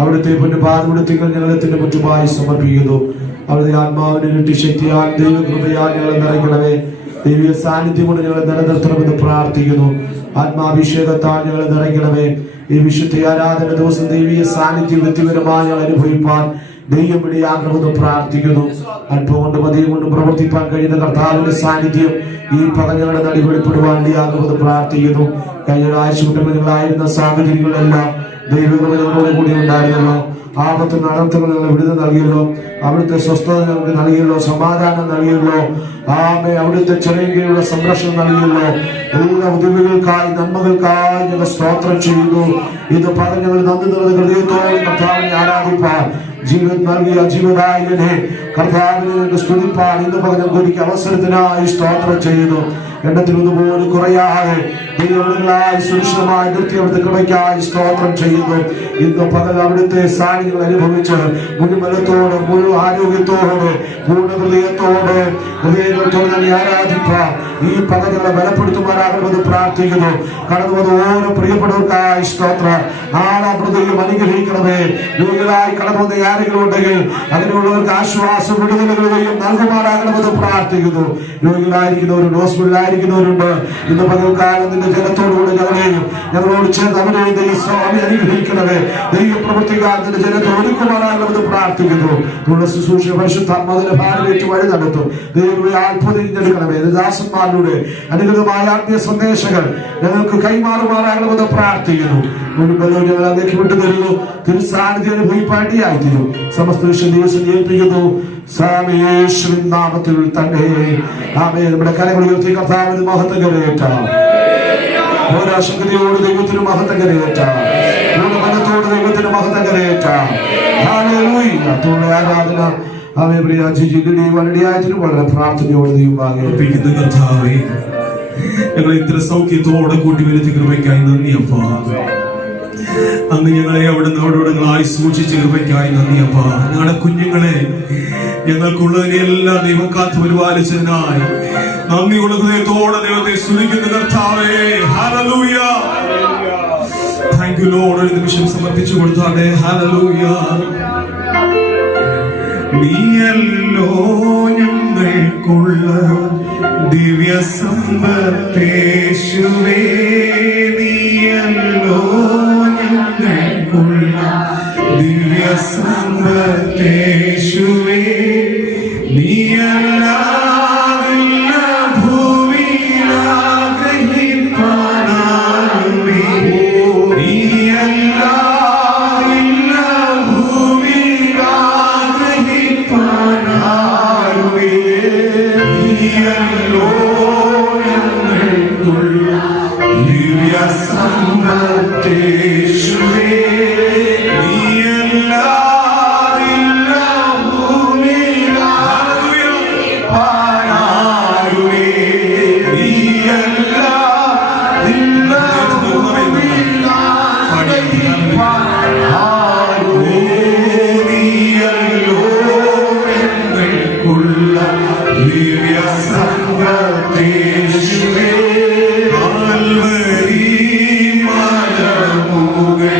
അവിടുത്തെ പാദപീഠത്തിൽ ഞങ്ങളെ മുറ്റുമായി സമർപ്പിക്കുന്നു. അവിടുത്തെ ആത്മാവിനെ ഇരട്ടി ശക്തിയാൽ ദൈവകൃപയാൽ ഞങ്ങളെ നിറയ്ക്കണമേ. ദൈവീയ സാന്നിധ്യം കൊണ്ട് ഞങ്ങളെ നിലനിർത്തണമെന്ന് പ്രാർത്ഥിക്കുന്നു. ആത്മാഭിഷേകത്താൽ ഞങ്ങളെ നിറയ്ക്കണമേ. ഈ വിശുദ്ധ ആരാധന ദിവസം ദൈവീയ സാന്നിധ്യം വ്യക്തിപരമായി ഞങ്ങൾ അനുഭവിപ്പാൻ ദൈവം ഇടയാകണമെന്ന് പ്രാർത്ഥിക്കുന്നു. അല്പം കൊണ്ടും അധികം കൊണ്ടും പ്രവർത്തിപ്പാൻ കഴിയുന്ന കർത്താവിന്റെ സാന്നിധ്യം ഈ പദങ്ങളുടെ നടി വെളിപ്പെടുവാൻ ഇടയാകണമെന്ന് പ്രാർത്ഥിക്കുന്നു. കഴിഞ്ഞ ആഴ്ച സാഹചര്യങ്ങളെല്ലാം ദൈവങ്ങളോട് കൂടി ഉണ്ടായിരുന്നല്ലോ. ആപത്തും അനർത്ഥങ്ങൾ വിടുതൽ നൽകിയല്ലോ. അവിടുത്തെ സ്വസ്ഥത ഞങ്ങൾക്ക് നൽകിയല്ലോ. സമാധാനം നൽകിയല്ലോ. അവിടുത്തെ ചെറിയ സംരക്ഷണം നൽകിയല്ലോ. എല്ലാ ഉദവികൾക്കായി നന്മകൾക്കായി ഞങ്ങൾ സ്തോത്രം ചെയ്യുന്നു. ഇത് പറഞ്ഞ ഞങ്ങൾ നന്ദി നിറഞ്ഞ ഹൃദയത്തോടെ കർത്താവിനെ ആരാധിപ്പാൻ ജീവൻ നൽകിയ ജീവനായകനെ കർത്താവിനെ സ്തുതിപ്പാൻ ഇന്ന് പറഞ്ഞ എനിക്ക് അവസരത്തിനായി സ്തോത്രം ചെയ്യുന്നു. എണ്ണത്തിലൊന്നുപോലും കുറയാതെ ദൈവങ്ങളായി സുരക്ഷിതമായി നിർത്തി അവിടുത്തെ കൃപയ്ക്കായി സ്തോത്രം ചെയ്യുന്നു. ഇന്ന് പകൽ അവിടുത്തെ സാന്നിധ്യം അനുഭവിച്ച് മുഴുവനത്തോടെ മുഴുവൻ ആരോഗ്യത്തോടെ പൂർണ്ണ ഹൃദയത്തോടെ ഹൃദയത്തോടെ ആരാധിപ്പാൻ ഈ പകൽ ഞങ്ങളെ ബലപ്പെടുത്തുവാനാകണമെന്ന് പ്രാർത്ഥിക്കുന്നു. കടന്നു വന്ന ഓരോ പ്രിയപ്പെട്ടവർക്കായി സ്തോത്രം. നാളെ ഹൃദയം അനുഗ്രഹിക്കണമേ. രോഗികളായി കടന്നു വന്ന ആരെങ്കിലും ഉണ്ടെങ്കിൽ അതിനുള്ളവർക്ക് ആശ്വാസം വിടുതലുകളെയും നൽകുവാനാകണമെന്ന് പ്രാർത്ഥിക്കുന്നു. രോഗികളായിരിക്കുന്നവരുണ്ട്, ഹോസ്പിറ്റലിലായിരിക്കുന്നവരുണ്ട്. ഇന്ന് പകൽക്കാലം നിന്റെ ജനത്തോടുകൂടെ ഞങ്ങളെയും ഞങ്ങളോട് ചേർന്ന് അവരെയും ദൈവ സ്വാമി അനുഗ്രഹിക്കണമേ. ദൈവ പ്രവർത്തിക്കാൻ നിന്റെ ജനത്തെ ഒരുക്കുവാനാകണമെന്ന് പ്രാർത്ഥിക്കുന്നു. ശുശ്രൂഷ പരിശുദ്ധാത്മാവിന്റെ ഭാരമേറ്റ് വഴി നടത്തും. ദൈവം അത്ഭുതം എടുക്കണമേ. ദാസന്മാരുടെ അനുഗ്രഹമായ ആത്മീയ സന്ദേശങ്ങൾ ഞങ്ങൾക്ക് കൈമാറുമാറാകണമെന്ന് പ്രാർത്ഥിക്കുന്നു. ഞങ്ങൾ അങ്ങേക്ക് വിട്ടുതരുന്നു. തിരുസാന്നിധ്യം അനുഭവിപ്പാണ്ടിയായിത്തീരും. സമസ്ത ദിവസം ഏൽപ്പിക്കുന്നു സാമേശ്വരൻ നാമത്തിൽ തന്നെ. ആമേൻ. നമ്മുടെ കരങ്ങൾ ഉയർത്തി കർത്താവിന് മഹത്വം കരയേറ്റാം. ഓരോ ശക്തിയോട് ദൈവത്തിന് മഹത്വം കരയേറ്റാം. ഓരോ മനത്തോട് ദൈവത്തിന് മഹത്വം കരയേറ്റാം. ആരാധന വളരെ പ്രാർത്ഥനയോടെ ദൈവം കർത്താവേ, ഞങ്ങളെ ഇത്ര സൗഖ്യത്തോടെ കൂട്ടി വരുത്തി കൃപയ്ക്കായി നന്ദി അപ്പാ. അന്ന് ഞങ്ങളെ അവിടുങ്ങളായി സൂക്ഷിച്ച കൃപയ്ക്കായി നന്ദി അപ്പാ. ഞങ്ങളുടെ കുഞ്ഞുങ്ങളെ ഞങ്ങൾക്കുള്ളതിനെല്ലാം ദൈവം കാത്തു പരിപാലിച്ചതിനായി നന്ദിയുള്ള ഹൃദയത്തോടെ ദൈവത്തെ സ്തുതിക്കുന്ന കർത്താവേ. ഹല്ലേലൂയ. Thank you Lord. ഒരു നിമിഷം സമർപ്പിച്ചു കൊടുത്താട്ടെ. ഹല്ലേലൂയ. നീയല്ലോ ഞങ്ങൾക്കുള്ള ദിവ്യ സമ്പത്തേശുവേ. നീയല്ലോ ഞങ്ങൾക്കുള്ള ദിവ്യ സമ്പത്തേശുവേ. നീയല്ല Alvari Mala Muge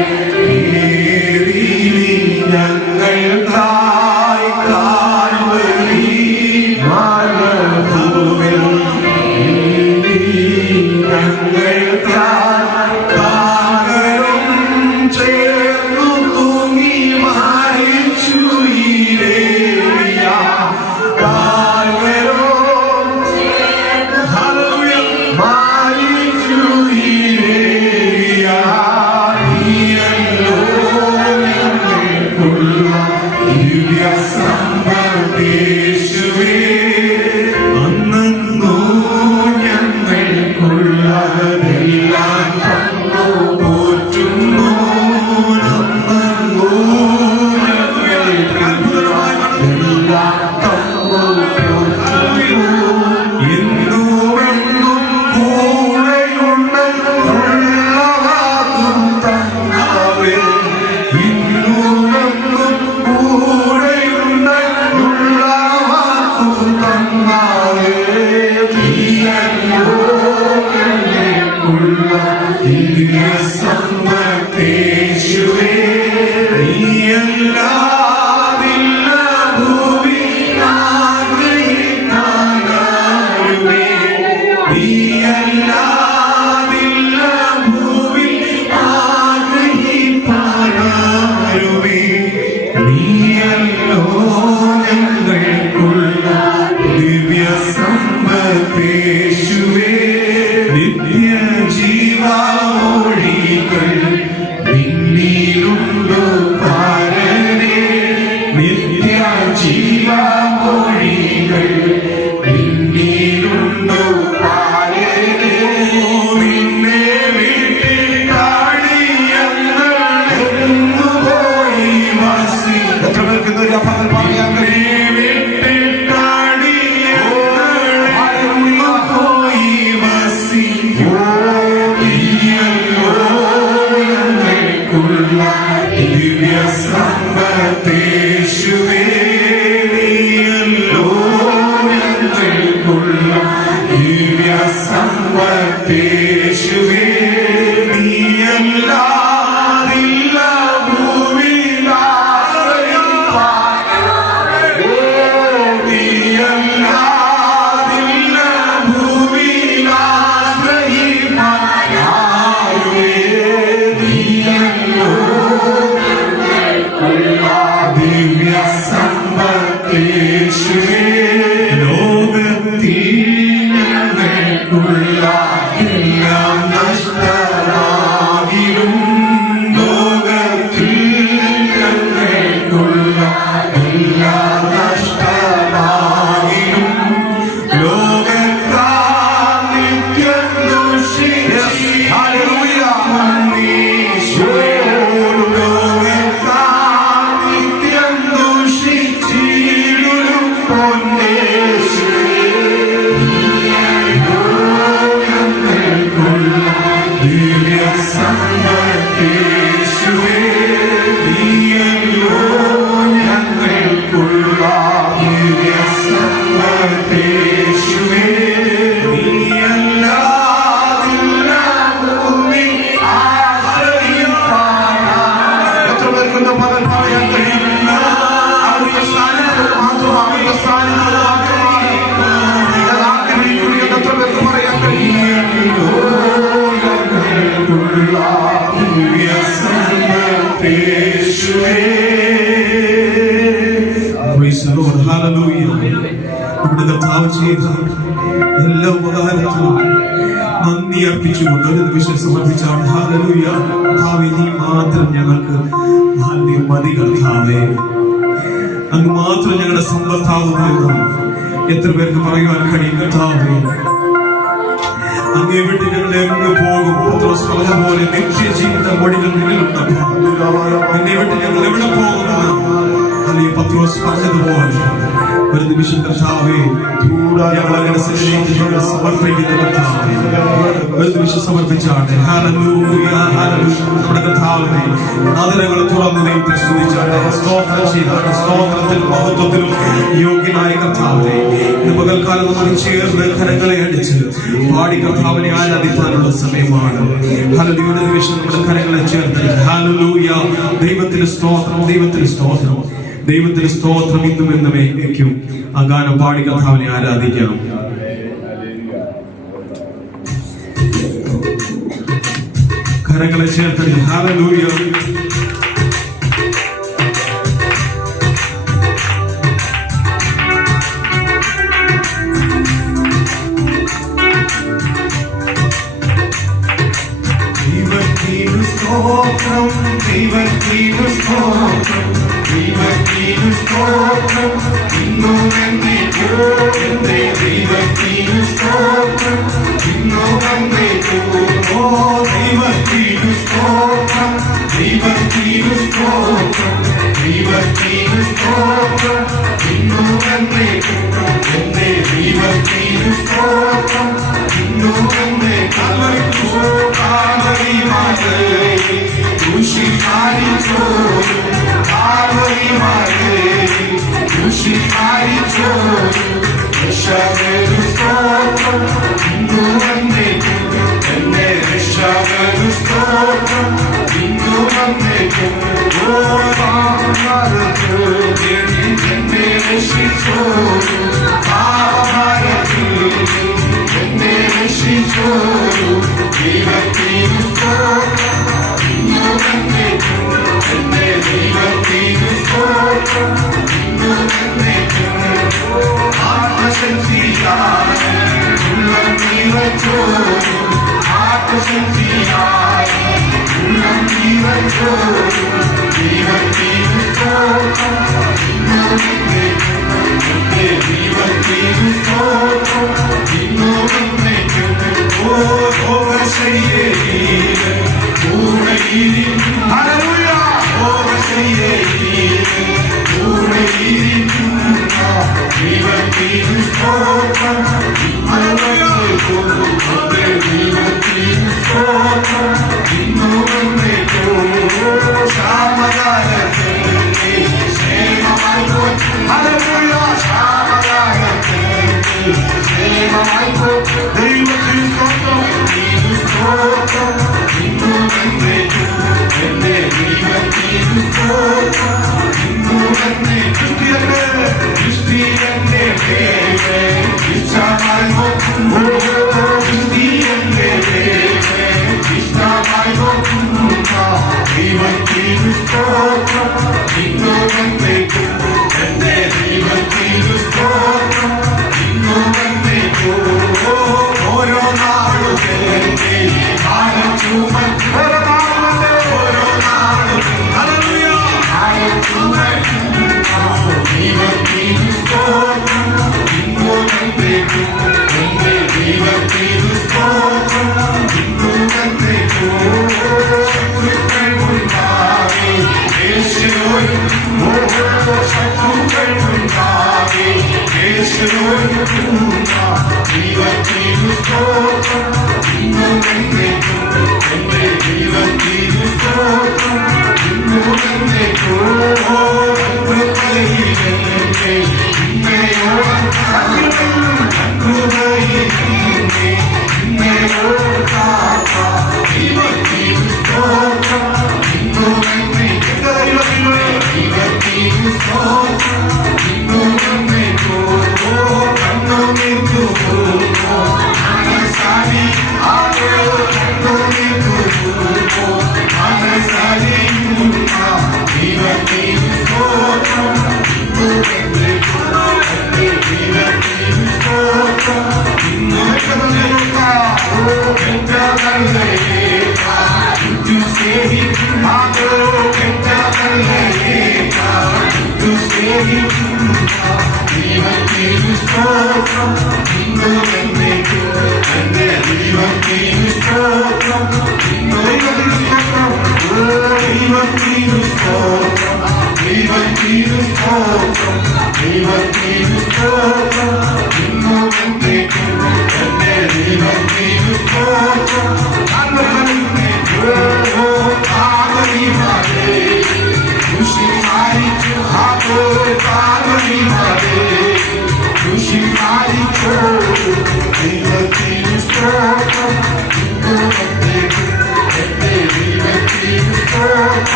ദിവ്യ സമ്പത്തേശുവേ നീയല്ലോ ഞങ്ങൾക്കുള്ള ദിവ്യ സമ്പത്തേശുവേ നീയല്ലാതില്ല ഭൂമിയിൽ ആശ്രയിപ്പാൻ നീയല്ലാതില്ല ഭൂമിയിൽ ആശ്രയിപ്പാൻ ആരുമേ നീയല്ലോ ദിവ്യ സമ്പത്തേശുവേ ലോകത്തിൽ ഞങ്ങൾക്കുള്ള എല്ലാം നഷ്ടമാകിലും ലോകത്തിൽ ഞങ്ങൾക്കുള്ള എല്ലാം നഷ്ടമാകിലും ലോകത്താൽ നിത്യം ദുഷിച്ച് എല്ലാ ഉപകാരത്തിനും നന്ദി അർപ്പിച്ചുകൊണ്ട് ഒരു നിമിഷം സമർപ്പിച്ചാണ്. ഹല്ലേലൂയ. കർത്താവേ, നീ മാത്രം ഞങ്ങൾക്ക് മതി. കർത്താവേ, അങ്ങ് മാത്രം ഞങ്ങളുടെ സമ്പത്താകുന്നു. എത്ര പേർക്ക് പറയുവാൻ കഴിയും? കർത്താവേ, അങ്ങേ വിട്ട് ഞങ്ങളെ അങ്ങ് പോകും. പത്രോസ് പറഞ്ഞതുപോലെ നിത്യജീവിതം വഴികൾ നിന്നിലുണ്ടപ്പോൾ നിന്നെ വിട്ട് ഞങ്ങൾ എവിടെ പോകുമെന്ന് അല്ലെങ്കിൽ പത്രോസ് പറഞ്ഞതുപോലെ ഒരു നിമിഷം കർത്താവേ ഞങ്ങൾ അങ്ങനെ സമർപ്പിക്കുന്ന കർത്താവേ ഒരു നിമിഷം സമർപ്പിച്ചാട്ടെ. Hallelujah, hallelujah. നമ്മുടെ കർത്താവിനെ ആദരങ്ങൾ തുറന്ന് ദൈവത്തെ സ്തുതിച്ചാട്ടെ. സ്തോത്രം ചെയ്താട്ടെ. സ്തോത്രത്തിലും മഹത്വത്തിലും യോഗ്യനായ കർത്താവിനെ ഇന്ന് പകൽക്കാലം നമ്മൾ ചേർന്ന് കരങ്ങളെ അടിച്ച് പാടി കർത്താവിനെ ആരാധിക്കാനുള്ള സമയമാണ്. ഹല്ലേലൂയ. ഒരു നിമിഷം നമ്മുടെ കരങ്ങളെ ചേർത്ത് ഹല്ലേലൂയ. ദൈവത്തിന് സ്തോത്രം, ദൈവത്തിന് സ്തോത്രം, ദൈവത്തിന് സ്തോത്രം. ഇന്നും എന്നും എന്നേക്കും ആ ഗാനം പാടി കർത്താവിനെ ആരാധിക്കാം. കരങ്ങളെ ചേർത്ത് ഹല്ലേലൂയ. ദൈവത്തിന് സ്തോത്രം, ദൈവത്തിന് സ്തോത്രം, ദൈവത്തിന് സ്തോത്രം. ഇന്നും എന്നേക്കും എന്റെ ദൈവത്തിന് സ്തോത്രം. ഇന്നും എന്നേക്കും ഓ ദൈവത്തിന് സ്തോത്രം, ദൈവത്തിന് സ്തോത്രം, ദൈവത്തിന് സ്തോത്രം. ഇന്നും എന്നേക്കും എന്റെ ദൈവത്തിന് സ്തോത്രം. ഇന്നും എന്നേക്കും Oh,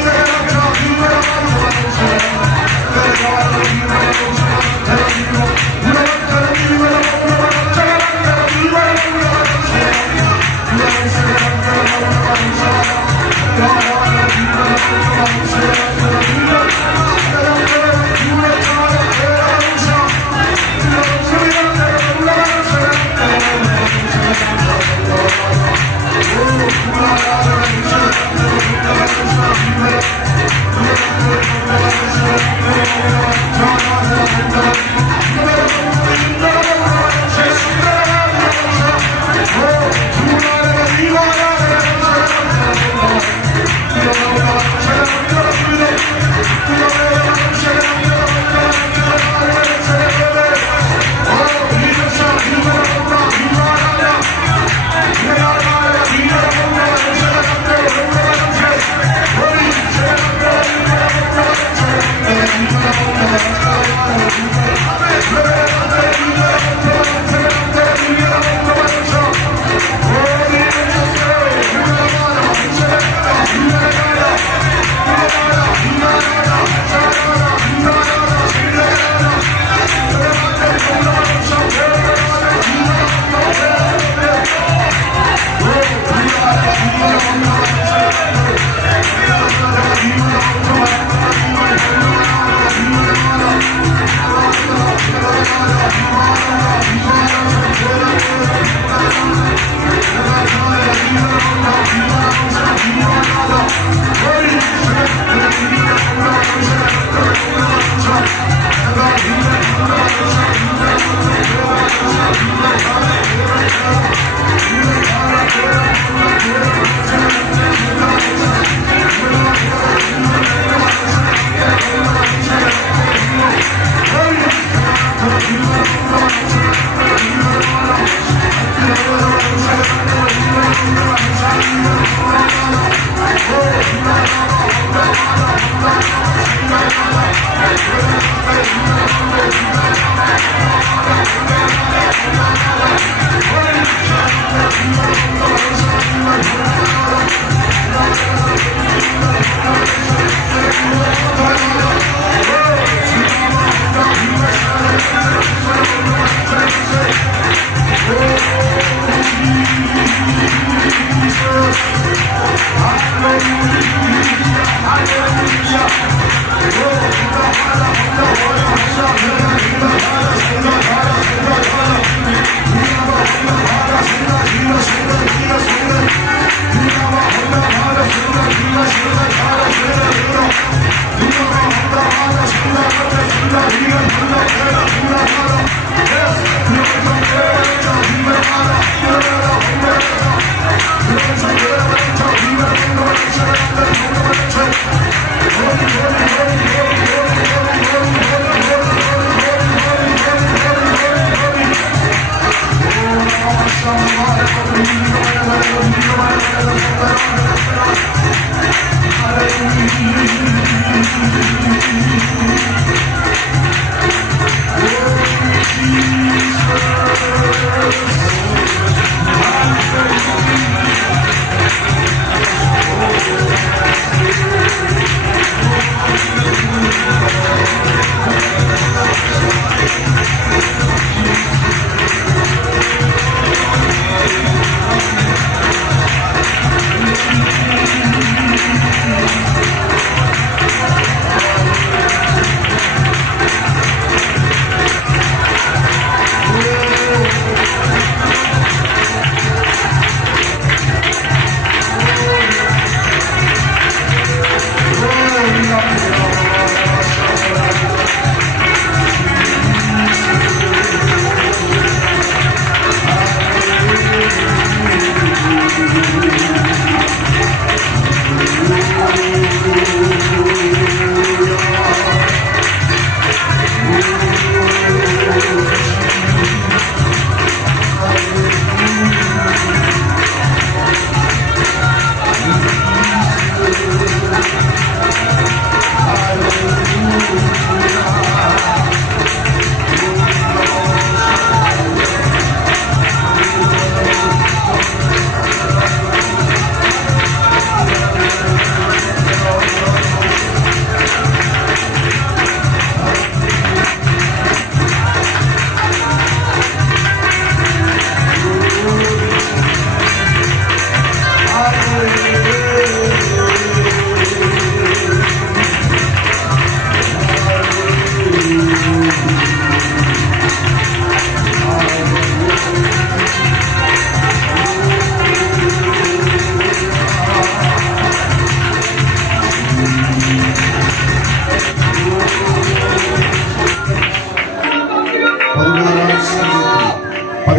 Thank you.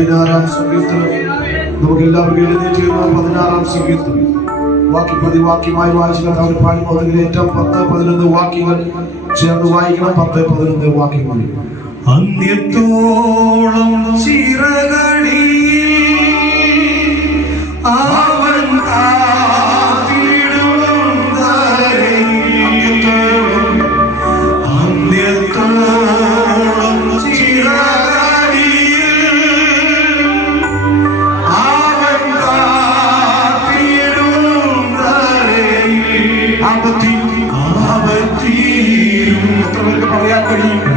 16-ാം സങ്കീർത്തനം നമുക്ക് എല്ലാവർക്കും എഴുന്നേറ്റ് 16-ാം സങ്കീർത്തനം വാക്യമായി വായിച്ചിട്ട് അവർ പാടുമ്പോൾ ഏറ്റവും 10-11 വാക്യങ്ങൾ ചേർന്ന് വായിക്കണം. 10-11 വാക്യങ്ങൾ. അന്ത്യത്തോളം ചിറകടി അവൻ കാത്തിടും അന്ത്യത്തോളം ചിറകടി അവൻ കാത്തിടും പറയാൻ കഴിയും.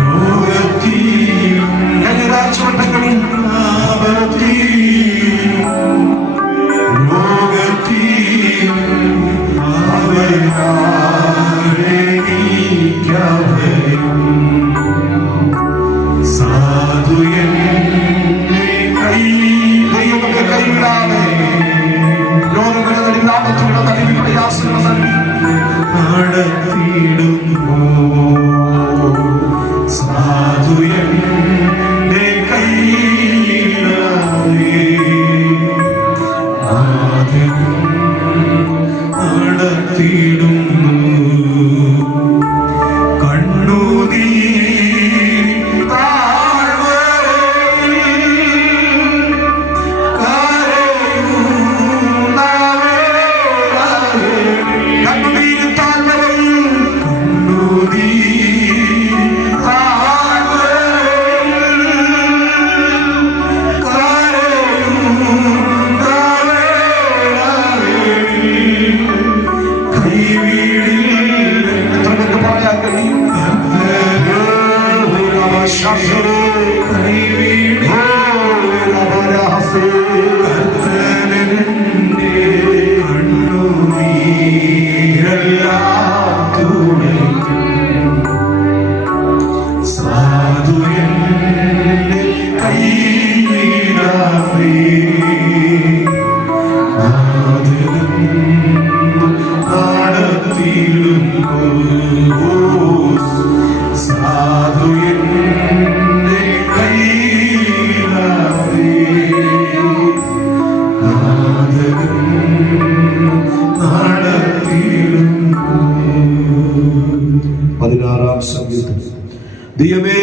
ദൈവമേ,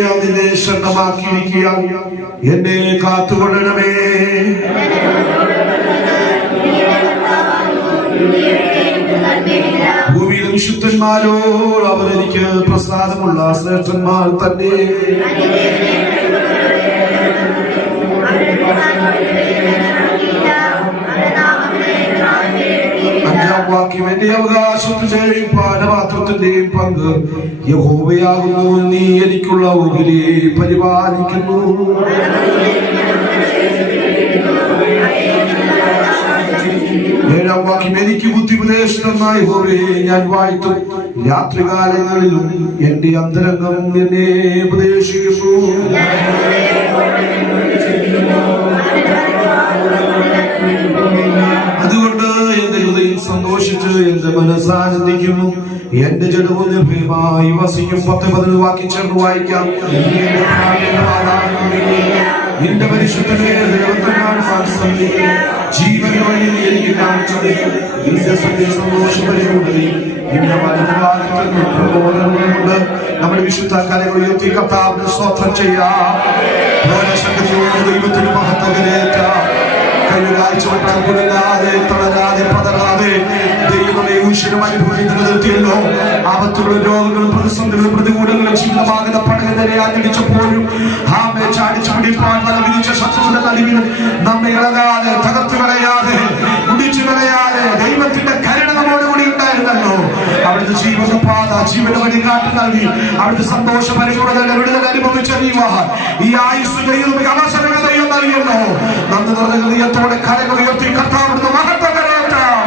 ഞാൻ നിന്നെ ശരണമാക്കിയിരിക്കുകയാൽ എന്നെ കാത്തുകൊള്ളണമേ. ഭൂമിയിലെ വിശുദ്ധന്മാരോട് അവർ എനിക്ക് പ്രസാദമുള്ള ശ്രേഷ്ഠന്മാർ തന്നെ. 5-ാം വാക്യം. എന്റെ അവകാശത്തിന്റെയും പാനപാത്രത്തിന്റെയും പങ്ക് യഹോവയാകുന്നു. നീ എനിക്കുള്ള ഓഹരി പരിപാലിക്കുന്നു. 7-ാം വാക്യം. എനിക്ക് ബുദ്ധിപദേശമായി യഹോവേ ഞാൻ വാഴ്ത്തും. രാത്രികാലങ്ങളിലും എന്റെ അന്തരംഗം എന്നെ ഉപദേശിക്കുന്നു. അതുകൊണ്ട് എന്റെ ഹൃദയം സന്തോഷിച്ച് എന്റെ മനസ്സാനന്ദിക്കുന്നു. എന്റെ ജഡവും നിർഭയമായി വസിക്കും. 10-11 വാക്യം ചേർന്ന് വായിക്കാം. നിന്റെ പരിശുദ്ധനെ ജീവന വഴി എനിക്ക് കാണിച്ചത് നിന്റെ സന്തോഷപരിപൂർണ്ണതയും നിന്റെ വലതുഭാഗത്ത് പ്രബോധനങ്ങളുണ്ട്. നമ്മുടെ വിശുദ്ധ കലകൾ ഉയർത്തി കർത്താവിന് സ്തോത്രം ചെയ്യാം. ദൈവത്തിന് മഹത്വകരേറ്റാം. കൈകാഴ്ചവെട്ടാൻ കൊടുക്കാതെ തളരാതെ പതറാതെ ദൈവമേ ഈശ്വരം അനുഭവിച്ച് നിർത്തിയല്ലോ. ആപത്തുകളും രോഗങ്ങളും പ്രതിസന്ധികളും പ്രതികൂലങ്ങളും ജീവിതമാകുന്ന പടകരെ ആഞ്ഞടിച്ചപ്പോഴും ആമേ ചാടിച്ചു പിടിപ്പാൻ വല വിരിച്ച ശത്രുവിന്റെ നടുവിൽ നമ്മെ ഇളകാതെ തകർത്തു കളയാതെ മുടിച്ചു കളയാതെ ദൈവത്തിന്റെ കരുണ നമ്മോട് കൂടി ഉണ്ടായിരുന്നല്ലോ. അവിടുത്തെ ജീവിതപാത ജീവന വഴി കാട്ടി നൽകി അവിടുത്തെ സന്തോഷ പരിപൂർണ്ണതയുടെ വിടുതൽ അനുഭവിച്ചറിയുവാൻ ഈ ആയുസ് ദൈവം അവസരങ്ങൾ ദൈവം നൽകിയല്ലോ. നന്ദി നിറഞ്ഞ ഹൃദയത്തോടെ കരങ്ങൾ ഉയർത്തി കർത്താവിന്റെ മഹത്വകരേറ്റാം.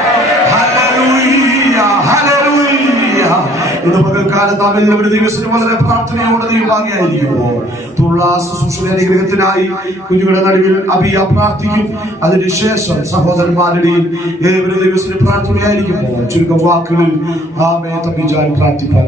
Hallelujah, hallelujah. ഇന്ന് പകൽക്കാലത്ത് നാമെല്ലാവരും ദൈവത്തിന് വളരെ പ്രാർത്ഥനയോടെ ദൈവഭാഗ്യായിരിക്കുമോ ശുശ്രൂഷാനുഗ്രഹത്തിനായി കുഞ്ഞുങ്ങളുടെ നടുവിൽ അബിയ പ്രാർത്ഥിക്കും. അതിനുശേഷം സഹോദരന്മാരുടെയും ഏവരും ദൈവത്തിന് പ്രാർത്ഥനയായിരിക്കുമോ ചുരുക്കം വാക്കുകളിൽ ആമേ തമ്മിൽ പ്രാർത്ഥിക്കാൻ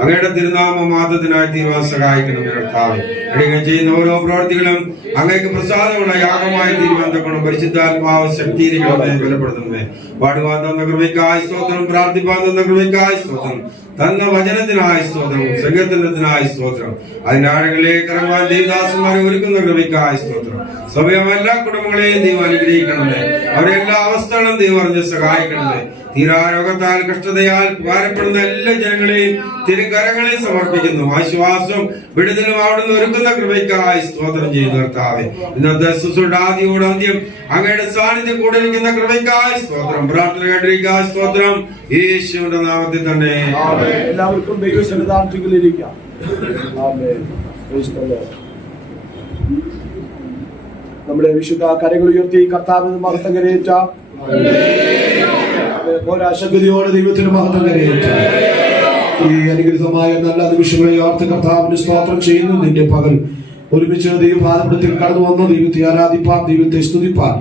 അങ്ങയുടെ തിരുനാമ മാതത്തിനായി തീരുവാൻ സഹായിക്കണം കർത്താവേ. ചെയ്യുന്ന ഓരോ പ്രവർത്തികളും അങ്ങേക്ക് പ്രസാദമുള്ള യാഗമായി തീരുവാൻ തക്കണം. പരിശുദ്ധാത്മാവ് ശക്തിയിലെ ബലപ്പെടുത്തുന്നേ. പാടുവാൻ തന്ന കൃപയ്ക്കായി സ്തോത്രം, പ്രാർത്ഥിപ്പാൻ തന്ന കൃപയ്ക്കായി സ്തോത്രം, തന്ന വചനത്തിനായി സ്തോത്രം, സങ്കീർത്തനത്തിനായി സ്തോത്രം, അതിന്റെ ആഴങ്ങളിലേക്ക് ഇറങ്ങുവാൻ ദേവദാസന്മാരെ ഒരുക്കുന്ന കൃപയ്ക്കായി സ്തോത്രം. സഭയും എല്ലാ കുടുംബങ്ങളെയും ദൈവം അനുഗ്രഹിക്കണമേ. അവരെ എല്ലാ അവസ്ഥകളും ദൈവം അറിഞ്ഞ് സഹായിക്കണമേ. തീരാരോഗത്താൽ കഷ്ടതയാൽ ഭാരപ്പെടുന്ന എല്ലാ ജനങ്ങളെയും തിരുക്കരങ്ങളെ സമർപ്പിക്കുന്നു. ആശ്വാസം വിടുതലും അവിടുന്ന് ഒരുക്കുന്ന കൃപയ്ക്കായി സ്തോത്രം ചെയ്തു കർത്താവേ. ഇന്നത്തെ ശുശ്രൂഷയുടെ ആദ്യയോട് അന്ത്യം അങ്ങയുടെ സാന്നിധ്യം കൂടിയിരിക്കുന്ന കൃപയ്ക്കായി സ്തോത്രം, പ്രാർത്ഥന കേട്ടിരിക്കായി സ്തോത്രം, യേശുവിന്റെ നാമത്തിൽ തന്നെ. എല്ലാവർക്കും ദൈവസന്നിധാനത്തിലിരിക്കാം. നമ്മുടെ വിശുദ്ധ കരങ്ങൾ ഉയർത്തി കർത്താവിന് മഹത്വം കരയേറ്റ ഒരാശങ്കതയോടെ ദൈവത്തിന് മഹത്വം കരയേറ്റ ഈ അനുഗ്രഹമായ നല്ല നിമിഷങ്ങളെ ഓർത്ത് കർത്താവിന് സ്തോത്രം ചെയ്യുന്നു. നിന്റെ പകൽ ഒരുമിച്ച് ദൈവപാദത്തിൽ കടന്നു വന്നു ദൈവത്തെ ആരാധിപ്പാൻ, ദൈവത്തെ സ്തുതിപ്പാൻ,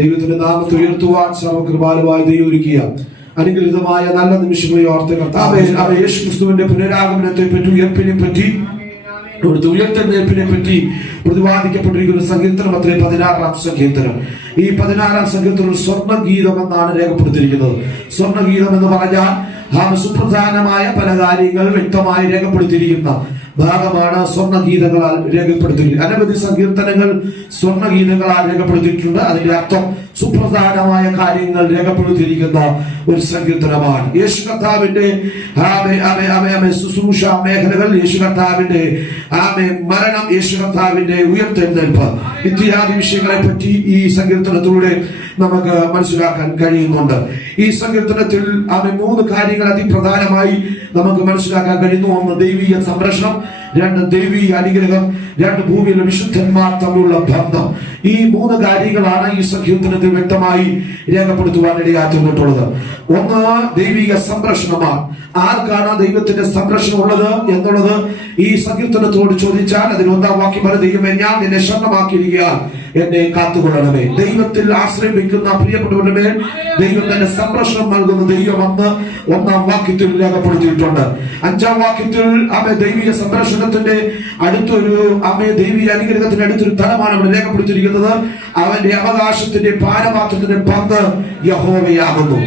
ദൈവത്തിന്റെ നാമത്തെ ഉയർത്തുവാൻ സർവകൃപാലുവായി ദൈവം ഒരുക്കിയ അനുഗ്രഹീതമായ നല്ല നിമിഷങ്ങളെ ഓർത്ത് കർത്താവേ യേശു ക്രിസ്തുവിന്റെ പുനരാഗമനത്തെ പറ്റി, ഉയർപ്പിനെ പറ്റി, ഇവിടുത്തെ ഉയർത്തെഴുന്നേൽപ്പിനെ പറ്റി പ്രതിപാദിക്കപ്പെട്ടിരിക്കുന്ന സങ്കീർത്തനം അത്രേ 16-ാം സങ്കീർത്തനം. ഈ 16-ാം സങ്കീർത്തനം സ്വർണ്ണഗീതം എന്നാണ് രേഖപ്പെടുത്തിയിരിക്കുന്നത്. സ്വർണ്ണഗീതം എന്ന് പറഞ്ഞാൽ സുപ്രധാനമായ പല കാര്യങ്ങൾ വ്യക്തമായി രേഖപ്പെടുത്തിയിരിക്കുന്ന ഭാഗമാണ് സ്വർണ്ണഗീതങ്ങളാൽ രേഖപ്പെടുത്തിയിരിക്കുന്നത്. അനവധി സങ്കീർത്തനങ്ങൾ സ്വർണ്ണഗീതങ്ങളാൽ രേഖപ്പെടുത്തിയിട്ടുണ്ട്. അതിന്റെ അർത്ഥം സുപ്രധാനമായ കാര്യങ്ങൾ രേഖപ്പെടുത്തിയിരിക്കുന്ന ഒരു സങ്കീർത്തനമാണ്. യേശു കർത്താവിന്റെ ശുശ്രൂഷ മേഖലകൾ, യേശു കർത്താവിന്റെ മരണം, യേശു കർത്താവിന്റെ ഉയർത്തെഴുന്നേൽപ്പ് ഇത്യാദി വിഷയങ്ങളെ പറ്റി ഈ സങ്കീർത്തനത്തിലൂടെ നമുക്ക് മനസ്സിലാക്കാൻ കഴിയുന്നുണ്ട്. ഈ സങ്കീർത്തനത്തിൽ 3 കാര്യങ്ങൾ അതിപ്രധാനമായി നമുക്ക് മനസ്സിലാക്കാൻ കഴിയുന്നു. 1 ദൈവീയ സംരക്ഷണം, 2 ദൈവീയ അനുഗ്രഹം, 2 ഭൂമിയിലെ വിശുദ്ധന്മാർ തമ്മിലുള്ള ബന്ധം. ഈ 3 കാര്യങ്ങളാണ് ഈ സങ്കീർത്തനത്തിൽ വ്യക്തമായി രേഖപ്പെടുത്തുവാൻ ഇടയാക്കിയിട്ടുള്ളത്. 1 ദൈവിക സംരക്ഷണമാണ്. ആർക്കാണ് ദൈവത്തിന്റെ സംരക്ഷണം ഉള്ളത് എന്നുള്ളത് ഈ സങ്കീർത്തനത്തോട് ചോദിച്ചാൽ അതിന് 1-ാം വാക്യം പറയും, ദൈവമേ ഞാൻ നിന്നെ ശരണമാക്കിയിരിക്കുകയാൽ എന്നെ കാത്തുകൊള്ളണമേ. ദൈവത്തിൽ ആശ്രയിക്കുന്ന പ്രിയപ്പെട്ടവരുടെ മേൽ ദൈവം തന്നെ സംരക്ഷണം നൽകുന്ന ദൈവമെന്ന് 1-ാം വാക്യത്തിൽ രേഖപ്പെടുത്തിയിട്ടുണ്ട്. 5-ാം വാക്യത്തിൽ ദൈവിക സംരക്ഷണത്തിന്റെ അടുത്തൊരു ദൈവിക അനുഗ്രഹത്തിന്റെ അടുത്തൊരു തലമാണ് ഇവിടെ രേഖപ്പെടുത്തിയിരിക്കുന്നത്. അവന്റെ അവകാശത്തിന്റെ പാനപാത്രത്തിന്റെ പങ്ക് യഹോവയാകുന്നു.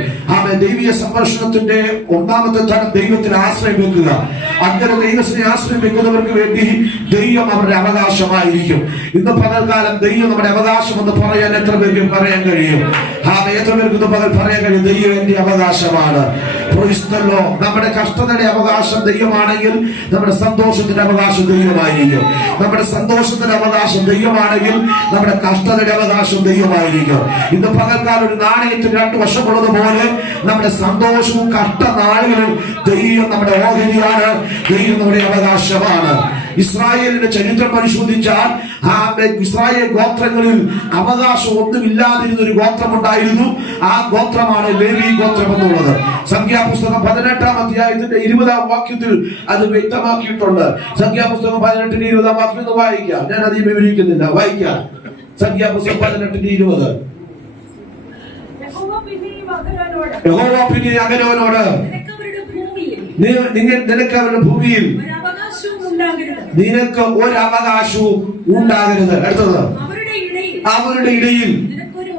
ദൈവിക സംരക്ഷണത്തിന്റെ 1-ാമത്തെ തലം ദൈവത്തിൽ ആശ്രയം വെക്കുക. അങ്ങനെ ദൈവത്തിനെ ആശ്രയം വെക്കുന്നവർക്ക് വേണ്ടി ദൈവം അവരുടെ അവകാശമായിരിക്കും. ഇന്ന് പകൽക്കാലം ദൈവം നമ്മുടെ അവകാശം എന്ന് പറയാൻ എത്ര പേർക്ക് പറയാൻ കഴിയും? എത്ര പേർക്ക് ഇന്ന് പകൽ പറയാൻ കഴിയും ദൈവം എന്റെ അവകാശമാണ്? നമ്മുടെ കഷ്ടതയുടെ അവകാശം ദൈവമാണെങ്കിൽ നമ്മുടെ സന്തോഷത്തിന്റെ അവകാശം ദൈവമായിരിക്കും. നമ്മുടെ സന്തോഷത്തിന്റെ അവകാശം ദൈവമാണെങ്കിൽ നമ്മുടെ കഷ്ടതയുടെ അവകാശം ദൈവമായിരിക്കും. ഇന്ന് പകൽക്കാലം ഒരു നാണയത്തിന് 2 വശമുള്ളത് പോലെ നമ്മുടെ സന്തോഷവും കഷ്ടനാളുകളും ദൈവം നമ്മുടെ ഓഹരിയാണ്, ദൈവം നമ്മുടെ അവകാശമാണ്. ഇസ്രായേലിന്റെ ചരിത്രം പരിശോധിച്ചാൽ ഇസ്രായേൽ ഗോത്രങ്ങളിൽ അവകാശം ഒന്നുമില്ലാതിരുന്ന ഒരു ഗോത്രമുണ്ടായിരുന്നു. ആ ഗോത്രമാണ് ലേവി ഗോത്രം എന്നുള്ളത്. സംഖ്യാപുസ്തകം 18-ാം അധ്യായത്തിന്റെ 20-ാം വാക്യത്തിൽ അത് വ്യക്തമാക്കിയിട്ടുണ്ട്. സംഖ്യാപുസ്തകം 18-ന്റെ 20-ാം വാക്യം ഒന്ന് വായിക്കാം. ഞാൻ അധികം വിവരിക്കുന്നില്ല, വായിക്കാം. സംഖ്യാപുസ്തകം 18-ന്റെ 20. യഹോവ പിന്നെ അഹരോനോട് നിനക്ക് അവരുടെ ഭൂമിയിൽ നിനക്ക് ഒരു അവകാശവും ഉണ്ടാകരുത്. അടുത്തത് അവരുടെ ഇടയിൽ നിനക്കൊരു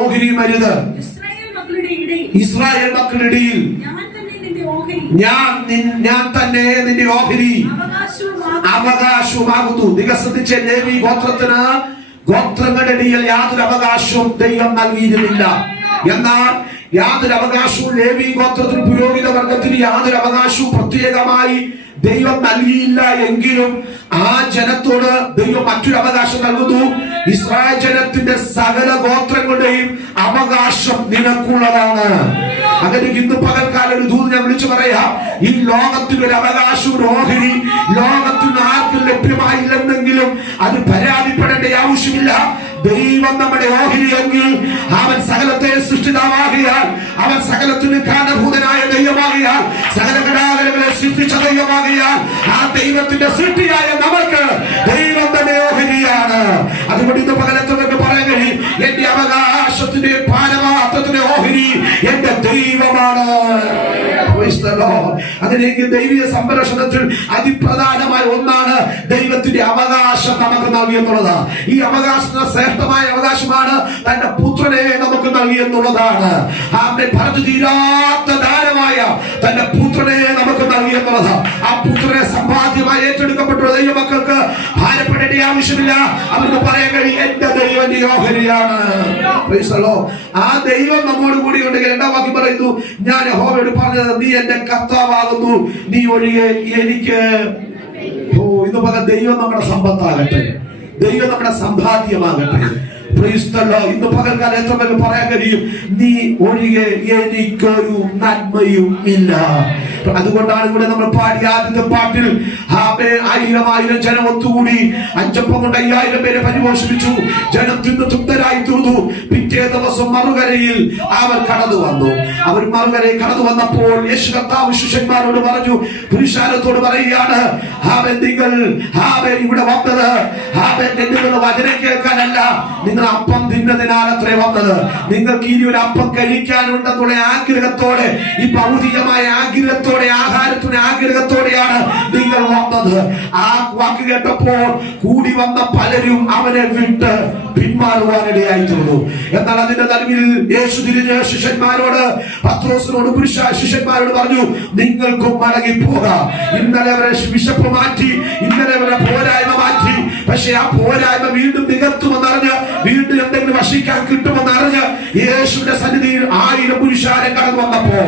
ഓഹരിയും അരുത്. ഇസ്രായേൽ മക്കളുടെ ഇടയിൽ ഞാൻ തന്നെ നിന്റെ ഓഹരി അവകാശവുമാകുന്നു. നിങ്ങൾ ശ്രദ്ധിച്ച ലേവി ഗോത്രത്തിന് ഗോത്രങ്ങളുടെ ഇടയിൽ യാതൊരു അവകാശവും ദൈവം നൽകിയിരുന്നില്ല. എന്നാൽ യാതൊരു അവകാശവും ലേവി ഗോത്രത്തിന് പുരോഹിത വർഗത്തിന് യാതൊരു അവകാശവും പ്രത്യേകമായി ദൈവം നൽകിയില്ല എങ്കിലും ആ ജനത്തോട് ദൈവം മറ്റൊരു അവകാശം നൽകുന്നു. ഇസ്രായേൽ ജനത്തിന്റെ സകല ഗോത്രങ്ങളുടെയും അവകാശം നിനക്കുള്ളതാണ്. അങ്ങനെ ഇന്ന് പകൽക്കാലം ഒരു ദൂത് ഞാൻ വിളിച്ചു പറയാം, ഈ ലോകത്തിനൊരു അവകാശം, ഒരു ഓഹരി ലോകത്തിന് ആർക്കും ലഭ്യമായില്ലെന്നെങ്കിലും അത് പരാതിപ്പെടേണ്ട ആവശ്യമില്ല. ദൈവം നമ്മുടെ ഓഹരിയെങ്കിൽ അവൻ സകലത്തെ സൃഷ്ടിതാവാകിയാൽ, അവൻ സകലത്തിന് കാരണഭൂതനായ ദൈവമാകിയാൽ, സകല ഘടാകരങ്ങളെ സൃഷ്ടിച്ച ദൈവമാകിയാൽ, ആ ദൈവത്തിന്റെ സൃഷ്ടിയായ നമുക്ക് ദൈവം തന്നെ ഓഹരിയാണ്. അതുകൊണ്ട് ഇന്ന് പകലത്തൊക്കെ പറയാൻ കഴിയും, എന്റെ അവകാശത്തിന്റെ പാരമാർത്ഥത്തിന്റെ ഓഹരി എന്റെ ദൈവമാണ്. അങ്ങനെയെങ്കിൽ ദൈവീയ സംരക്ഷണത്തിൽ അതിപ്രധാനമായ ഒന്നാണ് ദൈവത്തിന്റെ അവകാശം നമുക്ക് നൽകിയെന്നുള്ളത്. ഈ അവകാശത്തിന് ശ്രേഷ്ഠമായ അവകാശമാണ് തന്റെ പുത്രനെ നമുക്ക് നൽകിയെന്നുള്ളതാണ്. അവന്റെ പറഞ്ഞു തീരാത്ത ദാനമായ തന്റെ പുത്രനെ നമുക്ക് നൽകിയെന്നുള്ളത്. ആ പുത്രനെ സമ്പാദ്യമായി ഏറ്റെടുക്കപ്പെട്ട ദൈവമക്കൾക്ക് ഭാരപ്പെടേണ്ട ആവശ്യമില്ല. അവർക്ക് പറയാൻ കഴിയും, എന്റെ ദൈവന്റെ ഓഹരിയാണ്. ആ ദൈവം നമ്മോട് കൂടി ഉണ്ടെങ്കിൽ രണ്ടാം വാക്യം പറയുന്നു, ഞാൻ യഹോവയോട് പറഞ്ഞത്, നീ എന്റെ കർത്താവാകുന്നു, നീ ഒഴികെ എനിക്ക്. ഇന്ന് പകൽ ദൈവം നമ്മുടെ സമ്പത്താകട്ടെ, ദൈവം നമ്മുടെ സമ്പാദ്യമാകട്ടെ. ഇന്ന് പകൽക്കാലം എത്ര പേർക്ക് പറയാൻ കഴിയും, നീ ഒഴികെ എനിക്കൊരു നന്മയും ഇല്ല. അതുകൊണ്ടാണ് ഇവിടെ നമ്മൾ പാടിയ ആദ്യത്തെ പാട്ടിൽ 1000 ജനം ഒത്തുകൂടി 5 അപ്പം കൊണ്ട് 5000 പേരെ പരിപോഷിപ്പിച്ചു. ജനം തിന്ന് തൃപ്തരായി തീർന്നു. പിറ്റേ ദിവസം മറുകരയിൽ അവർ കടന്നു വന്നു. അവർ മറുകരയിൽ കടന്നു വന്നപ്പോൾ യേശു കർത്താവ് ശിഷ്യന്മാരോട് പറഞ്ഞു, പുരുഷാരത്തോട് പറയുകയാണ്, നിങ്ങൾ ഇവിടെ വന്നത് നിങ്ങളുടെ വചനം കേൾക്കാനല്ല, നിങ്ങൾ അപ്പം തിന്നതിനാൽ അത്രേ വന്നത്. നിങ്ങൾക്ക് ഇനി ഒരു അപ്പം കഴിക്കാനുണ്ടെന്നുള്ള ആഗ്രഹത്തോടെ, ഈ ഭൗതികമായ ആഗ്രഹത്തോടെ, ആഹാരത്തിന് ആഗ്രഹത്തോടെയാണ് നിങ്ങൾ വന്നത്. ആ വാക്ക് കേട്ടപ്പോൾ കൂടി വന്ന പലരും അവനെ വിട്ട് പിന്മാറുവാനിടയായി തീർന്നു. എന്നാൽ അതിന്റെ നടുവിൽ യേശു തിരിഞ്ഞ് ശിഷ്യന്മാരോട്, പത്രോസിനോട്, ശിഷ്യന്മാരോട് പറഞ്ഞു, നിങ്ങൾക്കും മടങ്ങി പോകാം. ഇന്നലെ അവരെ വിശപ്പ് മാറ്റി, ഇന്നലെ അവരെ പോരായ്മ മാറ്റി. പക്ഷെ ആ പോരായ്മ വീണ്ടും നികത്തുമെന്നറിഞ്ഞ്, വീണ്ടും എന്തെങ്കിലും വശിക്കാൻ കിട്ടുമെന്നറിഞ്ഞ് യേശുവിന്റെ സന്നിധിയിൽ 1000 പുരുഷാരെ കടന്നു വന്നപ്പോ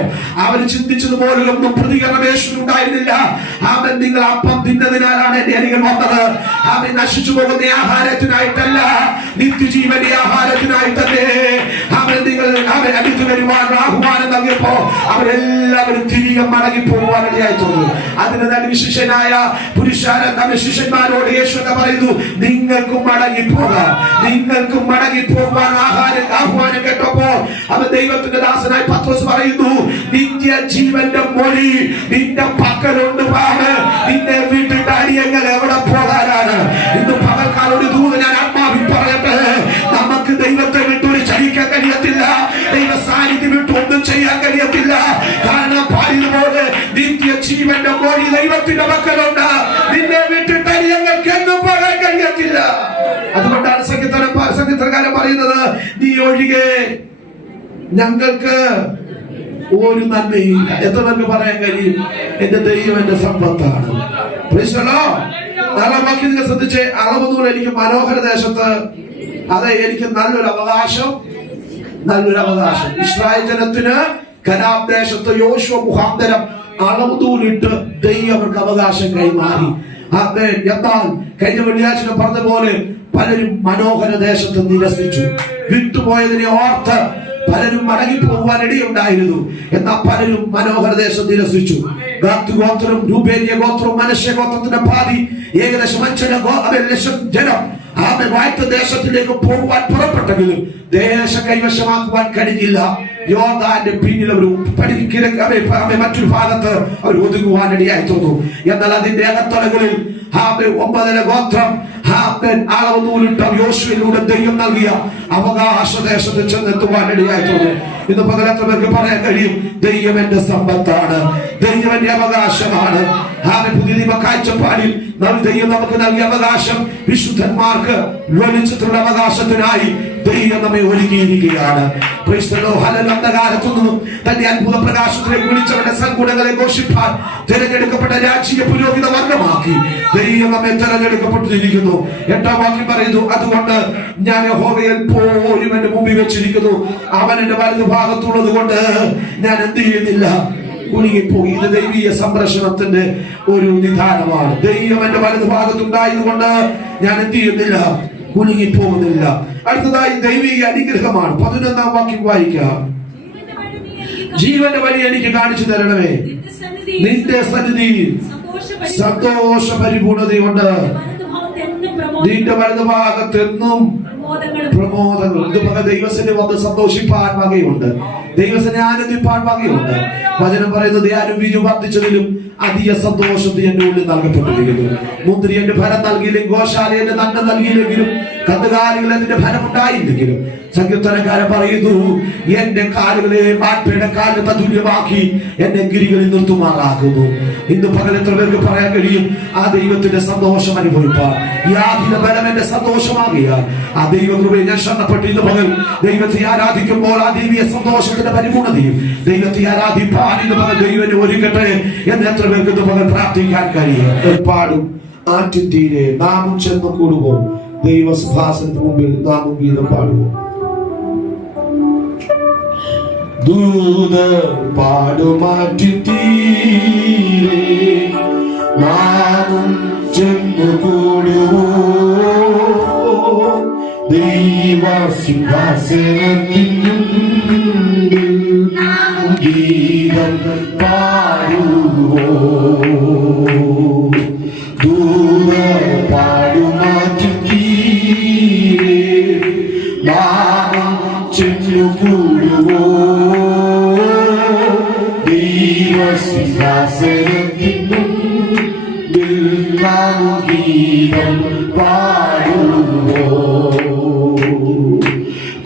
അവർ ചിന്തിച്ചതുപോലെ ഒന്നും പ്രതികരണം യേശുവിനുണ്ടായിരുന്നില്ല. അവൻ നിങ്ങൾ അപ്പം തിന്നതിനാലാണ് എന്റെ അരികിൽ വന്നത്. അവൻ നശിച്ചു പോകുന്ന ആഹാരത്തിനായിട്ടല്ല, നിത്യജീവന്റെ ആഹാരത്തിനായി തന്നെ അവൻ അടുത്ത് വരുവാൻ ആഹ്വാനം നൽകിയപ്പോ അവരെല്ലാവരും തിരികെ മടങ്ങി പോകുവാനിടയായി തോന്നുന്നു. അതിന് തന്നെ വിശിഷ്യനായ പുരുഷാരൻ തന്റെ ശിഷ്യന്മാരോട് യേശു പറയുന്നു, നിങ്ങൾക്കും മടങ്ങി പോകാം, നിങ്ങൾക്കും മടങ്ങി പോകുവാൻ ആഹ്വാനം കേട്ടപ്പോൾ അവൻ ദൈവത്തിന്റെ ദാസനായി പത്രോസ് പറയുന്നു, നിത്യജീവന്റെ മൊഴി നിന്റെ പക്കലുണ്ട്. നിന്നെ വീട്ടിട്ട് അടിയങ്ങൾ എവിടെ പോകാനാണ്? ഇന്ന് പകൽക്കാലം ഒരു ദൂത് ഞാൻ ആത്മാവിൽ പറയട്ടെ, നമുക്ക് ദൈവത്തെ വിട്ടൊരു ചലിക്കാൻ കഴിയത്തില്ല, ദൈവ സാന്നിധ്യം വിട്ട് ഒന്നും ചെയ്യാൻ കഴിയത്തില്ല. കാരണം പാടിയതുപോലെ നിത്യജീവന്റെ മൊഴി ദൈവത്തിന്റെ പക്കലുണ്ട്, നിന്നെ വിട്ടിട്ട് അടിയങ്ങൾക്ക് എങ്ങും പോകാൻ കഴിയത്തില്ല. അതുകൊണ്ടാണ് സംഗീതകാരൻ പറയുന്നത്, നീ ഒഴികെ ഞങ്ങൾക്ക് ഒരു നന്മയില്ല. എത്ര പേർക്ക് പറയാൻ കഴിയും, എന്റെ ദൈവം എന്റെ സമ്പത്താണ്. നിങ്ങൾ ശ്രദ്ധിച്ച്, അളവെന്നുള്ള എനിക്ക് മനോഹര ദേശത്ത്, അതെ, എനിക്ക് നല്ലൊരു അവകാശം. ഇസ്രായേൽ ജനത്തിന് കനാൻ ദേശത്ത് യോശുവ മുഖാന്തരം അളവുതൂലിട്ട് ദൈവം അവർക്ക് അവകാശം കൈമാറി. എന്നാൽ കഴിഞ്ഞ വെള്ളിയാഴ്ച പറഞ്ഞ പോലെ പലരും മനോഹര ദേശത്ത് നിരസിച്ചു. വിട്ടുപോയതിനെ ഓർത്ത് പലരും മടങ്ങി പോകുവാൻ ഇടയുണ്ടായിരുന്നു. എന്നാൽ പലരും മനോഹര ദേശം നിരസിച്ചു. ഗാദ് ഗോത്രം, രൂബേന്യ ഗോത്രം, മനശ്ശെ ഗോത്രത്തിന്റെ പാതി, ഏകദേശം 5 ലക്ഷം ജനം വാഴ്ത്ത ദേശത്തിലേക്ക് പോകുവാൻ പുറപ്പെട്ടെങ്കിലും ദേശം കൈവശമാക്കുവാൻ കഴിഞ്ഞില്ല. യോർദാന്റെ പിന്നിൽ അവർ മറ്റൊരു ഭാഗത്ത് അവർ ഒതുങ്ങുവാനിടയായി തോന്നു. എന്നാൽ അതിന്റെ അകത്തളകളിൽ 9 ഗോത്രം അളവുനൂലിട്ട യോശുവയിലൂടെ ദൈവം നൽകിയ അവകാശ ദേശത്ത് ചെന്നെത്തുവാനിടയായി തോന്നു. ഇന്ന് പകലത്തെ പേർക്ക് പറയാൻ കഴിയും, ദൈവം എന്റെ സമ്പത്താണ്, ദൈവം എന്റെ അവകാശമാണ്. പുതിയ നിയമ കാഴ്ചപ്പാടിൽ ദൈവം നമുക്ക് നൽകിയ അവകാശം വിശുദ്ധന്മാർക്ക് വെളിച്ചത്തിലുള്ള അവകാശത്തിനായി ദൈവം നമ്മെ ഒരുക്കിയിരിക്കുകയാണ്. അന്ധകാരത്തുനിന്നും തന്റെ അത്ഭുത പ്രകാശത്തിലേക്ക് വിളിച്ചവരുടെ സൽഗുണങ്ങളെ ഘോഷിപ്പാൻ തിരഞ്ഞെടുക്കപ്പെട്ട രാജ്യ പുരോഹിത വർഗമാക്കി ദൈവം നമ്മെ തിരഞ്ഞെടുക്കപ്പെട്ടിരിക്കുന്നു. 8-ാം വാക്യം പറയുന്നു, അതുകൊണ്ട് ഞാൻ യഹോവയെ എപ്പോഴും എന്റെ മുമ്പിൽ വെച്ചിരിക്കുന്നു, അവൻ എന്റെ വലതു ഭാഗത്തുള്ളത് കൊണ്ട് ഞാൻ എന്ത് ചെയ്യുന്നില്ല, കുലുങ്ങിപ്പോയി. ഇത് ദൈവീയ സംരക്ഷണത്തിന്റെ ഒരു നിദാനമാണ്. ദൈവം എന്റെ വലതു ഭാഗത്തുണ്ടായതുകൊണ്ട് ഞാൻ എന്ത് ചെയ്യുന്നില്ല, കുലുങ്ങിപ്പോകുന്നില്ല. അടുത്തതായി ദൈവിക അനുഗ്രഹമാണ്. 11-ാം വാക്യം വായിക്കാം. ജീവന്റെ വഴി എനിക്ക് കാണിച്ചു തരണമേ, നിന്റെ സന്നിധിയിൽ സന്തോഷ പരിപൂർണതയുണ്ട്, നിന്റെ വലതു ഭാഗത്തെന്നും പ്രമോദങ്ങൾ. ഇത് ദൈവസനെ വന്ന് സന്തോഷിപ്പാൻ വകയുണ്ട്, ദൈവസനെ ആനന്ദിപ്പാൻ വകയുണ്ട്. വചനം പറയുന്നത്, ആരും വീഞ്ഞു വർദ്ധിച്ചതിലും അധിക സന്തോഷത്തിൽ എന്റെ ഉള്ളിൽ നൽകപ്പെട്ടിരിക്കുന്നു. മുന്തിരി എന്റെ ഫലം നൽകിയില്ലെങ്കിലും, ഗോശാല എന്റെ നന്മ നൽകിയില്ലെങ്കിലും, കന്നുകാലികൾ എന്റെ ഫലം ഉണ്ടായില്ലെങ്കിലും, സങ്കീർത്തനക്കാരൻ പറയുന്നു, എന്റെ കാലുകളെ മാൻപേടെ കാലിന് തതുല്യമാക്കി എന്റെ ഗിരികളിൽ നിർത്തുമാറാക്കുന്നു. ഇന്ന് പകൽ എത്ര പേർക്ക് പറയാൻ കഴിയും, ആ ദൈവത്തിന്റെ സന്തോഷം അനുഭവിപ്പാൻ? യാതൊരു ബലം എന്റെ സന്തോഷമാകിയാൽ ആ ദൈവകൃപയെ ഞാൻ ശരണപ്പെട്ടു. ഇന്ന് പകൽ ദൈവത്തെ ആരാധിക്കുമ്പോൾ ആ ദൈവീയ സന്തോഷത്തിന്റെ പരിപൂർണതയും ദൈവത്തെ ആരാധിപ്പാൻ ഇന്ന് പകൽ ദൈവനെ ഒരുക്കട്ടെ എന്ന് എത്ര പേർക്ക് ഇന്ന് പകൽ പ്രാർത്ഥിക്കാൻ കഴിയും. പാടും ആറ്റിത്തീരെ നാമും ചെന്ന് കൂടുമ്പോൾ ദൈവസിംഹാസനത്തിന് മുമ്പിൽ നാമും ഗീതം പാടുவோம். ദൂതർ പാടുമാറ്റിത്തീരെ നാമും ചെന്ന് കൂടുவோம் ദൈവസിംഹാസനത്തിൻ മുമ്പിൽ നാമും ഗീതം പാടുவோம். ദൂതർ പാടുമാറ്റിത്തീരെ നാമും ചെന്നു കൂടുவோம் ദൈവസിംഹാസനത്തിൻ മുമ്പിൽ നാമും ഗീതം പാടുவோம்.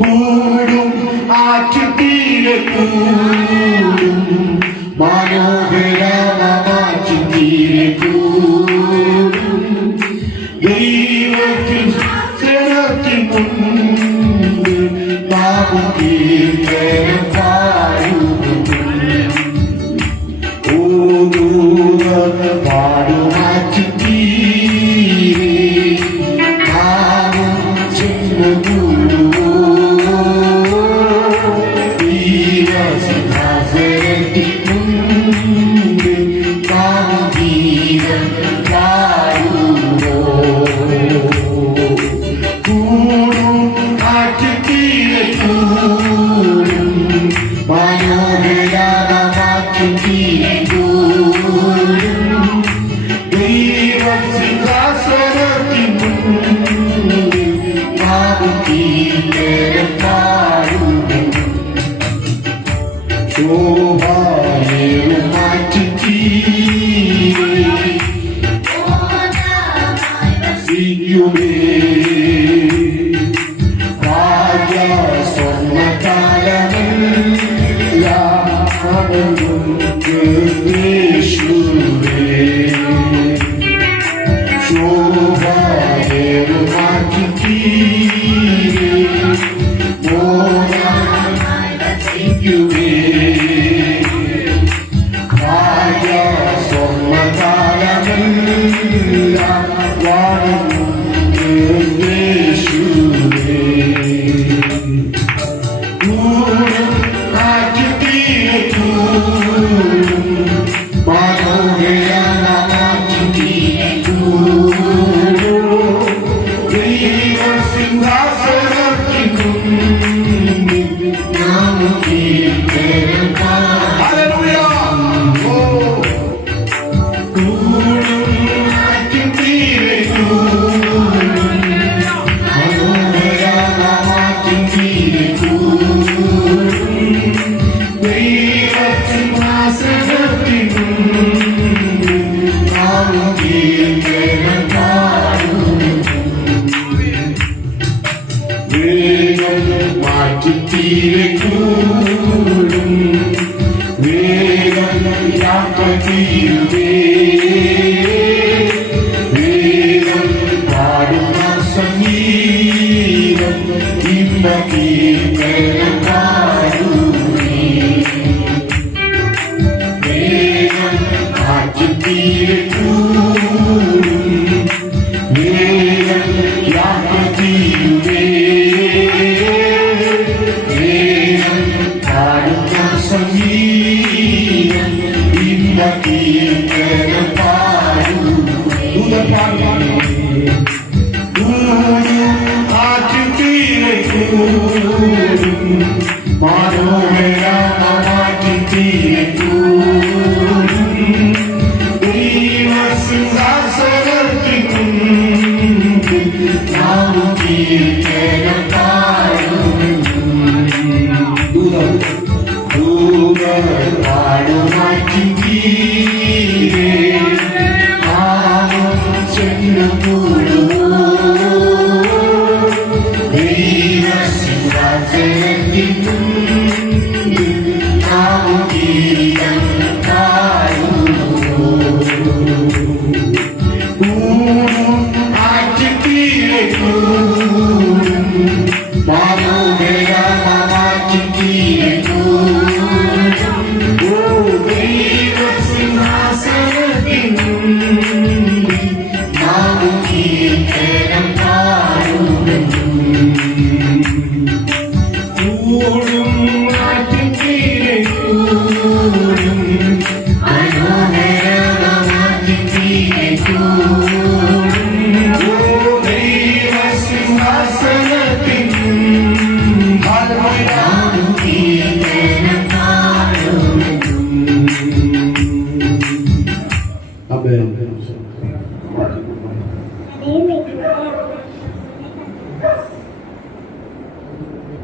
കൂടും ആറ്റിത്തീരെ കൂടും മനോഹരമാറ്റിത്തീരെ കൂടും ദൈവത്തിൻ സനത്തിൻ മുമ്പിൽ നാമും കീർത്തനം പാടും. ഓ ദൂതർ പാടുമാറ്റിത്തീരെ നാമും ചെന്നു കൂടുவோம் ദൈവസിംഹാസനത്തിൻ മുമ്പിൽ നാമും ഗീതം പാടുவோம். കൂടും ആറ്റിത്തീരെ കൂടും മനോഹരമാറ്റിത്തീരെ കൂടും ദൈവസിംഹാസനത്തിൻ മുമ്പിൽ നാമും കീർത്തനം പാടും. ശോഭയേറും ആറ്റിത്തീരെ വസിക്കുമേ ഭാഗ്യ സ്വർണ്ണകാലമെല്ലാം യേശുവേ. ശോഭയേറും ആറ്റിത്തീരെ വസിക്കുമേ ഭാഗ്യ സ്വർണ്ണകാലമെല്ലാം വാഴും യേശുവേ. കൂടും ആറ്റിത്തീരെ കൂടും മനോഹരമാറ്റിത്തീരെ കൂടും ദൈവസിംഹാസനത്തിൻ മുമ്പിൽ നാമും കീർത്തനം പാടും. ഹല്ലേലൂയ. കൂടും ആറ്റിത്തീരെ കൂടും മനോഹരമാറ്റിത്തീരെ കൂടും ദൈവസിംഹാസനത്തിൻ മുമ്പിൽ നാമും കീർത്തനം പാടും. വേഗം മാറ്റിത്തീരെ കൂടും വേഗം യാത്ര തീരുവേ വേഗം പാടുന്ന സംഗീതം ഇന്ന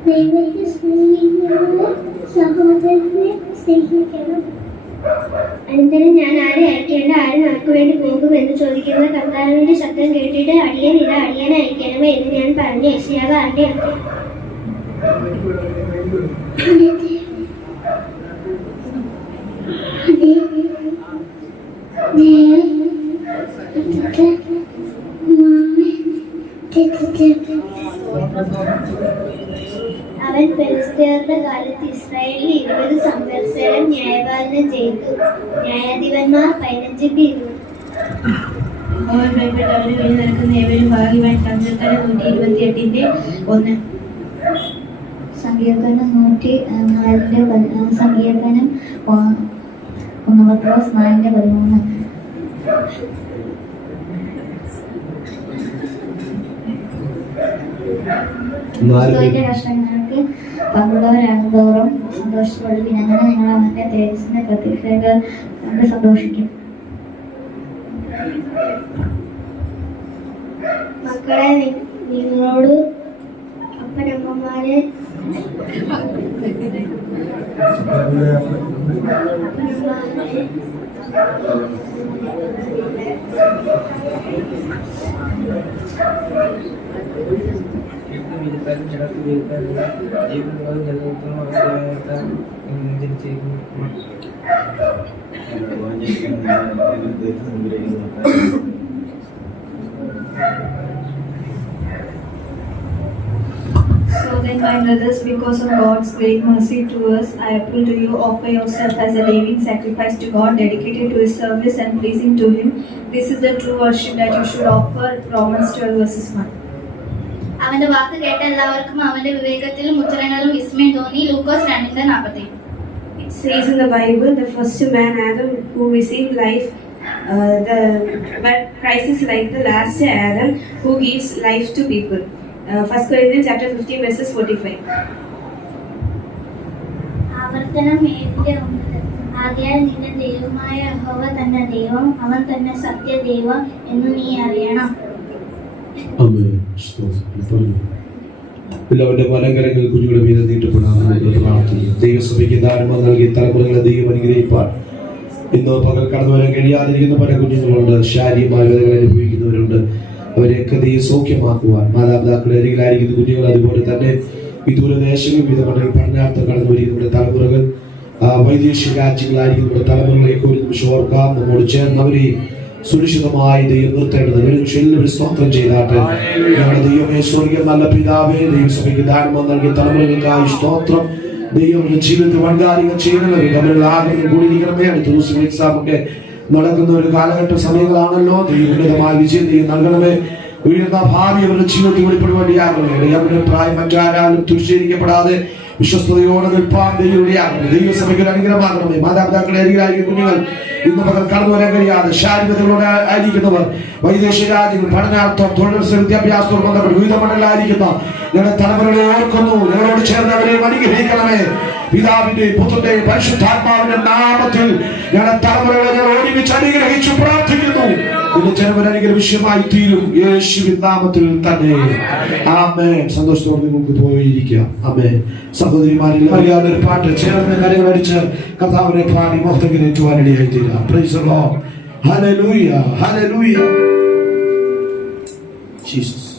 ദൈവത്തെ സ്നേഹിക്കണം, സഹോദരനെ സ്നേഹിക്കണം. അനന്തരം ഞാൻ ആരെ അയക്കേണ്ട, ആര് നമുക്ക് വേണ്ടി പോകും എന്ന് ചോദിക്കുന്ന കർത്താവിന്റെ ശബ്ദം കേട്ടിട്ട് അടിയൻ ഇതാ അടിയനെ അയക്കണമേ എന്ന് ഞാൻ പറഞ്ഞു. യെശയ്യാവ് 6:8. അവൻ ഫെലിസ്ത്യരുടെ കാലത്ത് ഇസ്രായേലിൽ 20 സംവത്സരം ന്യായപാലനം ചെയ്തു. ന്യായാധിപന്മാർ 15-20. അവൻ ഭയപ്പെട്ടവന് വഴി നടക്കുന്ന ഏവരും ഭാഗ്യവാൻ. സങ്കീർത്തനം 128:1. സങ്കീർത്തനം 104 സങ്കീർത്തനം 4:13. ക്രിസ്തുവിന്റെ കഷ്ടങ്ങൾക്ക് പങ്കുള്ളവരാകുന്തോറും സന്തോഷപ്പെടുവിൻ. അങ്ങനെ നിങ്ങൾ അവന്റെ തേജസ്സിന്റെ പ്രത്യക്ഷതകൾ കണ്ട് സന്തോഷിക്കും. മക്കളെ, നിങ്ങളോട് അപ്പനമ്മമാരെ So then, my brothers, because of God's great mercy to us, I appeal to you, offer yourself as a living sacrifice to God, dedicated to His service and pleasing to Him. This is the true worship that you should offer. Romans 12:1. അവന്റെ വാക്ക് കേട്ട എല്ലാവർക്കും അവന്റെ വിവേകത്തിലും ഉത്തരങ്ങളിലും വിസ്മയം തോന്നി. ലൂക്കോസ് 2:47. It says in the Bible, the first man Adam who received life, but Christ is like the last Adam who gives life to people. 1 Corinthians chapter 15:45. ആവർത്തനം 7:9. ആകയാൽ നിന്റെ ദൈവമായ യഹോവ തന്നെ ദൈവം, അവൻ തന്നെ സത്യദൈവം എന്ന് നീ അറിയണം. എല്ലാവരുടെ മലങ്കരങ്ങൾ കുഞ്ഞുങ്ങളുടെ മീതെ നീട്ടപ്പെടാമെന്ന് പ്രാർത്ഥിക്കുന്നു. ദൈവസഭയ്ക്ക് ധാരണ നൽകി തലമുറകളെ ദൈവം അനുഗ്രഹിപ്പാൻ ഇന്ന് പകൽ കടന്നു വരാൻ കഴിയാതിരിക്കുന്ന പല കുഞ്ഞുങ്ങളുണ്ട്. ശാരീരികമായ വേദനകൾ അനുഭവിക്കുന്നവരുണ്ട്. അവരെയൊക്കെ ദൈവം സൗഖ്യമാക്കുവാൻ മാതാപിതാക്കളുടെ അരികിലായിരിക്കുന്ന കുഞ്ഞുങ്ങൾ, അതുപോലെ തന്നെ വിദൂരദേശങ്ങൾ വിധമണ്ഡലം പഠനാർത്ഥം കടന്നു വരിക്കുന്ന തലമുറകൾ, വൈദേശിക രാജ്യങ്ങളായിരിക്കുന്ന നമ്മുടെ തലമുറകളെയൊക്കെ ഒരു നിമിഷം ഓർക്കാം. നമ്മോട് ചേർന്ന് അവരെ സുരക്ഷിതമായി ദൈവം നിർത്തേണ്ടത് എല്ലാവരും സ്തോത്രം ചെയ്താട്ടെ. ഞങ്ങളുടെ ദൈവമേ, സ്വർഗീയ നല്ല പിതാവേ, ദൈവസഭയ്ക്ക് ധാരണ നൽകിയ തലമുറകൾക്കായി സ്തോത്രം. ദൈവം ജീവിതത്തിൽ വൻകാര്യങ്ങൾ ചെയ്യണമേ. നമ്മളിൽ ആഗ്രഹം കൂടിയിരിക്കണമേ. അടുത്ത ദിവസം എക്സാമൊക്കെ നടക്കുന്ന ഒരു കാലഘട്ട സമയങ്ങളാണല്ലോ. ഉന്നതമായ വിജയം നീ നൽകണമേ. ഉയർന്ന ഭാവി അവരുടെ ജീവിതത്തിൽ വെളിപ്പെടുവാനിടയാകണമേ. അവരുടെ പ്രായം മറ്റാരാലും തുച്ഛീകരിക്കപ്പെടാതെ വിശ്വസ്തയോടെ നിൽപ്പാൻ ദൈവമാകണമേ. ദൈവസഭയ്ക്ക് ഒരു അനുഗ്രഹമാകണമേ. മാതാപിതാക്കളെ അരികിലായിരിക്കും കുഞ്ഞുങ്ങൾ ഇന്ന് പകൽ കടന്നു വരാൻ കഴിയാതെ ശാരീരികതകളോടെ ആയിരിക്കുന്നവർ, വൈദേശ രാജ്യങ്ങൾ, പഠനാർത്ഥം, തൊഴിൽ വിദ്യാഭ്യാസത്തോട് ബന്ധപ്പെട്ട് വിവിധ മണ്ഡലമായിരിക്കുന്ന ഞങ്ങളുടെ തലമുറകളെ ഓർക്കുന്നു. ഞങ്ങളോട് ചേർന്നവരെ അനുഗ്രഹിക്കണമേ. പിതാവിന്റെയും പുത്രന്റെയും പരിശുദ്ധാത്മാവിന്റെ നാമത്തിൽ ഞങ്ങളുടെ തലമുറകളെ ഞങ്ങൾ ഒരുമിച്ച് അനുഗ്രഹിച്ചു പ്രാർത്ഥിക്കുന്നു. ഇതിന്റെ ജനപരാനികര വിഷയമായി തീരും യേശുവിൻ നാമത്തിൽ തന്നെ. ആമേൻ. സന്തോഷത്തോടെ നിങ്ങൾക്ക് പോയിരിക്കാം. ആമേൻ. സഹോദരിമാരിൽ അറിയാവുന്ന ഒരു പാട്ട് ചേർന്ന് കരങ്ങൾ അടിച്ച് കർത്താവിനെ പാടി മോഹത്തകരേറ്റുവാനിടയായി തീരാം. Praise the Lord. Hallelujah, hallelujah. Jesus.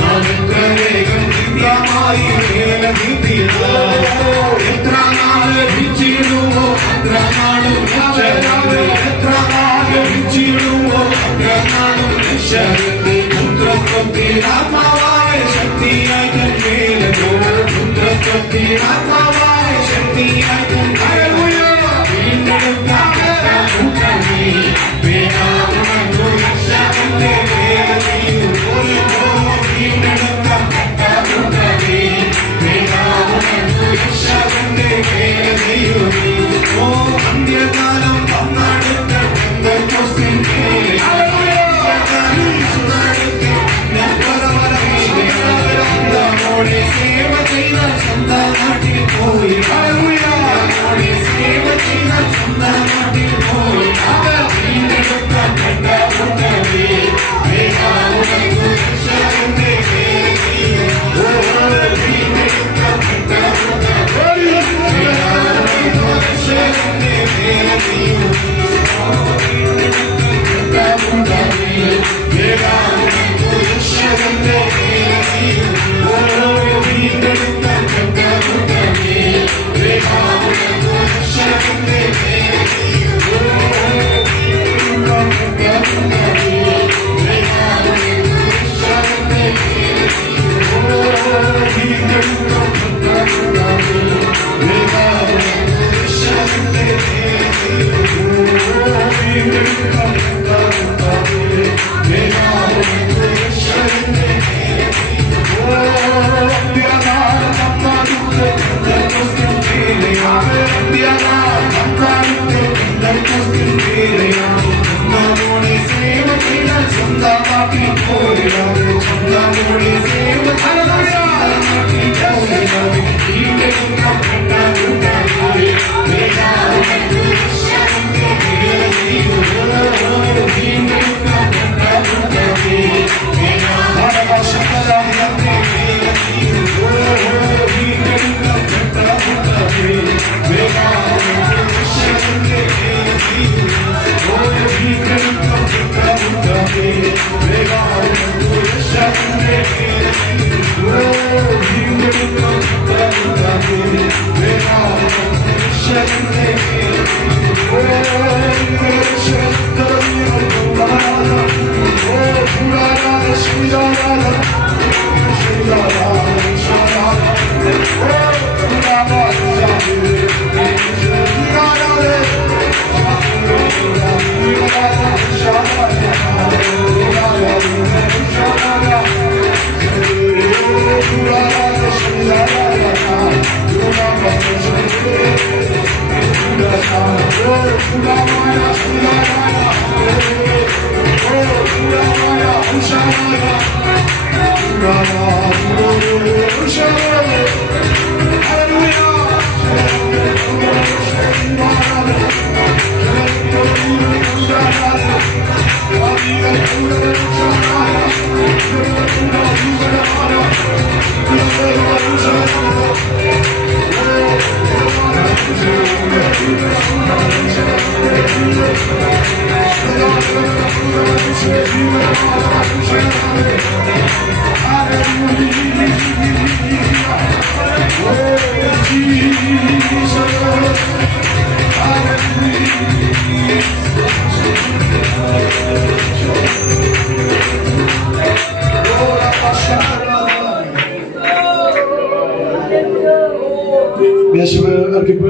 മാത്രമേ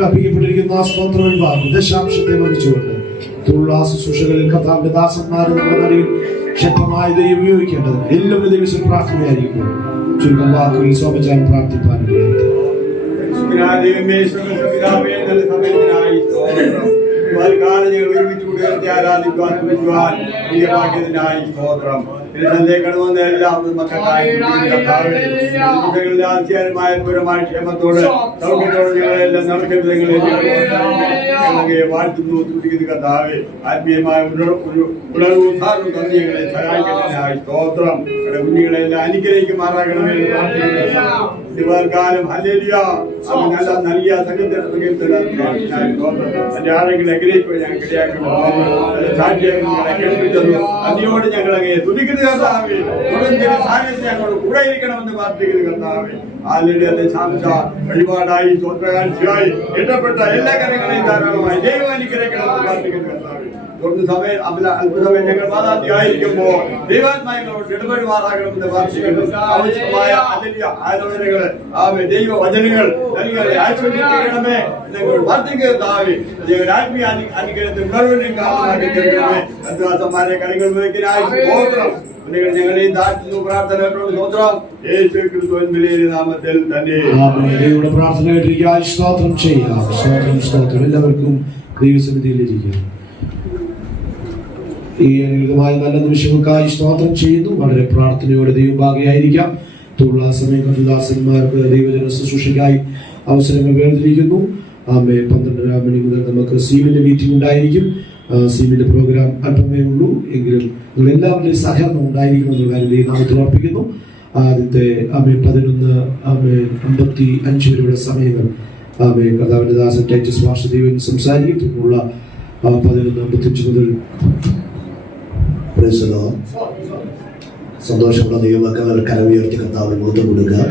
അർപ്പിക്കപ്പെട്ടിരിക്കുന്ന സ്തോത്ര വിഭാഗം ദശാംശത്തെ വഹിച്ചുകൊണ്ട് തുടർന്നുള്ള ശുശ്രൂഷകളിൽ കർത്താവിന്റെ ദാസന്മാരെ നമ്മുടെ നടുവിൽ ശക്തമായ ദൈവം ഉപയോഗിക്കേണ്ടത് എല്ലാവരും ദിവസം പ്രാർത്ഥനയായിരിക്കും. ചുരുക്കം വാക്കുകളിൽ സ്വാമിച്ചാൽ പ്രാർത്ഥിപ്പാൻ ക്ഷേമത്തോട് സൗഖ്യത്തോട് ഞങ്ങളെല്ലാം നടക്കുന്ന വാഴ്ത്തുന്നു തുടിക്കുന്ന കർത്താവേ. ആത്മീയമായ ഉണർവ് ഉദ്ധാരണം തന്ന് ഞങ്ങളെ സഹായിക്കുന്നതിനായി സ്തോത്രം. കുഞ്ഞുങ്ങളെല്ലാം അനുഗ്രഹിക്കുമാറാകണമേ. കാലം ഹല്ലേലൂയ നല്ല നൽകിയ സംഘത്തിന്റെ എന്റെ ആരെങ്കിലും അനുഗ്രഹിക്കുക ഞങ്ങൾ സാക്ഷ്യം അതിനോട് ഞങ്ങളെ തുടിക്കുന്ന കർത്താവേ. സാന്നിധ്യം ഞങ്ങളോട് കൂടെ ഇരിക്കണമെന്ന് പ്രാർത്ഥിക്കുന്ന കർത്താവേ. വഴിപാടായി സ്വന്തകാഴ്ചയായി ഇഷ്ടപ്പെട്ട എല്ലാ കാര്യങ്ങളെയും ധാരാളമായി ദൈവം അനുഗ്രഹിക്കണമെന്ന് പ്രാർത്ഥിക്കുന്ന കർത്താവേ. തുടർന്ന് സമയം അത്ഭുതമേ ഞങ്ങൾ മാതാപിതായിരിക്കുമ്പോൾ ദൈവാത്മാക്കളോട് ഇടപെടുമാറാകണമെന്ന് പ്രാർത്ഥിക്കുന്നു. ആവശ്യമായ ആലോചനകള് ദൈവ വചനങ്ങൾ നൽകണമേ, ആശ്വസിപ്പിക്കണമേ ഞങ്ങൾ പ്രാർത്ഥിക്കുക താവേ. ആത്മീയ അനുഗ്രഹത്തിൽ ഉണർവിനെയും കാരണമാക്കി തീർക്കണമേ. അദ്വാസന്മാരെ കാര്യങ്ങൾ ഉപയോഗിക്കാനായി സ്തോത്രം. ഞങ്ങളെയും താഴ്ത്തുന്നു പ്രാർത്ഥനയോട് സ്തോത്രം. യേശു ക്രിസ്തുവിൻ വിലയേറിയ നാമത്തിൽ തന്നെ പ്രാർത്ഥന കേട്ടിരിക്കുക. സ്തോത്രം ചെയ്യാം. സ്തോത്രം സ്തോത്രം. എല്ലാവർക്കും ദൈവസന്നിധിയിലിരിക്കുക. ഈ അനുഗ്രഹമായ നല്ല നിമിഷങ്ങൾക്കായി സ്തോത്രം ചെയ്യുന്നു. വളരെ പ്രാർത്ഥനയോടെ ദൈവഭാഗിയായിരിക്കാം. തുടർന്നുള്ള സമയം കർത്തദാസന്മാർക്ക് ദൈവജന ശുശ്രൂഷയ്ക്കായി അവസരങ്ങൾ വേർതിരിക്കുന്നു. 12:30 മണി മുതൽ നമുക്ക് സീമിന്റെ മീറ്റിംഗ് ഉണ്ടായിരിക്കും. സീമിന്റെ പ്രോഗ്രാം അല്പമേ ഉള്ളൂ എങ്കിലും നിങ്ങളെല്ലാവരുടെയും സഹകരണം ഉണ്ടായിരിക്കും എന്നുള്ള കാര്യം നാമത്തിൽ ഓർപ്പിക്കുന്നു. ആദ്യത്തെ 11:55 വരെയുള്ള സമയങ്ങൾ കർത്താവിന്റെ ദാസൻ ടൈറ്റസ് വാസുദേവൻ സംസാരിക്കും. തുടർന്നുള്ള 11:55 മുതൽ സന്തോഷമുള്ള ദൈവമക്കൾ കരം ഉയർത്തി കർത്താവിന് മുഖത്ത് കൊടുക്കുക.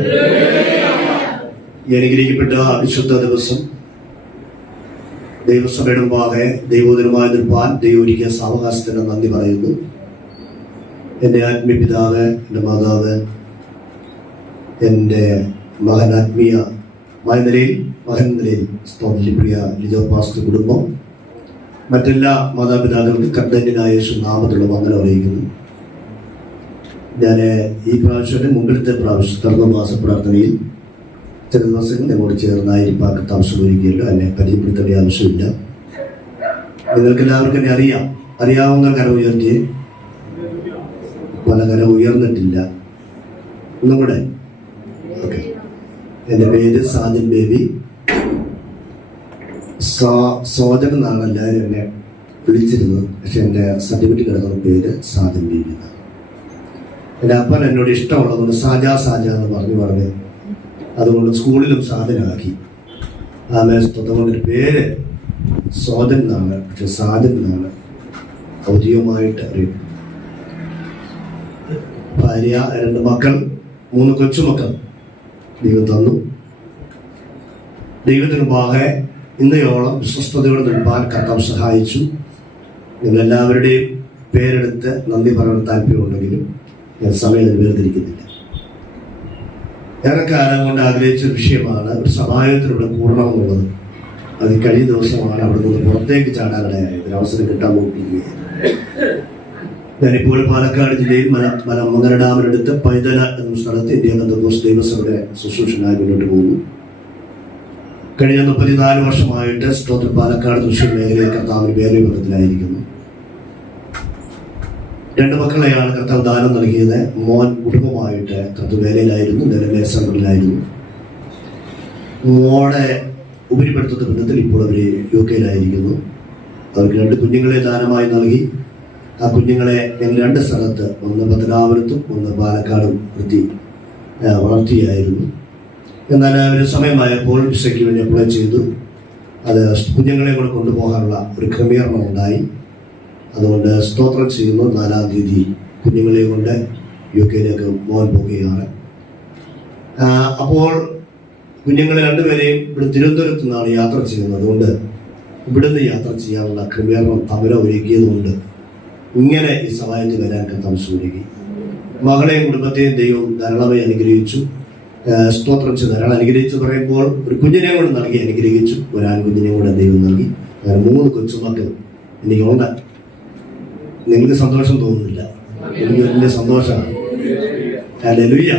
അനുഗ്രഹിക്കപ്പെട്ട വിശുദ്ധ ദിവസം ദൈവസഭയുടെ മുമ്പാകെ ദൈവോദരമായി നിൽപ്പാൻ ദൈവം ഒരുക്കിയ സാവകാശത്തിന് നന്ദി പറയുന്നു. എൻ്റെ ആത്മീയ പിതാവ്, എൻ്റെ മാതാവ്, എൻ്റെ മകൻ ആത്മീയമായ നിലയിൽ മകൻ നിലയിൽ പ്രിയ ലിജോ പാസ്റ്റർ കുടുംബം, മറ്റെല്ലാ മാതാപിതാക്കൾക്ക് കർത്തന്യനായ നാമത്തിലുള്ള വന്ദനം അറിയിക്കുന്നു. ഞാൻ ഈ പ്രാവശ്യം മുമ്പിലത്തെ പ്രാവശ്യം കർമ്മമാസ പ്രാർത്ഥനയിൽ ചില ദിവസങ്ങൾ നമ്മോട് ചേർന്നായിരിക്കാൻ കർത്താവ് ഒരുക്കിയല്ലോ. എന്നെ പരിചയപ്പെടുത്തേണ്ട ആവശ്യമില്ല. നിങ്ങൾക്ക് എല്ലാവർക്കും എന്നെ അറിയാവുന്ന കരം ഉയർത്തി പല കരം ഉയർന്നിട്ടില്ല. ഒന്നും കൂടെ. ഓക്കെ. എൻ്റെ പേര് സാജൻ ബേബി. സോജൻ എന്നാണ് എല്ലാവരും എന്നെ വിളിച്ചിരുന്നത്. പക്ഷെ എൻ്റെ സർട്ടിഫിക്കറ്റ് കിടക്കുന്ന പേര് സാജൻ ബേബി എന്നാണ്. എൻ്റെ അപ്പൻ എന്നോട് ഇഷ്ടമുള്ളതുകൊണ്ട് സാജ എന്ന് പറഞ്ഞ് അതുകൊണ്ട് സ്കൂളിലും സാധനമാക്കി. അതുകൊണ്ടൊരു പേര് സോജൻ എന്നാണ്. പക്ഷെ സാജൻ എന്നാണ് ഔദ്യോഗികമായിട്ട് അറിയും. ഭാര്യ, 2 മക്കൾ, 3 കൊച്ചുമക്കൾ ദൈവം തന്നു. ദൈവത്തിന് മുമ്പാകെ ഇന്നയോളം വിശ്വസ്തയോടെ നിൽപ്പാൻ കർത്താവ് സഹായിച്ചു. നിങ്ങളെല്ലാവരുടെയും പേരെടുത്ത് നന്ദി പറയാൻ താല്പര്യമുണ്ടെങ്കിലും ഞാൻ സമയം വേർതിരിക്കുന്നില്ല. ഏറെക്കാലം കൊണ്ട് ആഗ്രഹിച്ച വിഷയമാണ് ഒരു സമാജത്തിലൂടെ കൂടണമെന്നുള്ളത്. അത് കഴിഞ്ഞ ദിവസമാണ് അവിടെ നിന്ന് പുറത്തേക്ക് ചാടാനിടയായത്. ഒരു അവസരം കിട്ടാൻ നോക്കുകയാണ്. ഞാനിപ്പോൾ പാലക്കാട് ജില്ലയിൽ മലമംഗല ഡാമിനടുത്ത് പൈതല എന്ന സ്ഥലത്ത് ഇന്ത്യ ബന്ധുക്കോസ് ദൈവസഭയുടെ ശുശ്രൂഷനായി മുന്നോട്ട് പോകുന്നു. കഴിഞ്ഞ 34 വർഷമായിട്ട് സ്തോത്രം പാലക്കാട് തൃശ്ശൂർ മേഖലയിൽ കർത്താവിന് വേലബന്ധത്തിലായിരിക്കുന്നു. 2 മക്കളെയാണ് കർത്താവ് ദാനം നൽകിയത്. മോൻ കുടുംബമായിട്ട് കർത്താവ് വേലയിലായിരുന്നു, നിലവിലെ സെൻട്രലിലായിരുന്നു. മോളെ ഉപരിപഠിത്തത്തെ ബന്ധത്തിൽ ഇപ്പോൾ അവർ UK-യിലായിരിക്കുന്നു. അവർക്ക് 2 കുഞ്ഞുങ്ങളെ ദാനമായി നൽകി. ആ കുഞ്ഞുങ്ങളെ ഞങ്ങൾ 2 സ്ഥലത്ത്, ഒന്ന് പത്തനാപുരത്തും ഒന്ന് പാലക്കാടും വളർത്തിയായിരുന്നു. എന്നാൽ ഒരു സമയമായപ്പോൾ വിസയ്ക്ക് വേണ്ടി അപ്ലൈ ചെയ്തു. അത് കുഞ്ഞുങ്ങളെ കൂടെ കൊണ്ടുപോകാനുള്ള ഒരു ക്രമീകരണം ഉണ്ടായി. അതുകൊണ്ട് സ്തോത്രം ചെയ്യുന്നു. 4-ാം തീയതി കുഞ്ഞുങ്ങളെ കൊണ്ട് UK-യിലേക്ക് പോകാൻ പോവുകയാണ്. അപ്പോൾ കുഞ്ഞുങ്ങളെ 2 പേരെയും ഇവിടെ തിരുവനന്തപുരത്ത് നിന്നാണ് യാത്ര ചെയ്യുന്നത്. അതുകൊണ്ട് ഇവിടുന്ന് യാത്ര ചെയ്യാനുള്ള ക്രമീകരണം തമിഴ ഒരുക്കിയതുകൊണ്ട് ഇങ്ങനെ ഈ സഹായത്തിൽ വരാൻ താമസിക്കുകയും മകളെയും കുടുംബത്തെയും ദൈവം ധാരാളമായി അനുഗ്രഹിച്ചു. സ്തോത്രം ചെയ്ത് ധാരാളം അനുഗ്രഹിച്ചു പറയുമ്പോൾ ഒരു കുഞ്ഞിനെ കൂടെ നൽകി അനുഗ്രഹിച്ചു. ഒരു ആൺകുഞ്ഞിനെ കൂടെ ദൈവം നൽകി. അങ്ങനെ 3 കൊച്ചുമക്കൾ എനിക്കുണ്ട്. നിങ്ങൾക്ക് സന്തോഷം തോന്നുന്നില്ല, എനിക്ക് വലിയ സന്തോഷമാണ്. ഹല്ലേലൂയ.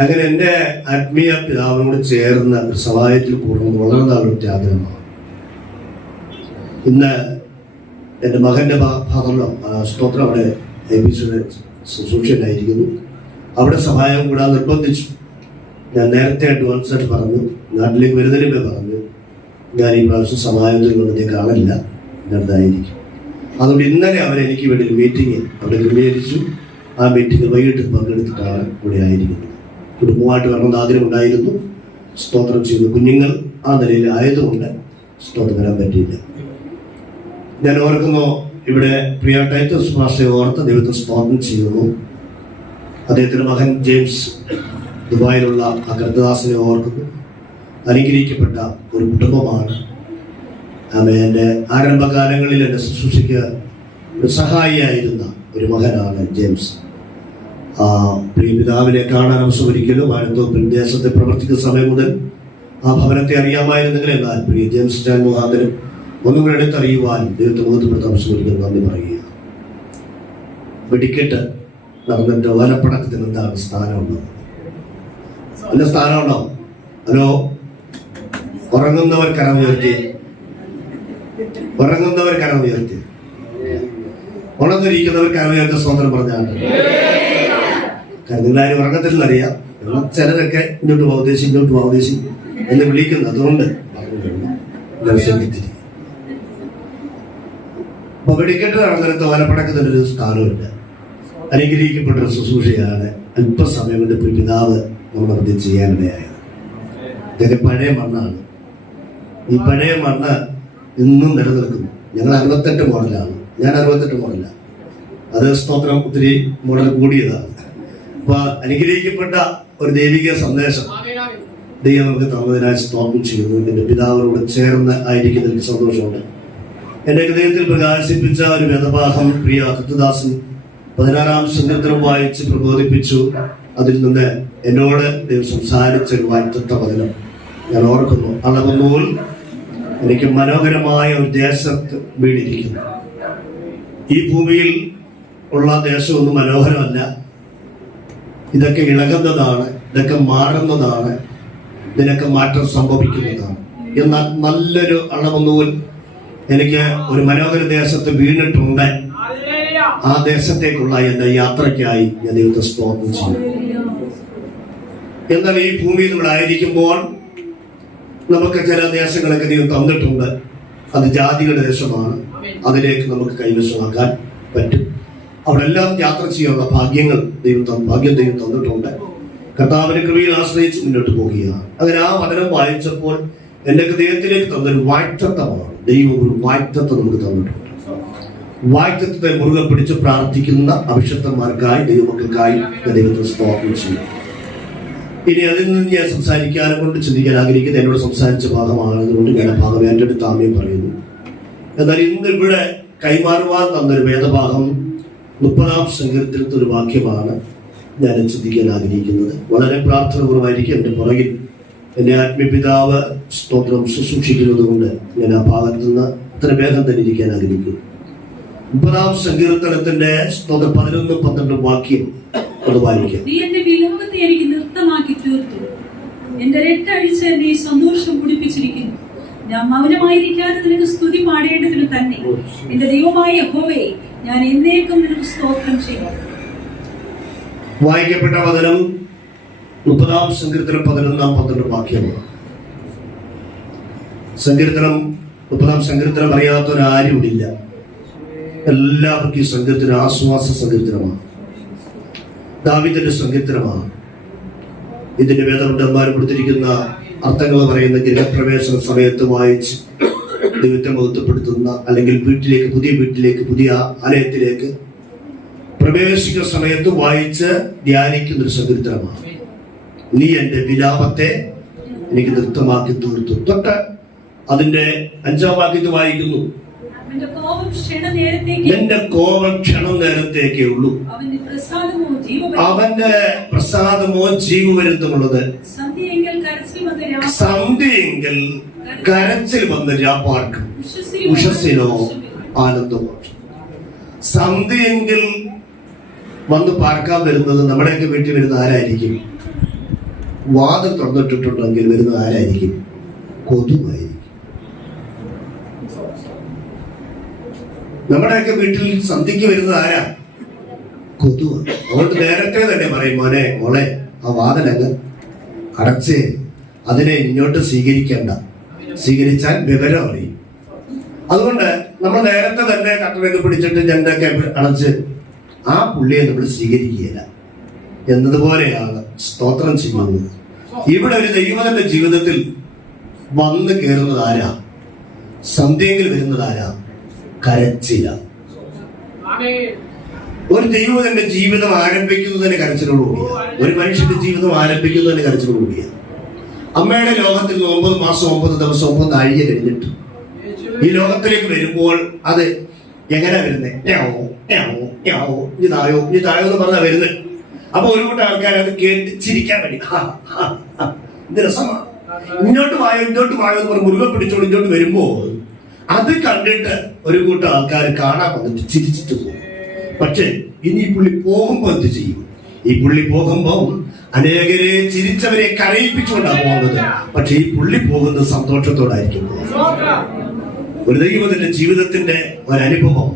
അങ്ങനെ എൻ്റെ ആത്മീയ പിതാവിനോട് ചേർന്ന് ഒരു സഹായത്തിൽ കൂടുന്നത് വളരെ നാളത്തെ ആഗ്രഹമാണ്. ഇന്ന് എൻ്റെ മകൻ്റെ ഭാഗമല്ലോ സ്തോത്രം അവിടെ ABCയുടെ ശുശ്രൂഷയിലായിരിക്കുന്നു. അവിടെ സഹായം കൂടാതെ നിർബന്ധിച്ചു. ഞാൻ നേരത്തെ അഡ്വാൻസായിട്ട് പറഞ്ഞു, നാട്ടിലേക്ക് വരുന്നതിന് പറഞ്ഞു ഞാൻ ഈ പ്രാവശ്യം സഹായത്തിൽ കൊണ്ടതേ കാണില്ല, എന്നതായിരിക്കും. അതുകൊണ്ട് ഇന്നലെ അവരെനിക്ക് വേണ്ടി ഒരു മീറ്റിംഗ് അവിടെ ക്രമീകരിച്ചു. ആ മീറ്റിംഗ് വൈകിട്ട് പങ്കെടുത്തിട്ടാണ് ഇവിടെ ആയിരിക്കുന്നത്. കുടുംബമായിട്ട് വരണമെന്ന് ആഗ്രഹമുണ്ടായിരുന്നു. സ്തോത്രം ചെയ്യുന്നു. കുഞ്ഞുങ്ങൾ ആ നിലയിൽ ആയതുകൊണ്ട് സ്തോത്രം വരാൻ പറ്റിയില്ല. ഞാൻ ഓർക്കുന്നു, ഇവിടെ പ്രിയ ടൈറ്റസ് മാസ്റ്ററെ ഓർത്ത് ദൈവത്തെ സ്തോത്രം ചെയ്യുന്നു. അദ്ദേഹത്തിൻ്റെ മകൻ ജെയിംസ് ദുബായിലുള്ള ആ കർത്തദാസിനെ ഓർക്കുന്നു. അനുഗ്രഹിക്കപ്പെട്ട ഒരു കുടുംബമാണ്. എൻ്റെ ആരംഭകാലങ്ങളിൽ എൻ്റെ ശുശ്രൂഷയ്ക്ക് ഒരു സഹായിയായിരുന്ന ഒരു മകനാണ് ജെയിംസ്. പ്രിയ പിതാവിനെ കാണാൻ അവസരം ഒരിക്കലും ആഴത്തോപ്പിൽ ദേശത്തെ പ്രവർത്തിക്കുന്ന സമയം മുതൽ ആ ഭവനത്തെ അറിയാമായിരുന്നെങ്കിൽ, എന്നാൽ പ്രിയ ജെയിംസ് ചാൻ മുഖാന്തരം ഒന്നും കൂടെ എടുത്തറിയുവാനും ദൈവത്തെ മുഖത്തുപ്പെടുത്ത അവസരം ഒരിക്കലും നന്ദി പറയുക. വെടിക്കെട്ട് നടന്നിട്ട് ഓലപ്പടക്കത്തിന് എന്താണ് സ്ഥാനമുണ്ടോ? നല്ല സ്ഥാനമുണ്ടോ? ഹലോ, ഉറങ്ങുന്നവർ കരം ഉയർത്തി, ഉറങ്ങുന്നവർ കരം ഉയർത്തി, ഉണർന്നിരിക്കുന്നവർ കരം ഉയർത്തി സ്വന്തം പറഞ്ഞാണ്. കാരണം നിങ്ങളാരും ഉറങ്ങത്തില്ലെന്നറിയാം. എന്നാൽ ചിലരൊക്കെ ഇങ്ങോട്ട് വാദേശി ഇങ്ങോട്ട് വാദേശി എന്ന് വിളിക്കുന്നു. അതുകൊണ്ട് ശ്രദ്ധിച്ചിരിക്കും. അപ്പൊ വെടിക്കെട്ട് നടന്നിടത്ത് ഓലപ്പടക്കത്തിനൊരു സ്ഥാനമില്ല. അനുഗ്രഹിക്കപ്പെട്ടൊരു ശുശ്രൂഷയാണ് അല്പസമയം കൊണ്ട് പിതാവ് നമ്മുടെ മധ്യ ചെയ്യാനിടയായത്. ഇതൊക്കെ പഴയ മണ്ണാണ്. ഈ പഴയ മണ്ണ് ഇന്നും നിലനിൽക്കുന്നു. ഞങ്ങൾ 68 മോഡലാണ്. ഞാൻ 68 മോഡലാണ്. അത് സ്തോത്രം ഒത്തിരി മോഡൽ കൂടിയതാണ്. അപ്പൊ അനുഗ്രഹിക്കപ്പെട്ട ഒരു ദൈവിക സന്ദേശം ദൈവം നമുക്ക് തന്നതിനായി സ്തോത്രം ചെയ്യുന്നു. എൻ്റെ പിതാവിനോട് ചേർന്ന് ആയിരിക്കുന്ന എനിക്ക് സന്തോഷമുണ്ട്. എൻ്റെ ഹൃദയത്തിൽ പ്രകാശിപ്പിച്ച ഒരു വേദഭാഗം പ്രിയ കൃത്യദാസൻ 16-ാം സങ്കീർത്തനം വായിച്ച് പ്രബോധിപ്പിച്ചു. അതിൽ നിന്ന് എന്നോട് ദൈവം സംസാരിച്ച ഒരു വായ്ത്തത്ത വചനം ഞാൻ ഓർക്കുന്നു. അളവുനൂൽ എനിക്ക് മനോഹരമായ ഒരു ദേശത്ത് വീടിരിക്കുന്നു. ഈ ഭൂമിയിൽ ഉള്ള ദേശമൊന്നും മനോഹരമല്ല. ഇതൊക്കെ ഇളകുന്നതാണ്, ഇതൊക്കെ മാറുന്നതാണ്, ഇതിനൊക്കെ മാറ്റം സംഭവിക്കുന്നതാണ്. എന്നാൽ നല്ലൊരു അളവുനൂൽ എനിക്ക് ഒരു മനോഹര ദേശത്ത് വീണിട്ടുണ്ട്. ആ ദേശത്തേക്കുള്ള എൻ്റെ യാത്രയ്ക്കായി ഞാൻ ദൈവത്തെ സ്തോത്രം ചെയ്യും. എന്നാൽ ഈ ഭൂമിയിൽ നമ്മൾ ആയിരിക്കുമ്പോൾ നമുക്ക് ചില ദേശങ്ങളൊക്കെ ദൈവം തന്നിട്ടുണ്ട്. അത് ജാതികളുടെ ദേശമാണ്. അതിലേക്ക് നമുക്ക് കൈവശമാക്കാൻ പറ്റും. അവിടെ എല്ലാം യാത്ര ചെയ്യാനുള്ള ഭാഗ്യം ദൈവം തന്നിട്ടുണ്ട്. കർത്താവിന്റെ കൃപയിൽ ആശ്രയിച്ച് മുന്നോട്ട് പോവുകയാണ്. അങ്ങനെ ആ വചനം വായിച്ചപ്പോൾ എൻ്റെ ഹൃദയത്തിലേക്ക് തന്നൊരു വായ്ത്തത്വമാണ്. ദൈവം ഒരു വായ്ത്തത്വം നമുക്ക് തന്നിട്ടുണ്ട്. വാക്തത്വത്തെ മുറുകെ പിടിച്ച് പ്രാർത്ഥിക്കുന്ന അഭിഷക്തന്മാർക്കായി, ദൈവമക്കൾക്കായി ദൈവത്തിന് സ്തോത്രം ചെയ്യും. ഇനി അതിൽ നിന്ന് ഞാൻ സംസാരിക്കാനും കൊണ്ട് ചിന്തിക്കാൻ ആഗ്രഹിക്കുന്നത് എന്നോട് സംസാരിച്ച ഭാഗമാണ്. അതുകൊണ്ട് ഞാൻ ആ ഭാഗം ഏറ്റെടുത്ത് ആമേൻ പറയുന്നു. എന്നാൽ ഇന്ന് ഇവിടെ കൈമാറുവാൻ തന്നൊരു വേദഭാഗം 30-ാം സങ്കീർത്തനത്തിലെ ഒരു വാക്യമാണ് ഞാൻ ചിന്തിക്കാൻ ആഗ്രഹിക്കുന്നത്. വളരെ പ്രാർത്ഥനാപൂർവമായിരിക്കും എൻ്റെ പുറകിൽ എൻ്റെ ആത്മീയപിതാവ് സ്തോത്രം ശുശ്രൂഷിക്കുന്നത് കൊണ്ട് ഞാൻ ആ ഭാഗത്ത് നിന്ന് അത്ര വേഗം തന്നെ ഇരിക്കാൻ ആഗ്രഹിക്കുന്നു. 30-ാം സങ്കീർത്തനത്തിന്റെ 11-12 വാക്യം അത് വായിക്കാം. നീ എന്റെ വിലാപത്തെ എനിക്ക് നൃത്തമാക്കി തീർത്തു, എന്റെ രട്ടഴിച്ച് എന്നെ സന്തോഷം കുടിപ്പിച്ചിരിക്കുന്നു. ഞാൻ മൗനമായിരിക്കാതെ നിനക്ക് സ്തുതി പാടേണ്ടതിന് തന്നെ എന്റെ ദൈവമായ യഹോവയെ ഞാൻ എന്നേക്കും നിനക്ക് സ്തോത്രം ചെയ്യും. വായിക്കപ്പെട്ട വചനം 30-ാം സങ്കീർത്തനം 11-12 വാക്യമാണ്. സങ്കീർത്തനം 30-ാം സങ്കീർത്തനം അറിയാത്തവരാരുമില്ല. എല്ലാവർക്കും ഈ സങ്കീർത്തനം ആശ്വാസ സങ്കീർത്തനമാണ്, ദാവീദിന്റെ സങ്കീർത്തനമാണ്. ഇതിന്റെ വേദപണ്ഡിതന്മാർ കൊടുത്തിരിക്കുന്ന അർത്ഥങ്ങൾ പറയുന്ന ഗൃഹപ്രവേശന സമയത്ത് വായിച്ച് ദൈവത്തെ മഹത്വപ്പെടുത്തുന്ന, അല്ലെങ്കിൽ വീട്ടിലേക്ക്, പുതിയ വീട്ടിലേക്ക്, പുതിയ ആലയത്തിലേക്ക് പ്രവേശിക്കുന്ന സമയത്ത് വായിച്ച് ധ്യാനിക്കുന്ന ഒരു സങ്കീർത്തനമാണ്. നീ എന്റെ വിലാപത്തെ എനിക്ക് നൃത്തമാക്കി തീർത്തു. തൊട്ട് അതിന്റെ 5-ാം വാക്യത്തിൽ വായിക്കുന്നു, എന്റെ കോപം ക്ഷണം നേരത്തേക്കേ ഉള്ളൂ, അവന്റെ പ്രസാദമോ ജീവവരുത്തമുള്ളത്. സന്ധ്യയെങ്കിൽ കരച്ചിൽ വന്ന് രാപ്പാർക്കും ഉഷസ്സിനോ ആനന്ദമോ. സന്ധ്യയെങ്കിൽ വന്ന് പാർക്കാൻ വരുന്നത് നമ്മുടെയൊക്കെ വീട്ടിൽ വരുന്ന ആരായിരിക്കും? വാതിൽ തുറന്നിട്ടിട്ടുണ്ടെങ്കിൽ വരുന്ന ആരായിരിക്കും? കൊതുവായിരിക്കും. നമ്മുടെയൊക്കെ വീട്ടിൽ സന്ധ്യക്ക് വരുന്നത് ആരാ? കൊതുവാണ്. അതുകൊണ്ട് നേരത്തെ തന്നെ പറയും, മോനെ മോളെ ആ വാതിലങ്ങ് അടച്ചേ, അതിനെ ഇങ്ങോട്ട് സ്വീകരിക്കേണ്ട, സ്വീകരിച്ചാൽ വിവരം അറിയും. അതുകൊണ്ട് നമ്മൾ നേരത്തെ തന്നെ കട്ടനൊക്കെ പിടിച്ചിട്ട് ജനലൊക്കെ അടച്ച് ആ പുള്ളിയെ നമ്മൾ സ്വീകരിക്കുകയില്ല എന്നതുപോലെയാണ് സ്തോത്രം ചെയ്യുന്നത്. ഇവിടെ ഒരു ദൈവത്തിന്റെ ജീവിതത്തിൽ വന്ന് കയറുന്നത് ആരാ? സന്ധ്യയിൽ വരുന്നത് ആരാ? കരച്ചില. ഒരു ദൈവത്തിന്റെ ജീവിതം ആരംഭിക്കുന്നതിന് കരച്ചിലോടുകൂടിയാണ്. ഒരു മനുഷ്യന്റെ ജീവിതം ആരംഭിക്കുന്നതിന് കരച്ചിലോടുകൂടിയാണ്. അമ്മയുടെ ലോകത്തിൽ 9 മാസം 9 ദിവസം 9 നാഴിക കഴിഞ്ഞിട്ട് ഈ ലോകത്തിലേക്ക് വരുമ്പോൾ അത് എങ്ങനെ വരുന്നത്? ഇതായോ എന്ന് പറഞ്ഞാ വരുന്നത്. അപ്പൊ ഒരു കൂട്ടം ആൾക്കാർ അത് കേട്ട് ചിരിക്കാൻ വേണ്ടി ഇത് രസമാണ്, ഇങ്ങോട്ട് വായോ എന്ന് പറഞ്ഞ് മുറുകെ പിടിച്ചോണ്ട് ഇങ്ങോട്ട് വരുമ്പോൾ അത് കണ്ടിട്ട് ഒരു കൂട്ടം ആൾക്കാർ കാണാൻ വന്നിട്ട് ചിരിച്ചിട്ട് പോകും. പക്ഷെ ഇനി ഈ പുള്ളി പോകുമ്പോ എന്ത് ചെയ്യും? ഈ പുള്ളി പോകുമ്പോ അനേകരെ ചിരിച്ചവരെ കരയിപ്പിച്ചുകൊണ്ടാണ് പോകുന്നത്. പക്ഷെ ഈ പുള്ളി പോകുന്നത് സന്തോഷത്തോടായിരിക്കും പോകുന്നത്. ഒരു ദൈവത്തിന്റെ ജീവിതത്തിന്റെ ഒരനുഭവം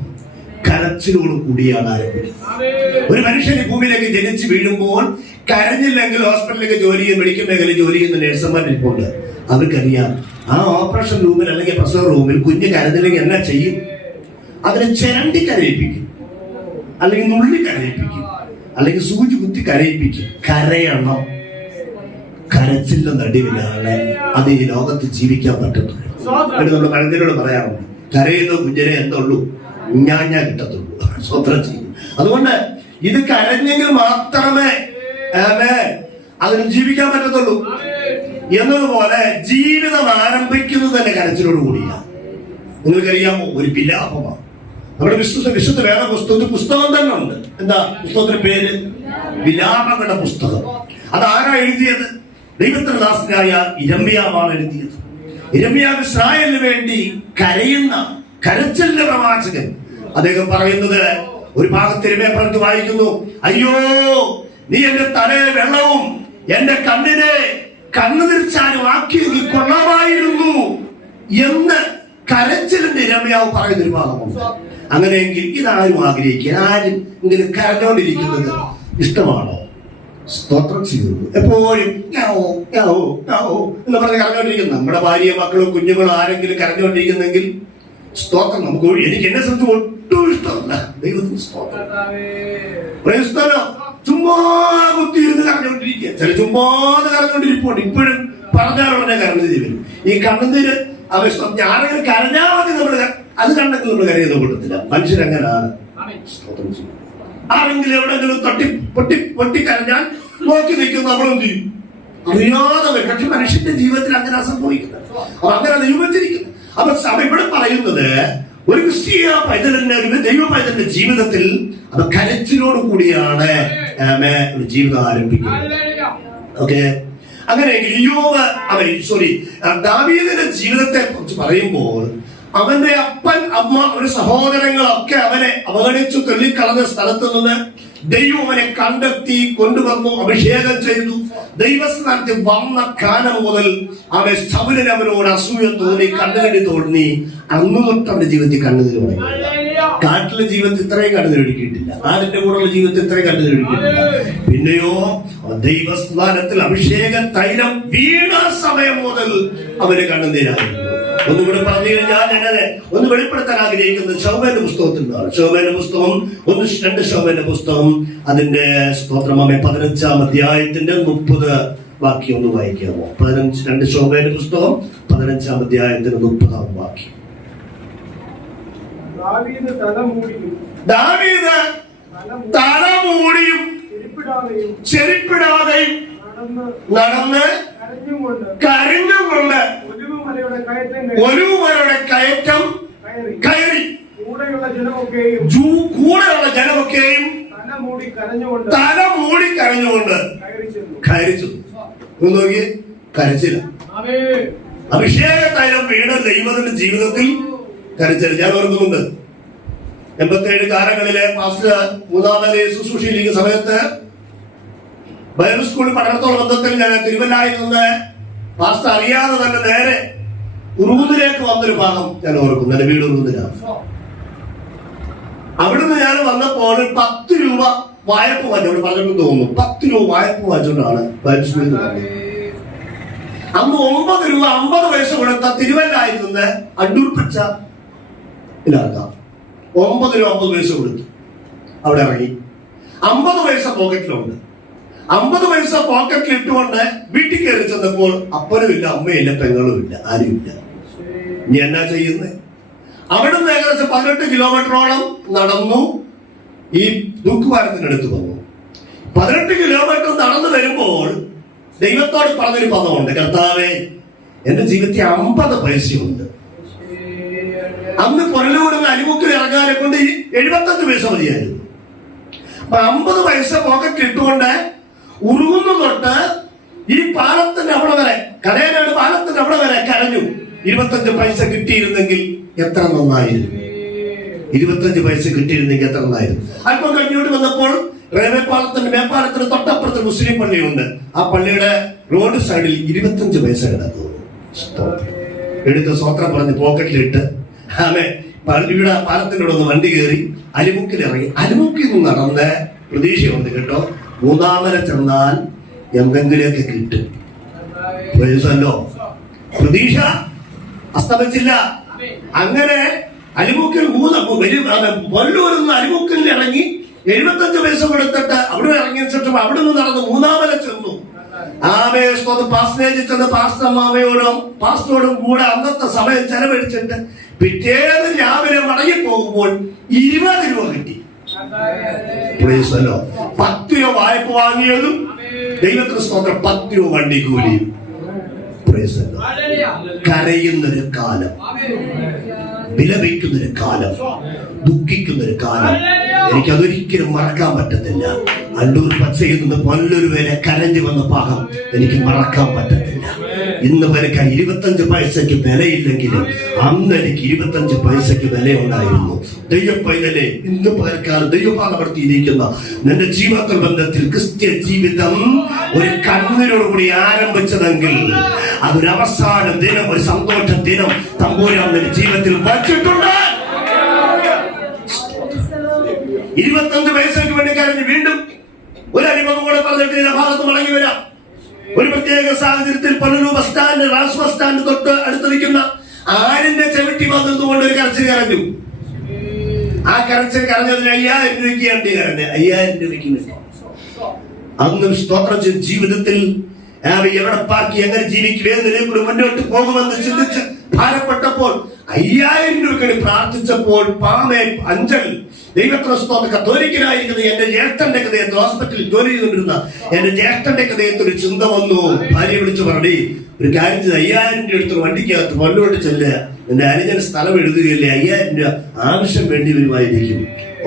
കരച്ചിലോട് കൂടിയാണ് ആരംഭിക്കുന്നത്. ഒരു മനുഷ്യൻ ഈ ഭൂമിയിലേക്ക് ജനിച്ച് വീഴുമ്പോൾ കരഞ്ഞില്ലെങ്കിൽ ഹോസ്പിറ്റലിലേക്ക് ജോലി ചെയ്യുന്ന, മെഡിക്കൽ മേഖലയിൽ ജോലി ചെയ്യുന്ന നേഴ്സുമാരിപ്പുണ്ട്. അവർക്കറിയാം ആ ഓപ്പറേഷൻ റൂമിൽ അല്ലെങ്കിൽ പ്രസവ റൂമിൽ കുഞ്ഞ് കരഞ്ഞില്ലെങ്കിൽ എന്നാ ചെയ്യും? അതിനെ ചിരണ്ടി കരയിപ്പിക്കും, അല്ലെങ്കിൽ നുള്ളി കരയിപ്പിക്കും, അല്ലെങ്കിൽ സൂചി കുത്തി കരയിപ്പിക്കും. കരയണം. കരച്ചിന്റെ നടുവിലാണ് അത് ഈ ലോകത്ത് ജീവിക്കാൻ പറ്റുന്നത്. നമ്മൾ പഴഞ്ചനോട് പറയാറുണ്ട്, കരയുന്ന കുഞ്ഞിനെ എന്തുള്ളൂ? ഞാൻ കിട്ടത്തുള്ളൂ. സ്വത്രം ചെയ്യും. അതുകൊണ്ട് ഇത് കരഞ്ഞെങ്കിൽ മാത്രമേ അതിന് ജീവിക്കാൻ പറ്റത്തുള്ളൂ. എന്നതുപോലെ ജീവിതം ആരംഭിക്കുന്നത് തന്നെ കരച്ചിലോട് കൂടിയാണ്. നിങ്ങൾക്കറിയാമോ, ഒരു വിലാപമാണ്. നമ്മുടെ വിശുദ്ധ വേറെ പുസ്തകം തന്നെ ഉണ്ട്. എന്താ പുസ്തകത്തിന്റെ പേര്? വിലാപങ്ങളുടെ പുസ്തകം. അതാരാ എഴുതിയത്? ദൈവത്തിന്റെ ദാസനായ ഇരമ്യാവാണ് എഴുതിയത്. ഇരമ്യാവ് ഇസ്രായേലിന് വേണ്ടി കരയുന്ന കരച്ചിലിന്റെ പ്രവാചകൻ. അദ്ദേഹം പറയുന്നത് ഒരു ഭാഗത്ത് ഇരമ്യാപ്രവൃത്തി വായിക്കുന്നു, അയ്യോ നീ എന്റെ തലയെ വെള്ളവും എന്റെ കണ്ണിനെ കണ്ണുതിർച്ചാനും ആക്കിയെങ്കിൽ കൊള്ളാമായിരുന്നു എന്ന് കരച്ചിലിന്റെ ഇരമ്യാവ് പറയുന്ന ഒരു ഭാഗമുണ്ട്. അങ്ങനെയെങ്കിൽ ഇതാരും ആഗ്രഹിക്കുക, ആരും ഇങ്ങനെ കരഞ്ഞോണ്ടിരിക്കുന്നത് ഇഷ്ടമാണോ? സ്തോത്രം ചെയ്യുന്നു. എപ്പോഴും എന്ന് പറഞ്ഞ് കരഞ്ഞോണ്ടിരിക്കുന്നു. നമ്മുടെ ഭാര്യ മക്കളോ കുഞ്ഞുങ്ങളോ ആരെങ്കിലും കരഞ്ഞോണ്ടിരിക്കുന്നെങ്കിൽ സ്തോത്രം. നമുക്ക് എനിക്ക് എന്നെ സംബന്ധിച്ച് ഒട്ടും ഇഷ്ടമല്ല. ദൈവത്തിന് സ്തോത്രം. ചുമ്മാ കുത്തിയിരുന്ന് കരഞ്ഞോണ്ടിരിക്കുക. ചില ചുമ്മാതെ കരഞ്ഞോണ്ടിരിപ്പുണ്ട്. ഇപ്പോഴും പറഞ്ഞാലുടനെ കരഞ്ഞു വരും. ഈ കണ്ണുനീര് ആവശ്യം. ഞാനങ്ങനെ കരഞ്ഞാൽ മതി നമ്മൾ അത് കണ്ടെങ്കിൽ നമ്മൾ കരയുന്ന കൂട്ടത്തില്ല. മനുഷ്യരങ്ങനാണ്. ആരെങ്കിലും എവിടെങ്കിലും പൊട്ടിക്കരഞ്ഞാൽ നോക്കി നിൽക്കും, നമ്മളെന്ത് ചെയ്യും? അറിയാതെ. പക്ഷെ മനുഷ്യന്റെ ജീവിതത്തിൽ അങ്ങനെ സംഭവിക്കുന്നത്. അപ്പൊ അങ്ങനെ നിയമിച്ചിരിക്കുന്നത്. അപ്പൊ സഭ ഇവിടെ പറയുന്നത് ഒരു ക്രിസ്തീയ പൈതലിന്റെ ദൈവ പൈതലിന്റെ ജീവിതത്തിൽ അത് കരച്ചിലോട് കൂടിയാണ് ജീവിതം ആരംഭിക്കുന്നത്. ഓക്കെ, അങ്ങനെയെങ്കിൽ ദാവീദിന്റെ ജീവിതത്തെ കുറിച്ച് പറയുമ്പോൾ അവന്റെ അപ്പൻ, അമ്മ, ഒരു സഹോദരങ്ങളൊക്കെ അവനെ അവഗണിച്ചു തള്ളിക്കളഞ്ഞ സ്ഥലത്ത് നിന്ന് ദൈവം അവനെ കണ്ടെത്തി കൊണ്ടുവന്നു, അഭിഷേകം ചെയ്തു. ദൈവസ്ഥാനത്ത് വന്ന കാലം മുതൽ അവൻ ശൗലിന് അവനോട് അസൂയ തോന്നി, കണ്ണുകടി തോന്നി. അന്ന് തൊട്ട് അവന്റെ ജീവിതത്തിൽ കണ്ണുനീര് തുടങ്ങി. കാട്ടിലെ ജീവിതത്തിൽ ഇത്രയും കണ്ണുനീര് ഒഴുകിയിട്ടില്ല. നാടിന്റെ കൂടെയുള്ള ജീവിതത്തിൽ ഇത്രയും കണ്ണുനീര് ഒഴുകിയിട്ടില്ല. പിന്നെയോ ദൈവസ്ഥാനത്തിൽ അഭിഷേക തൈലം വീണ സമയം മുതൽ അവന് കണ്ണുനീരായിരുന്നു. ഒന്നുകൂടെ പറഞ്ഞു കഴിഞ്ഞാൽ ഞാനത് ഒന്ന് വെളിപ്പെടുത്താൻ ആഗ്രഹിക്കുന്നത് ശൗവേന്റെ പുസ്തകത്തിൽ നിന്നാണ്. ശൗവേന്റെ പുസ്തകം 2 ശൗവേന്റെ പുസ്തകം അതിന്റെ സ്തോത്രമേ 15-ാം അധ്യായത്തിന്റെ 30 വാക്യം ഒന്ന് വായിക്കാമോ? 2 ശൗവേന്റെ പുസ്തകം 15-ാം അധ്യായത്തിന്റെ 30-ാം വാക്യം. ദാവീദ് തലമൂടിയും ചെരിപ്പിടാതെയും നടന്ന് കരഞ്ഞുകൊണ്ട് ഒലിവുമലയുടെ കയറ്റം കയറി. കൂടെയുള്ള ജനമൊക്കെയും തല മൂടി കരഞ്ഞുകൊണ്ട് കയറിച്ചു. നോക്കി, കരച്ചില്ല. അഭിഷേക തൈലം വീണ ദൈവത്തിന്റെ ജീവിതത്തിൽ കരച്ചില്ല. ഞാൻ ഓർക്കുന്നുണ്ട് 87 കാലങ്ങളിലെ പാസ്റ്റർ 3ാമത് ശുശ്രൂഷയിലിരിക്കുന്ന സമയത്ത് ബൈബിൾ സ്കൂളിൽ പഠനത്തോട് ബന്ധത്തിൽ ഞാൻ തിരുവല്ലായിൽ നിന്ന് പാസ്റ്റർ അറിയാതെ തന്നെ നേരെ ഉറൂദിലേക്ക് വന്നൊരു ഭാഗം ഞാൻ ഓർക്കുന്നു. എന്റെ വീട് ഉറൂദിലാണ്. അവിടുന്ന് ഞാൻ വന്നപ്പോൾ 10 രൂപ വായ്പ വാങ്ങിച്ചോണ്ട് പറഞ്ഞിട്ട് തോന്നുന്നു. 10 രൂപ വായ്പ വാങ്ങിച്ചോണ്ടാണ് ബൈബിൾ സ്കൂളിൽ വന്നത്. അന്ന് 9 രൂപ 50 പൈസ കൊടുത്ത തിരുവല്ലായിൽ നിന്ന് അണ്ടൂർപ്പച്ച ഇല്ലാക്കാം 9 രൂപ 50 പൈസ കൊടുത്തു. അവിടെ ഇറങ്ങി 50 പൈസ പോക്കറ്റിലുണ്ട്. 50 പൈസ പോക്കറ്റിൽ ഇട്ടുകൊണ്ട് വീട്ടിൽ കയറി ചെന്നപ്പോൾ അപ്പനും ഇല്ല, അമ്മയില്ല, പെങ്ങളും ഇല്ല, ആരും ഇല്ല. ഇനി എന്നാ ചെയ്യുന്നത്? അവിടുന്ന് ഏകദേശം 18 കിലോമീറ്ററോളം നടന്നു ഈ ദുഃഖവാരത്തിനടുത്ത് വന്നു. 18 കിലോമീറ്റർ നടന്നു വരുമ്പോൾ ദൈവത്തോട് പറഞ്ഞൊരു പദമുണ്ട്, കർത്താവേ, എന്റെ ജീവിതത്തിൽ 50 പൈസയുണ്ട്. അന്ന് പുനലൂരിൽ അരിമുക്കിൽ ഇറങ്ങാനെ കൊണ്ട് 75 പൈസ മതിയായിരുന്നു. അപ്പൊ 50 പൈസ പോക്കറ്റിൽ ഇട്ടുകൊണ്ട് ഉറുകുന്നു തൊട്ട് ഈ പാലത്തിന്റെ അവിടെ വരെ, കടയനാട് പാലത്തിന്റെ അവിടെ വരെ കരഞ്ഞു. 25 പൈസ കിട്ടിയിരുന്നെങ്കിൽ എത്ര നന്നായിരുന്നു. 25 പൈസ കിട്ടിയിരുന്നെങ്കിൽ എത്ര നന്നായിരുന്നു. അല്പം കഴിഞ്ഞോട്ട് വന്നപ്പോൾ റെയിൽവേ പാലത്തിന്റെ മേപ്പാലത്തിന് തൊട്ടപ്പുറത്ത് മുസ്ലിം പള്ളിയുണ്ട്. ആ പള്ളിയുടെ റോഡ് സൈഡിൽ 25 പൈസ കിടക്കുന്നു. എടുത്ത് സ്വത്രം പറഞ്ഞ് പോക്കറ്റിലിട്ട് ആമേ പള്ളിയുടെ പാലത്തിന്റെ ഒന്ന് വണ്ടി കയറി അലിമുക്കിൽ ഇറങ്ങി. അലിമുക്കിൽ നിന്ന് നടന്ന് പ്രതീക്ഷയുണ്ട് കേട്ടോ, 3ാമര ചെന്നാൽ എന്തെങ്കിലുമൊക്കെ കിട്ടും. പ്രതീക്ഷല്ലോ, പ്രതീക്ഷ അസ്തമിച്ചില്ല. അങ്ങനെ അലിമുക്കിൽ വല്ലൂരിൽ നിന്ന് അലിമുക്കിൽ ഇറങ്ങി 75 പൈസ കൊടുത്തിട്ട് അവിടെ ഇറങ്ങിയ ശേഷം അവിടെ നിന്ന് നടന്ന് 3ാമല ചെന്നു. പാസ്റ്റേജിൽ ചെന്ന് പാസ്റ്റർമാമയോടും പാസ്റ്ററോടും കൂടെ അന്നത്തെ സമയം ചെലവഴിച്ചിട്ട് പിറ്റേന്ന് രാവിലെ മടങ്ങി പോകുമ്പോൾ 20 രൂപ കിട്ടി. 10 രൂപ വായ്പ വാങ്ങിയതും ദൈവത്തിന് സ്തോത്രം, 10 രൂപ വണ്ടി കൂലിയും. കരയുന്നൊരു കാലം, വിലപിക്കുന്നൊരു കാലം, ദുഃഖിക്കുന്നൊരു കാലം എനിക്കതൊരിക്കലും മറക്കാൻ പറ്റത്തില്ല. അണ്ടൂർ പച്ചയിൽ നിന്ന് പൊല്ലൂർ വരെ കരഞ്ഞു വന്ന പാകം എനിക്ക് മറക്കാൻ പറ്റത്തില്ല. ഇന്ന് വരെ 25 പൈസയ്ക്ക് വിലയില്ലെങ്കിലും അന്ന് എനിക്ക് 25 പൈസയ്ക്ക് വിലയുണ്ടായിരുന്നു. ദൈവപ്പൈതലെ, ഇന്ന് പകർക്കാലം ദൈവപാലപ്പെടുത്തിയിരിക്കുന്ന നിന്റെ ജീവിത ബന്ധത്തിൽ ക്രിസ്ത്യ ജീവിതം ഒരു കണ്ണീരോടുകൂടി ആരംഭിച്ചതെങ്കിൽ അതൊരു അവസാന ദിനം, ഒരു സന്തോഷ ദിനം തമ്പുരാൻ നിന്റെ ജീവിതത്തിൽ വച്ചിട്ടുണ്ട്. 25 പൈസയ്ക്ക് വേണ്ടി കരഞ്ഞ് വീണ്ടും ഒരു അനുഭവം കൂടെ പറഞ്ഞിട്ട് ഇതിന്റെ ഭാഗത്ത് മടങ്ങി വരാം. ഒരു പ്രത്യേക സാഹചര്യത്തിൽ പലരും ബസ് സ്റ്റാൻഡ്, റാസ് ബസ് സ്റ്റാൻഡ് തൊട്ട് അടുത്ത് നിൽക്കുന്ന ആരിന്റെ ചെവിട്ടി വന്നതുകൊണ്ട് ഒരു കരച്ചിൽ കരഞ്ഞു. ആ കരച്ചിൽ കരഞ്ഞതിന് 5000 രൂപയ്ക്ക് വേണ്ടി കരഞ്ഞ് 5000 രൂപയ്ക്ക് വേണ്ടി. അന്നും സ്തോത്രം ജീവിതത്തിൽ എവിടെ പാർക്കി എങ്ങനെ ജീവിക്കും, ഏതിനെ കൂടി മുന്നോട്ട് പോകുമെന്ന് ചിന്തിച്ച് ഭാരപ്പെട്ടപ്പോൾ 5000 രൂപയ്ക്ക് വേണ്ടി പ്രാർത്ഥിച്ചപ്പോൾ പാമേ അഞ്ചൽ ദൈവത്തിന് സ്തോത്രം കത്തോലിക്കനായിരിക്കുന്നത് എന്റെ ജ്യേഷ്ഠന്റെ ഹൃദയത്തിൽ ഹോസ്പിറ്റലിൽ ജോലി ചെയ്തുകൊണ്ടിരുന്ന എന്റെ ജ്യേഷ്ഠന്റെ ഹൃദയത്തിൽ ഒരു ചിന്ത വന്നു. ഭാര്യ വിളിച്ചു പറഞ്ഞു, ഒരു കാര്യം ചെയ്ത് 5000 രൂപ എടുത്തൊരു വണ്ടിക്കകത്ത് കൊണ്ടുകൊണ്ട് ചെല്ലുക, എന്റെ അനുജന് സ്ഥലം എഴുതുകയല്ലേ, 5000 രൂപ ആവശ്യം വേണ്ടി വരുമായിരിക്കും.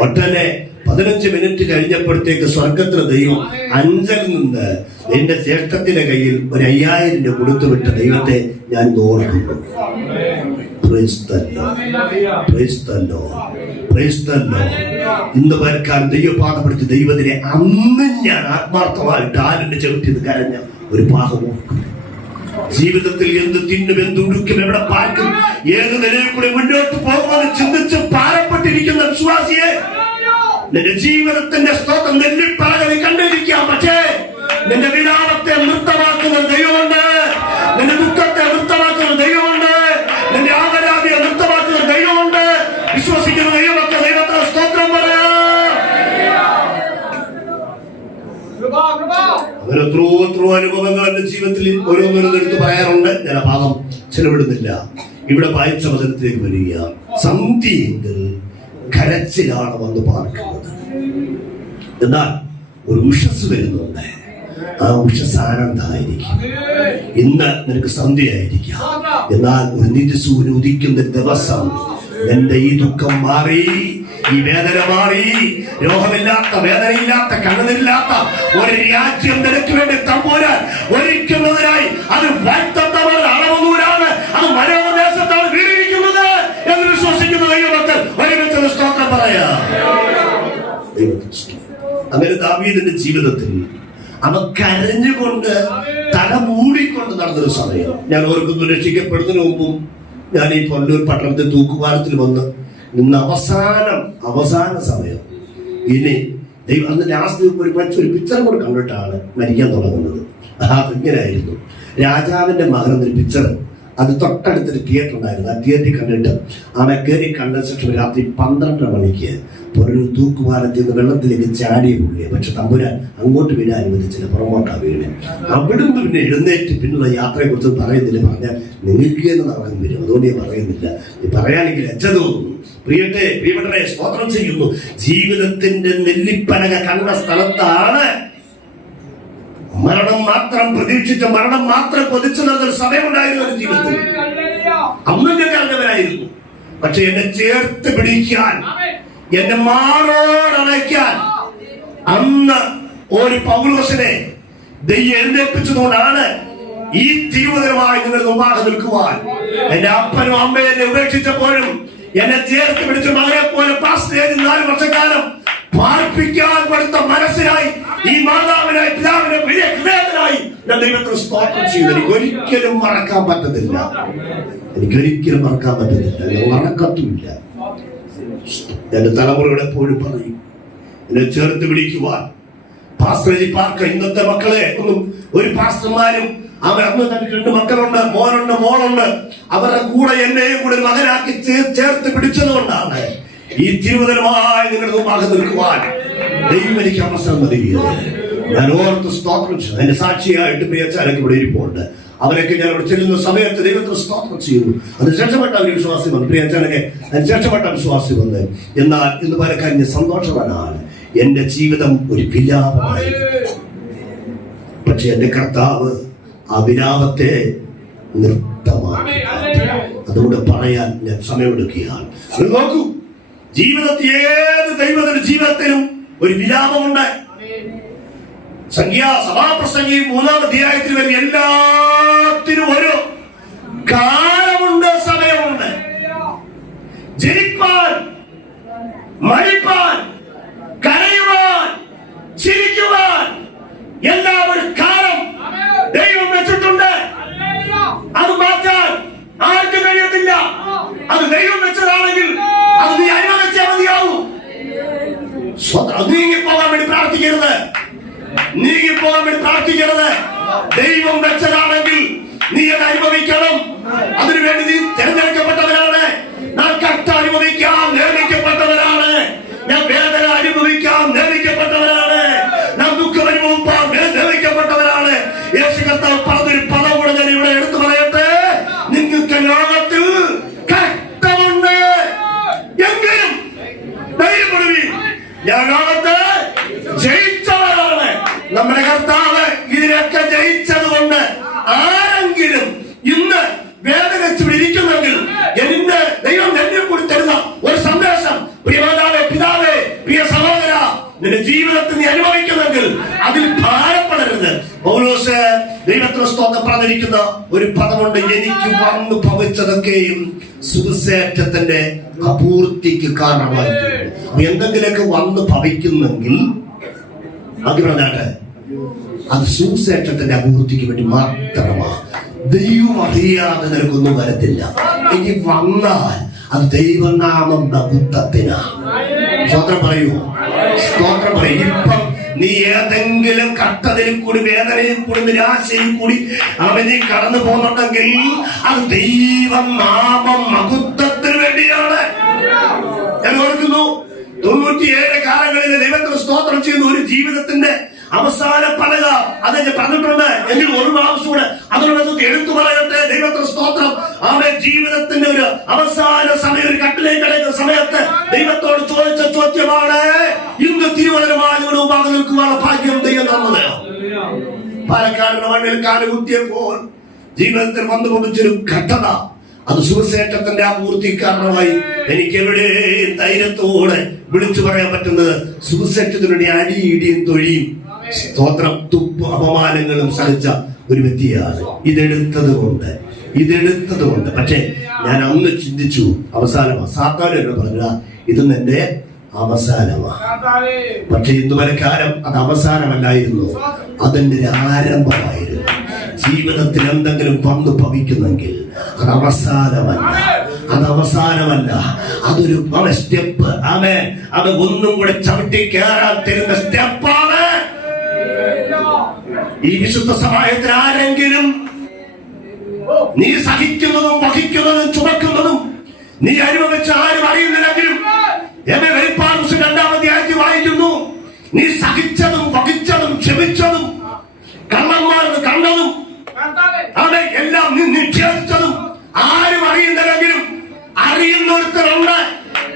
ഒട്ടനെ 15 മിനിറ്റ് കഴിഞ്ഞപ്പോഴത്തേക്ക് സ്വർഗത്തിലെ ദൈവം അഞ്ചലിൽ നിന്ന് എന്റെ ജ്യേഷ്ഠത്തിന്റെ കയ്യിൽ ഒരു 5000 രൂപ കൊടുത്തുവിട്ട ദൈവത്തെ ഞാൻ ഓർക്കുന്നു. ഇന്ന് പേർക്കാൻ ദൈവപാഠപ്പെടുത്തി ദൈവത്തിനെ അന്ന് ഞാൻ ആത്മാർത്ഥമായിട്ട് ആലിന്റെ ചവിട്ടിന്ന് കരഞ്ഞ ഒരു പാഠം ഓർക്കും. ജീവിതത്തിൽ എന്ത് തിന്നും എന്ത് ഉടുക്കും എവിടെ പാർക്കും ഏത് നിലയിൽ കൂടെ മുന്നോട്ട് പോകുമെന്ന് ചിന്തിച്ച് ഭാരപ്പെട്ടിരിക്കുന്ന വിശ്വാസിയെ നിന്റെ ജീവിതത്തിന്റെ സ്തോത്രം നെല്ലിപ്പറകെ കണ്ടിരിക്കാം. പക്ഷേ നിന്റെ വിലാപത്തെ നൃത്തമാക്കുന്ന ദൈവമുണ്ട്, നിന്റെ ദുഃഖത്തെ നൃത്തമാക്കുന്ന ദൈവമുണ്ട്, നിന്റെ ആവരാതിയെ നൃത്തമാക്കുന്ന ദൈവമുണ്ട്. വിശ്വസിക്കുന്ന ദൈവമൊക്കെ ദൈവത്തെ സ്തോത്രം പറയാം. അങ്ങനെ എത്രയോ അനുഭവങ്ങൾ എന്റെ ജീവിതത്തിൽ ഓരോന്നോരോന്ന് എടുത്ത് പറയാറുണ്ട്. ഞാൻ ആ ഭാഗം ചെലവിടുന്നില്ല. ഇവിടെ വായിച്ച വചനത്തിലേക്ക് വരിക. സന്ധ്യയെങ്കിൽ കരച്ചിലാണ് വന്ന് പാർക്കുന്നത്. എന്നാൽ ഒരു ഉഷസ് വരുന്നുണ്ട്. ആ ഉഷസ് ആനന്ദമായിരിക്കും. ഇന്ന് നിനക്ക് സന്ധ്യയായിരിക്കാം. എന്നാൽ ഒരു നിത്യസൂര്യൻ ഉദിക്കുന്ന ദിവസം എന്റെ ഈ ദുഃഖം മാറി, ഈ വേദന മാറി, രോഗമില്ലാത്ത, വേദനയില്ലാത്ത, കണ്ണുനില്ലാത്ത ഒരു രാജ്യം നിനക്ക് വേണ്ടി തമ്പുരാൻ ഒരുക്കുന്നതിനായി അത് വാഗ്ദത്തമാണ്, അളവനൂരാണ്, അത് മനോദേശത്താണ് വീണിരിക്കുന്നത് എന്ന് വിശ്വസിക്കുന്ന ദൈവമക്കൾ ഒരുമിച്ച് സ്തോത്രം പറയാം. അങ്ങനെ ദാവീദിന്റെ ജീവിതത്തിൽ അവൻ കരഞ്ഞുകൊണ്ട് തല മൂടിക്കൊണ്ട് നടന്നൊരു സമയം ഞാൻ ഓർക്കുന്നു. രക്ഷിക്കപ്പെടുന്നതിന് മുമ്പും ഞാൻ ഈ പൊന്നൂർ പട്ടണത്തിൽ തൂക്കുപാലത്തിൽ വന്ന് നിന്ന് അവസാന സമയം ഇനി ദൈവം അന്ന് ലാസ്റ്റ് ഒരു പിക്ചർ കൂടെ കണ്ടിട്ടാണ് മരിക്കാൻ തുടങ്ങുന്നത്. ഇങ്ങനെയായിരുന്നു. രാജാവിന്റെ മകൻ എന്നൊരു പിക്ചർ, അത് തൊട്ടടുത്തൊരു തിയേറ്റർ ഉണ്ടായിരുന്നു. ആ തിയേറ്ററിൽ കണ്ടിട്ട് അവനെ കയറി കണ്ട ശേഷം രാത്രി 12 മണിക്ക് ഒരു തൂക്കുപാലത്തിൽ നിന്ന് വെള്ളത്തിലേക്ക് ചാടിയ പുള്ളിയെ. പക്ഷെ തമ്പുരാൻ അങ്ങോട്ട് വീഴാൻ അനുവദിച്ചില്ല, പുറമോട്ടാ വീണ്. അവിടുന്ന് പിന്നെ എഴുന്നേറ്റ് പിന്നുള്ള യാത്രയെ കുറിച്ച് പറയുന്നില്ല. പറഞ്ഞാൽ നിങ്ങൾക്ക് തന്നെ നടക്കാൻ വരും, അതുകൊണ്ട് ഞാൻ പറയുന്നില്ല. പറയാനെങ്കിൽ ലജ്ജ തോന്നുന്നു. പ്രിയപ്പെട്ടവരെ സ്തോത്രം ചെയ്യുന്നു. ജീവിതത്തിന്റെ നെല്ലിപ്പലക കണ്ട സ്ഥലത്താണ് മരണം മാത്രം പ്രതീക്ഷിച്ച്, മരണം മാത്രം കൊതിച്ചു നടന്നൊരു സമയമുണ്ടായിരുന്നു എന്റെ ജീവിതത്തിൽ. അന്ന് ഞാൻ അറിഞ്ഞവരായിരുന്നു. പക്ഷെ എന്നെ ചേർത്ത് പിടിക്കാൻ, എന്നെ മാറോടണയ്ക്കാൻ അന്ന് ഒരു പൗലോസിനെ ദൈവം എഴുന്നേൽപ്പിച്ചതുകൊണ്ടാണ് ഈ തിരുവചനമായി നിങ്ങളുടെ മുമ്പാകെ നിൽക്കുവാൻ. എന്റെ അപ്പനും അമ്മയും എന്നെ ഉപേക്ഷിച്ചപ്പോഴും എന്നെ ചേർത്ത് പിടിച്ച മകനെ പോലെ പാസ്റ്റർ 4 വർഷക്കാലം പാർപ്പിക്കാൻ കൊടുത്ത മനസ്സിനായി, ഈ മാതാവിനായി, പിതാവിനെ വലിയ ഹൃദയത്തിനായി ഞാൻ ദൈവത്തെ സ്തോത്രം ചെയ്തു. എനിക്കൊരിക്കലും മറക്കാൻ പറ്റത്തില്ല. ഞാൻ മറക്കത്തുമില്ല. എന്റെ തലമുറയുടെ എപ്പോഴും പറയും, എന്നെ ചേർത്ത് പിടിക്കുവാൻ. പാസ്റ്റർ പാർക്ക ഇന്നത്തെ മക്കളെ ഒന്നും ഒരു പാസ്റ്റർമാരും അവർ അന്ന് തന്നെ 2 മക്കളുണ്ട്, മോനുണ്ട്, മോളുണ്ട്. അവരുടെ കൂടെ എന്നെയും കൂടെ ഒരു മകനാക്കി ചേർത്ത് പിടിച്ചത് കൊണ്ടാണ് ഈ തിരുവചനമായി നിങ്ങളുടെ മുമ്പാകെ നിൽക്കുവാൻ ദൈവം എനിക്ക് അവസരം നൽകിയത്. ഞാൻ ഓർത്ത് സ്തോത്രം ചെയ്തു. എന്റെ സാക്ഷിയായിട്ട് പ്രിയച്ചാലൊക്കെ ഇവിടെ ഇരിപ്പുണ്ട്. അവരൊക്കെ ഞാൻ അവിടെ ചെല്ലുന്ന സമയത്ത് ദൈവത്തിന് സ്തോത്രം ചെയ്യുന്നു. അതിനുശേഷപ്പെട്ട വിശ്വാസി വന്നു. പ്രിയച്ചാലൊക്കെ അതിനുശേഷപ്പെട്ട വിശ്വാസി വന്ന്. എന്നാൽ ഇന്ന് പലക്കാരും ഞാൻ സന്തോഷവാനാണ്. എന്റെ ജീവിതം ഒരു വിലാപമായി. പക്ഷെ എന്റെ കർത്താവ് ആ വിലാപത്തെ നൃത്തമാക്കി. അതുകൊണ്ട് പറയാൻ ഞാൻ സമയമെടുക്കുകയാണ്. നോക്കൂ, ജീവിതത്തിൽ ഏത് ദൈവത്തിന്റെ ജീവിതത്തിലും ഒരു വിലാപമുണ്ട്. സഭാപ്രസംഗി 3-ാം അധ്യായത്തിൽ വരും. എല്ലാത്തിനും ഒരു കാലമുണ്ട്, സമയമുണ്ട്. ജനിപ്പാൻ, മരിപ്പാൻ, കരയുവാൻ, ചിരിക്കുവാൻ എല്ലാം ഒരു കാലം ദൈവം വെച്ചിട്ടുണ്ട്. അത് മാറ്റാൻ ആർക്കും കഴിയത്തില്ല. അത് ദൈവം വെച്ചതാണെങ്കിൽ അത് നീ അനുവദിച്ചാൽ മതിയാവും. നീങ്ങിപ്പോകാൻ വേണ്ടി പ്രാർത്ഥിക്കരുത്. ദൈവം വെച്ചതാണെങ്കിൽ നീ അത് അനുഭവിക്കണം. അതിനുവേണ്ടി നീ തിരഞ്ഞെടുക്കപ്പെട്ടവരാണ്. ഞാൻ കഷ്ട അനുഭവിക്കാൻ നിർമ്മിക്കപ്പെട്ടവരാണ്. ഞാൻ വേദന അനുഭവിക്കാൻ നിർമ്മിക്കപ്പെട്ടവരാണ്. ഞാൻ ദുഃഖം അനുഭവിക്കാൻ നിർമ്മിക്കപ്പെട്ടവരാണ്. യേശു കർത്താവ് പറഞ്ഞൊരു പദം കൂടെ ഞാൻ ഇവിടെ എടുത്തു പറയട്ടെ. നിങ്ങൾക്ക് ലോകത്തിൽ ഇതിനൊക്കെ ജയിച്ചതുകൊണ്ട് ആരെങ്കിലും ഇന്ന് വേദനച്ച് ഇരിക്കുന്നെങ്കിൽ എന്റെ ദൈവം എന്നെ കൂടി തരുന്ന ഒരു സന്ദേശം, പ്രിയ മാതാവേ, പിതാവേ, പ്രിയ സഹോദര, നിന്റെ ജീവിതത്തിൽ നീ അനുഭവിക്കുന്നെങ്കിൽ അതിൽ ഭാരപ്പെടരുത്. പൗലോസ് ദൈവത്തിന് സ്തോത്രം പറഞ്ഞിരിക്കുന്ന ഒരു പദമുണ്ട്, എനിക്ക് വന്നു ഭവിച്ചതൊക്കെയും സുവിശേഷത്തിന്റെ അപൂർത്തിക്ക് കാരണമായിട്ടുണ്ട്. എന്തെങ്കിലുമൊക്കെ വന്ന് ഭവിക്കുന്നെങ്കിൽ അത് പറഞ്ഞാട്ടെ, അത് സുവിശേഷത്തിന്റെ അപൂർത്തിക്ക് വേണ്ടി മാത്രമാണ്. ദൈവം അറിയാതെ നിനക്കൊന്നും വരത്തില്ല. ഇനി വന്നാൽ അത് ദൈവനാമം മഹത്വത്തിനാണ്. സ്തോത്രം പറയൂ, സ്തോത്രം പറയൂ. ഇപ്പം നീ ഏതെങ്കിലും കട്ടതയിൽ കൂടി, വേദനയിൽ കൂടി, നിരാശയിൽ കൂടി അവനെ കടന്നു പോകുന്നുണ്ടെങ്കിൽ അത് ദൈവനാമം മഹത്വത്തിന് വേണ്ടിയാണ്. ഞാൻ ഓർക്കുന്നു 97 കാലങ്ങളിൽ ദൈവത്തിന് സ്തോത്രം ചെയ്യുന്ന ഒരു ജീവിതത്തിന്റെ അവസാന പലക അത് ഞാൻ പറഞ്ഞിട്ടുണ്ട്. എങ്കിൽ ഒരു പ്രാവശ്യം കൂടെ അതിനകത്ത് എടുത്തു പറയട്ടെ. ദൈവത്തിന് സ്തോത്രം. അവന്റെ ജീവിതത്തിന്റെ ഒരു അവസാന സമയം, ഒരു കട്ടിലേക്ക് കിടക്കുന്ന സമയത്ത് ദൈവത്തോട് ചോദിച്ച ചോദ്യമാണ്, ഇന്ന് തിരുവനന്തപുരം മുമ്പാകെ നിൽക്കുവാനുള്ള ഭാഗ്യം ദൈവം തന്നത്. പാലക്കാടിന്റെ മണ്ണിൽ കാലുകുത്തിയപ്പോൾ ജീവിതത്തിൽ വന്നു കൊണ്ടിച്ചൊരു ഘട്ടന, അത് സുവിശേഷത്തിന്റെ അപൂർത്തി കാരണമായി എനിക്ക് എവിടെ ധൈര്യത്തോടെ വിളിച്ചു പറയാൻ പറ്റുന്നത് സുവിശേഷത്തിനുടെ അടിയിടിയും തൊഴിയും സ്തോത്രം തുപ്പ് അപമാനങ്ങളും സഹിച്ച ഒരു വ്യക്തിയാണ്. ഇതെടുത്തത് കൊണ്ട് പക്ഷെ ഞാൻ അന്ന് ചിന്തിച്ചു, അവസാനമാ. സാത്താൻ എന്ന് പറഞ്ഞ ഇതൊന്നും എന്റെ അവസാനമാണ്. പക്ഷെ ഇന്ന് വരെക്കാലം അത് അവസാനമല്ലായിരുന്നു, അതിന്റെ ഒരു ആരംഭമായിരുന്നു. ജീവിതത്തിൽ എന്തെങ്കിലും വന്നു ഭവിക്കുന്നെങ്കിൽ അത് അവസാനമല്ല, അതൊരു സ്റ്റെപ്പ്. അത് ഒന്നും കൂടെ ചവിട്ടി കയറാൻ തരുന്ന സ്റ്റെപ്പാണ്. ഈ വിശുദ്ധ സമാജത്തിൽ ആരെങ്കിലും നീ സഹിക്കുന്നതും വഹിക്കുന്നതും ചുമക്കുന്നതും നീ അനുഭവിച്ച ആരും അറിയുന്നില്ലെങ്കിലും വെളിപ്പാട് 2-ാം അധ്യായത്തിൽ വായിക്കുന്നു, നീ സഹിച്ചതും വഹിച്ചതും ക്ഷമിച്ചതും കള്ളന്മാർക്ക് കണ്ടതും എല്ലാം നീ നിഷേധിച്ചതും ആരും അറിയുന്നില്ലെങ്കിലും അറിയുന്നൊരുത്തരുണ്ട്.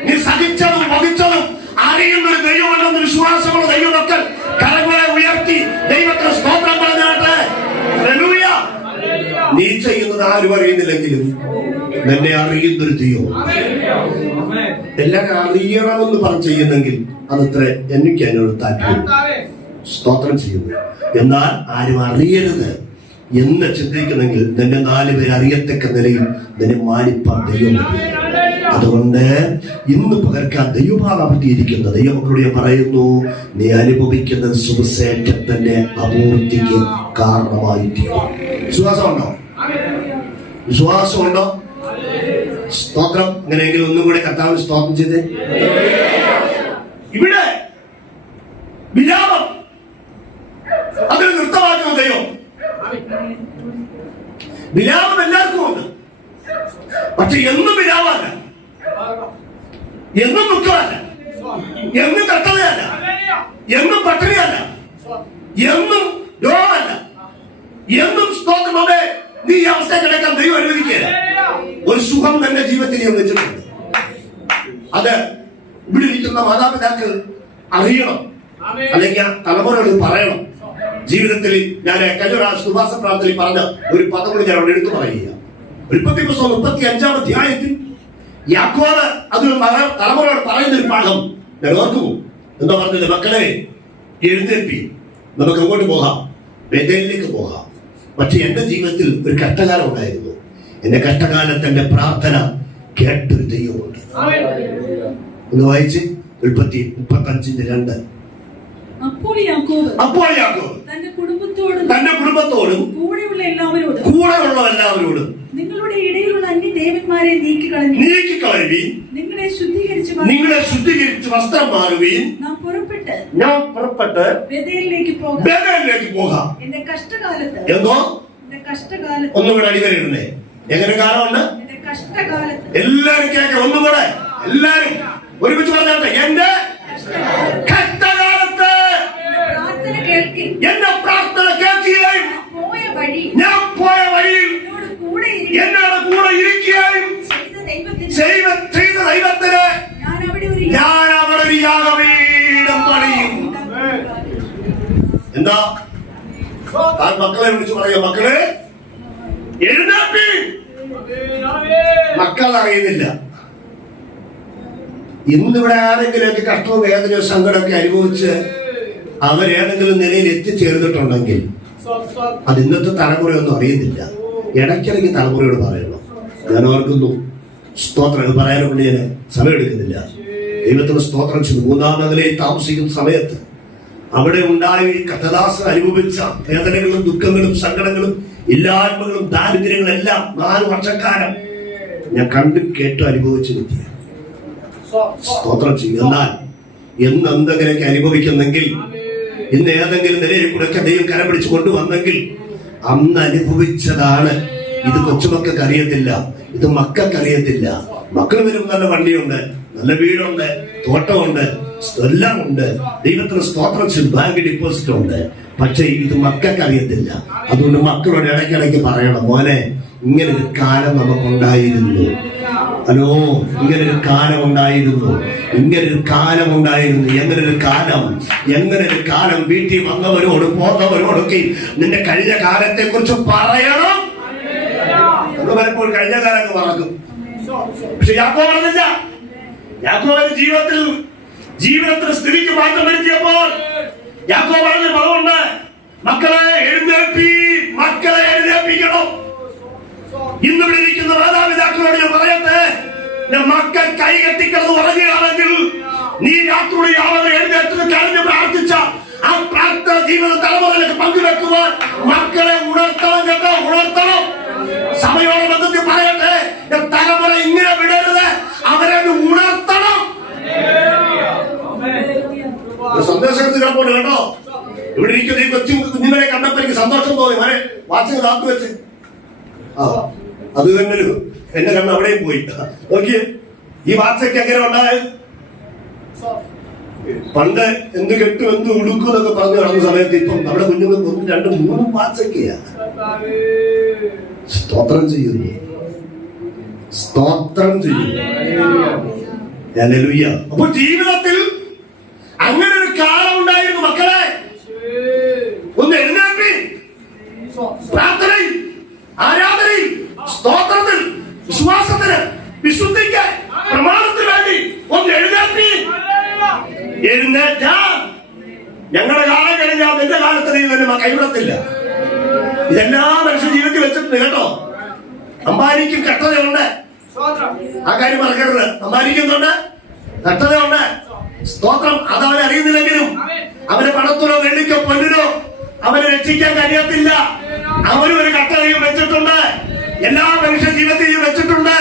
നീ സഹിച്ചതും വഹിച്ചതും അറിയുന്നൊരു ദൈവമുണ്ടെന്ന് വിശ്വാസമുള്ള ദൈവമക്കൾ കരങ്ങളെ ഉയർത്തി ദൈവത്തിന് സ്തോത്രം പറഞ്ഞാട്ടെ. ഹല്ലേലൂയ. നീ ചെയ്യുന്നത് ആരും അറിയുന്നില്ലെങ്കിലും നിന്നെ അറിയുന്നൊരു ദൈവം. എല്ലാവരും അറിയണമെന്ന് പറഞ്ഞ് ചെയ്യുന്നെങ്കിൽ അതത്ര എനിക്ക് അതിനോട് താല്പര്യം, സ്തോത്രം ചെയ്യുന്നു. എന്നാൽ ആരും അറിയരുത് എന്ന് ചിന്തിക്കുന്നെങ്കിൽ നിന്നെ 4 പേര് അറിയത്തക്ക നിലയിൽ നിന്നെ മാനിപ്പാൻ ദൈവം. അതുകൊണ്ട് ഇന്ന് പകർക്കാൻ ദൈവഭാഗം പറ്റിയിരിക്കുന്ന ദൈവമക്കളോട് പറയുന്നു, നീ അനുഭവിക്കുന്ന സുവിശേഷത്തിന്റെ അപൂർത്തിക്ക് കാരണമായിത്തീരും. വിശ്വാസമുണ്ടോ? സ്തോത്രം. അങ്ങനെയെങ്കിൽ ഒന്നും കൂടെ കർത്താവിന് സ്തോത്രം ചെയ്തേ. ഇവിടെ വിലാപം അതിന് നൃത്തമാക്കുന്ന ദൈവം. വിലാപം എല്ലാവർക്കും ഉണ്ട്, പക്ഷെ എന്നും വിലാപമല്ല, എന്നും ദുഃഖമല്ല, എന്നും കട്ടതയല്ല, എന്നും പട്ടിണിയല്ല, എന്നും രോഗമല്ല, എന്നും സ്തോത്രമേ നീ ഈ അവസ്ഥ കിടക്കാൻ ദൈവം അനുവദിക്കുകയില്ല. ഒരു സുഖം തന്റെ ജീവിതത്തിൽ ഞാൻ വെച്ചിട്ടുണ്ട്. അത് ഇവിടെ ഇരിക്കുന്ന മാതാപിതാക്കൾ അറിയണം, അല്ലെങ്കിൽ തലമുറകൾ പറയണം. ജീവിതത്തിൽ ഞാൻ കഴിഞ്ഞ പ്രാവശ്യം ഉപവാസ പ്രാർത്ഥനയിൽ പറഞ്ഞ ഒരു പദം കൂടി ഞാൻ അവിടെ എടുത്തു പറയുക. ഉൽപ്പത്തി പുസ്തകം 35-ാം അധ്യായത്തിൽ യാക്കോബ് അതൊരു തലമുറയോട് പറയുന്ന ഒരു പാഠം ഞാൻ ഓർക്കുന്നു. എന്താ പറഞ്ഞത്? മക്കളെ എഴുന്നേൽപ്പി, നമുക്ക് അങ്ങോട്ട് പോകാം, ബേഥേലിലേക്ക് പോകാം. പക്ഷെ എന്റെ ജീവിതത്തിൽ ഒരു കഷ്ടകാലം ഉണ്ടായിരുന്നു. എന്റെ കഷ്ടകാലത്തിന്റെ പ്രാർത്ഥന കേട്ടൊരു ദൈവമുണ്ട്. ഒന്ന് വായിച്ച് ഉൽപ്പത്തി 35:2. അപ്പോൾ യാക്കോബ് തന്റെ കുടുംബത്തോടും കൂടെയുള്ള എല്ലാവരോടും നിങ്ങളുടെ ഇടയിലുള്ള അന്യദേവന്മാരെ നീക്കിക്കളയുവീൻ, നിങ്ങളെ ശുദ്ധീകരിച്ച് വസ്ത്രം മാറുവീൻ, നാം പുറപ്പെട്ട് ബേഥേലിലേക്ക് പോകാം. എന്റെ കഷ്ടകാലത്ത് ഒന്നുകൂടെ അടിവരയിടുന്നേ. എങ്ങനെ കാലമുണ്ട്? എല്ലാരും കേൾക്കാം. ഒന്നുകൂടെ എല്ലാരും ഒരുമിച്ച് പറഞ്ഞാട്ടെ. എന്റെ കഷ്ടകാലത്ത് എന്റെ പ്രാർത്ഥന കേൾക്കുകയും ഞാൻ പോയ വഴിയിൽ എന്നോട് കൂടെ ഇരിക്കുകയും ചെയ്ത ദൈവത്തിന് ഞാൻ അവിടെ ഒരു യാഗപീഠം പണിയും. എന്താ താൻ മക്കളെ വിളിച്ചു പറയാ, മക്കളെ എഴുന്നേൽപ്പി. മക്കൾ അറിയുന്നില്ല. ഇന്നിവിടെ ആരെങ്കിലുമൊക്കെ കഷ്ടവും വേദനയോ സങ്കടമൊക്കെ അനുഭവിച്ച് അവരേതെങ്കിലും നിലയിൽ എത്തിച്ചേർന്നിട്ടുണ്ടെങ്കിൽ അത് ഇന്നത്തെ തലമുറയൊന്നും അറിയുന്നില്ല. ഇടയ്ക്കിടയ്ക്ക് തലമുറയോട് പറയണം. ഞാൻ ഓർക്കുന്നു, സ്തോത്രം പറയാനുകൊണ്ട് ഞാൻ സമയമെടുക്കുന്നില്ല. ദൈവത്തിന് സ്തോത്രം ചെയ്തു. 3-ാം നിലയിൽ താമസിക്കുന്ന സമയത്ത് അവിടെ ഉണ്ടായ കഥദാസൻ അനുഭവിച്ച വേദനകളും ദുഃഖങ്ങളും സങ്കടങ്ങളും ഇല്ലായ്മകളും ദാരിദ്ര്യങ്ങളും എല്ലാം 4 വർഷക്കാലം ഞാൻ കണ്ടും കേട്ടും അനുഭവിച്ചു കിട്ടിയ സ്തോത്രം ചെയ്യും. എന്നാൽ എന്ന് എന്തെങ്കിലുമൊക്കെ അനുഭവിക്കുന്നെങ്കിൽ, ഇന്ന് ഏതെങ്കിലും നിലയിൽ കൂടെ ദൈവം കരം പിടിച്ചു കൊണ്ടുവന്നെങ്കിൽ അന്ന് അനുഭവിച്ചതാണ്. ഇത് കൊച്ചുമക്കൾക്ക് അറിയത്തില്ല, ഇത് മക്കൾക്ക് അറിയത്തില്ല. മക്കൾ വരും, നല്ല വണ്ടിയുണ്ട്, നല്ല വീടുണ്ട്, തോട്ടമുണ്ട്, എല്ലാം ഉണ്ട്. ദൈവത്തിന് സ്തോത്രം ചെയ്യും. ബാങ്ക് ഡിപ്പോസിറ്റ് ഉണ്ട്. പക്ഷെ ഇത് മക്കൾക്ക് അറിയത്തില്ല. അതുകൊണ്ട് മക്കളോട് ഇടയ്ക്കിടയ്ക്ക് പറയണം, മോനെ ഇങ്ങനൊരു കാലം നമുക്കുണ്ടായിരുന്നു. ഹലോ, ഇങ്ങനൊരു കാലം ഉണ്ടായിരുന്നു, ഇങ്ങനൊരു കാലം ഉണ്ടായിരുന്നു. എങ്ങനൊരു കാലം വീട്ടിൽ വന്നവരോട് പോന്നവരോടൊക്കെ നിന്റെ കഴിഞ്ഞ കാലത്തെ കുറിച്ച് പറയണം. നമ്മൾ പലപ്പോഴും കഴിഞ്ഞ കാലം മറക്കും. പക്ഷെ യാക്കോബ് പറഞ്ഞില്ല. യാക്കോബിന്റെ ജീവിതത്തിൽ സ്ഥിതിക്ക് മാറ്റം വരുത്തിയപ്പോൾ യാക്കോബ് പറഞ്ഞ പദമുണ്ട്, മക്കളെ എഴുന്നേൽപ്പിക്കണം. ഇന്നിവിടെ ഇരിക്കുന്ന മാതാപിതാക്കളോട് ഞാൻ പറയട്ടെ, മക്കൾ കൈകെട്ടിക്കിടന്ന് ഉറങ്ങുകയാണെങ്കിൽ നീ രാത്രി അവരെ എഴുന്നേറ്റ് കഴിഞ്ഞ് പ്രാർത്ഥിച്ച ആ പ്രാർത്ഥന ജീവിത തലമുറയിലേക്ക് പങ്കുവെക്കുവാൻ മക്കളെ ഉണർത്തണം. കേട്ടോ, ഉണർത്തണം. സഭയോട് ബന്ധത്തിൽ പറയട്ടെ, തലമുറ ഇങ്ങനെ വിടരുത്, അവരെ ഉണർത്തണം. സന്ദേശത്തിൽ കിടപ്പുണ്ട് കേട്ടോ. ഇവിടെ ഇരിക്കുന്ന ഈ കൊച്ചു കുഞ്ഞുങ്ങളെ കണ്ടപ്പോ എനിക്ക് സന്തോഷം തോന്നി. അവരെ വാച്ചിന് താത്തു വെച്ച് അത് തന്നെ എന്റെ കണ്ണ് അവിടെയും പോയി. നോക്കിയേ, ഈ വാച്ചയ്ക്ക് എങ്ങനെ ഉണ്ടായത്? പണ്ട് എന്ത് കെട്ടും എന്ത് ഉടുക്കും എന്നൊക്കെ പറഞ്ഞു നടന്ന സമയത്ത് ഇപ്പം നമ്മുടെ കുഞ്ഞുങ്ങൾക്ക് 1, 2, 3 വാച്ചൊക്കെയാ. സ്തോത്രം ചെയ്യുന്നു. അപ്പോൾ ജീവിതത്തിൽ അങ്ങനെ ഒരു കാലം ഉണ്ടായിരുന്നു. മക്കളെ ഒന്ന് എഴുന്നേൽപ്പി. പ്രാർത്ഥനയിൽ, ആരാധനയിൽ, സ്തോത്രത്തിൽ, വിശ്വാസത്തിന്, വിശുദ്ധിക്ക്, പ്രമാണത്തിന് വേണ്ടി ഒന്ന് എഴുന്നേൽപ്പി. എഴുന്നേറ്റാ ഞങ്ങളുടെ കാലം കഴിഞ്ഞാൽ നിന്റെ കാലത്ത് നീ തന്നെ കൈവിടത്തില്ല. ഇതെല്ലാം മനുഷ്യ ജീവിതത്തിൽ വെച്ചിട്ടുണ്ട് കേട്ടോ. അമ്പാനിക്കും കഷ്ടതയുണ്ട്, ആ കാര്യം മറക്കരുത്. അമ്പാനിക്കുന്നുണ്ട്, കഷ്ടതയുണ്ട്. സ്തോത്രം. അതവനെ അറിയുന്നില്ലെങ്കിലും അവനെ പണത്തിനോ വെള്ളിക്കോ പൊന്നിനോ അവനെ രക്ഷിക്കാൻ കഴിയത്തില്ല. അവനും ഒരു കഷ്ടതയും വെച്ചിട്ടുണ്ട്, എല്ലാ മനുഷ്യ ജീവിതത്തെയും വെച്ചിട്ടുണ്ട്.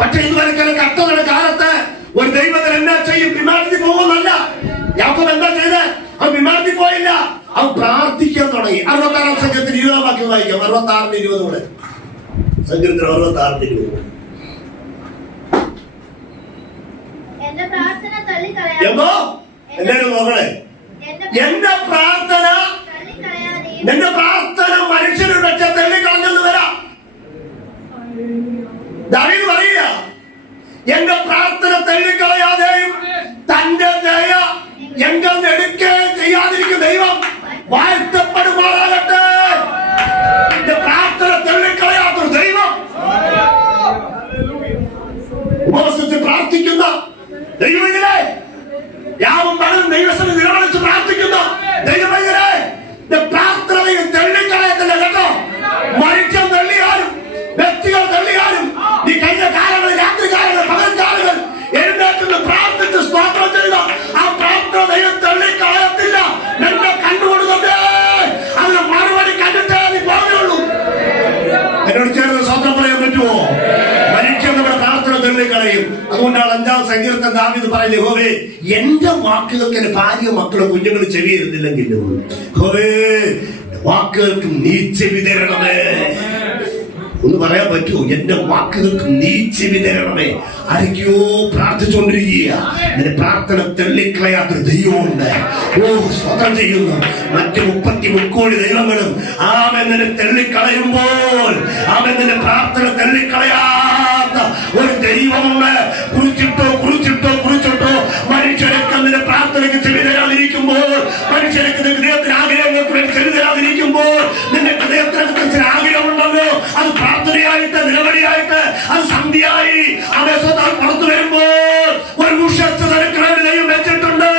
പക്ഷെ ഇതുവരെ കഷ്ടതയുടെ കാലത്ത് ഒരു ദൈവത്തിന് എന്നാ ചെയ്യും? വിമാനത്തിൽ പോകുന്നല്ല. യാക്കോബ് എന്താ ചെയ്ത്? അവൻ വിമാനത്തിൽ പോയില്ല, അവൻ പ്രാർത്ഥിക്കാൻ തുടങ്ങി. 66-ാം സംഘത്തിൽ 20-ാം വാക്യം വായിക്കാം. 66-20 കൂടെ സംഘത്തിൽ 66-20. എന്തോ എല്ലാരും നോക്കണേ. എന്റെ പ്രാർത്ഥന, നിന്റെ പ്രാർത്ഥന മനുഷ്യരുടെ വെച്ച തള്ളിക്കളഞ്ഞെന്ന് വരാം. ദാവീദ് പറയുക, എന്റെ പ്രാർത്ഥന തള്ളിക്കളയാതെയും തന്റെ ദയ എങ്കിൽ എടുക്കുകയും ചെയ്യാതിരിക്കും ദൈവം വാഴ്ത്തപ്പെടുമാറാകട്ടെ. എന്റെ പ്രാർത്ഥന തള്ളിക്കളയാത്തൊരു ദൈവം, ഉപവസിച്ച് പ്രാർത്ഥിക്കുന്ന ദൈവങ്ങളെ, യാവും പകലും ദൈവസഭ നിലവിളിച്ച് പ്രാർത്ഥിക്കുന്ന ദൈവങ്ങളെ, പ്രാർത്ഥനയെ തള്ളിക്കളയത്തില്ല കേട്ടോ. മനുഷ്യൻ തള്ളിയാലും വ്യക്തികൾ തള്ളിയാലും ഈ കഴിഞ്ഞ കാലങ്ങൾ, രാത്രി കാലങ്ങൾ, പകൽ കാലങ്ങൾ എഴുന്നേറ്റ് പ്രാർത്ഥിച്ച് സ്തോത്രം ചെയ്ത ആ പ്രാർത്ഥന ദൈവം തള്ളിക്കളയത്തില്ല. എന്നെ കണ്ടുകൊടുക്കട്ടെ, അതിന് മറുപടി കണ്ടിട്ടേ നീ പോകുകയുള്ളൂ. എന്നോട് ചേർന്ന് സ്തോത്രം പറയാൻ പറ്റുമോ? മനുഷ്യൻ നമ്മുടെ പ്രാർത്ഥന തള്ളിക്കളയും. അതുകൊണ്ടാണ് 5-ാം സങ്കീർത്തനം ദാവീദ് പറയുന്നത്, യഹോവേ എന്റെ വാക്കുകൾക്ക് എന്റെ ഭാര്യ മക്കളും കുഞ്ഞുങ്ങളും ചെവിയിരുന്നില്ലെങ്കിലും യഹോവേ വാക്കുകൾക്ക് നീ ചെവി തരണമേ. ഒന്ന് പറയാൻ പറ്റുമോ? എന്റെ വാക്കുകൾക്ക് നീ ചെവി തരണമേ. ആരൊക്കെയോ പ്രാർത്ഥിച്ചുകൊണ്ടിരിക്കുക. എന്റെ പ്രാർത്ഥന തള്ളിക്കളയാത്തൊരു ദൈവമുണ്ട്. സ്വതന്ത്രം ചെയ്യുന്നു. മറ്റ് 33 കോടി ദൈവങ്ങളും ആമെന്നെ തള്ളിക്കളയുമ്പോൾ ആമെന്നെ പ്രാർത്ഥന തള്ളിക്കളയാത്ത ഒരു ദൈവമുണ്ട്. കുറിച്ചിട്ടോ മനുഷ്യരൊക്കെ നിന്റെ പ്രാർത്ഥനയ്ക്ക് ചെവി തരാതിരിക്കുമ്പോൾ, മനുഷ്യരൊക്കെ ഹൃദയത്തിന് ആഗ്രഹങ്ങൾക്ക് വേണ്ടി ചെവി തരാതിരിക്കുമ്പോൾ വരുമ്പോൾ നിന്റെ ഹൃദയത്തിനകത്ത് ആഗ്രഹമുണ്ടല്ലോ, അത് പ്രാർത്ഥനയായിട്ട്, നിലവിളിയായിട്ട്, അത് സന്ധ്യയായി ആവേശത്താൽ പുറത്തു വരുമ്പോൾ ഒരു ഉഷസ് നിനക്ക് വേണ്ടി ദൈവം വെച്ചിട്ടുണ്ട്.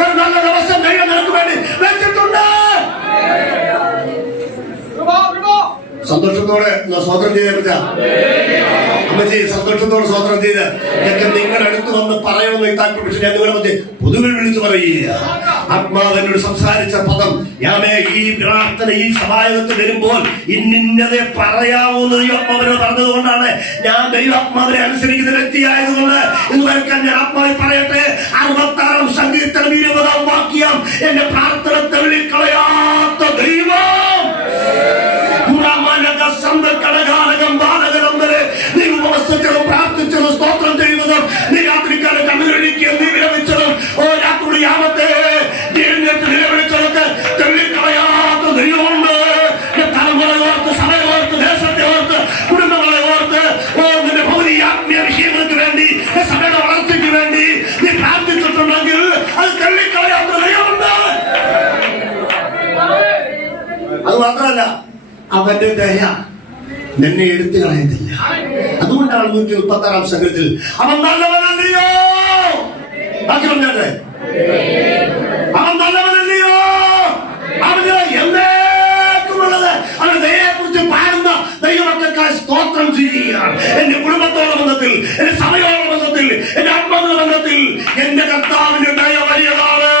ഒരു നല്ല ദിവസം ദൈവം നിനക്ക് വേണ്ടി വെച്ചിട്ടുണ്ട്. സന്തോഷത്തോടെ സ്വതന്ത്രം ചെയ്തേ പറ്റാ അമ്മച്ചി, സന്തോഷത്തോടെ സ്വതന്ത്രം ചെയ്ത് ഞങ്ങൾക്ക് നിങ്ങളുടെ അടുത്ത് വന്ന് പറയണമെന്ന് താല്പര്യം. പക്ഷെ ഞാൻ നിങ്ങളുടെ മധ്യ പൊതുവിൽ വിളിച്ചു പറയുക. ആത്മാവിനോട് സംസാരിച്ച പദം ഞാനേ ഈ പ്രാർത്ഥന ഈ സഹായത്തിൽ വരുമ്പോൾ ഇന്നതേ പറയാവൂന്ന് ദൈവാത്മാവിനോട് പറഞ്ഞതുകൊണ്ടാണ് ഞാൻ ദൈവാത്മാവിനെ അനുസരിക്കുന്ന വ്യക്തിയായതുകൊണ്ട് ഇന്ന് വരക്കാൻ ഞാൻ ആത്മാവിൽ പറയട്ടെ. 66 സങ്കീർത്തനം 20 വാക്യം, എന്റെ പ്രാർത്ഥന തള്ളിക്കളയാത്ത ദൈവം നീ ഉപവസിച്ചതും പ്രാർത്ഥിച്ചതും സ്തോത്രം ചെയ്യുന്നതും നീ രാത്രിക്കാരെ കണ്ണുകഴിക്കുകയും നീ വിരമിച്ചതും രാത്രി യാമത്തെ നിലവിളിച്ചതൊക്കെ തള്ളിക്കളയാത്ത ദൈവമുണ്ട്. തലമുറയെ ഓർത്ത്, സമയം ഓർത്ത്, ദേശത്തെ ഓർത്ത്, കുടുംബങ്ങളെ ഓർത്ത്, നിന്റെ ഭൗതിക ആത്മീയ വിഷയങ്ങൾക്ക് വേണ്ടി, സഭയുടെ വളർച്ചയ്ക്ക് വേണ്ടി നീ പ്രാർത്ഥിച്ചിട്ടുണ്ടെങ്കിൽ അത് തള്ളിക്കളയാത്ത ദൈവമുണ്ട്. അത് മാത്രമല്ല, അവന്റെ ദയ നിന്നെ എടുത്തു കളയത്തില്ല. അതുകൊണ്ടാണ് 136 സംഘത്തിൽ അവൻ നല്ലവനല്ലയോ, ബാക്കി പറഞ്ഞാട്ടെ, അവൻ നല്ലവനല്ലയോ, അവന് എന്നേക്കുമുള്ളത് അവന്റെ ദയയെ കുറിച്ച് പാടുന്ന ദൈവമക്കൾക്കായി സ്തോത്രം ചെയ്യുകയാണ്. എന്റെ കുടുംബത്തോടെ ബന്ധത്തിൽ, എന്റെ സഭയോടെ ബന്ധത്തിൽ, എന്റെ ആത്മാവിന്റെ ബന്ധത്തിൽ എന്റെ കർത്താവിന്റെ ദയ വലിയതാണ്.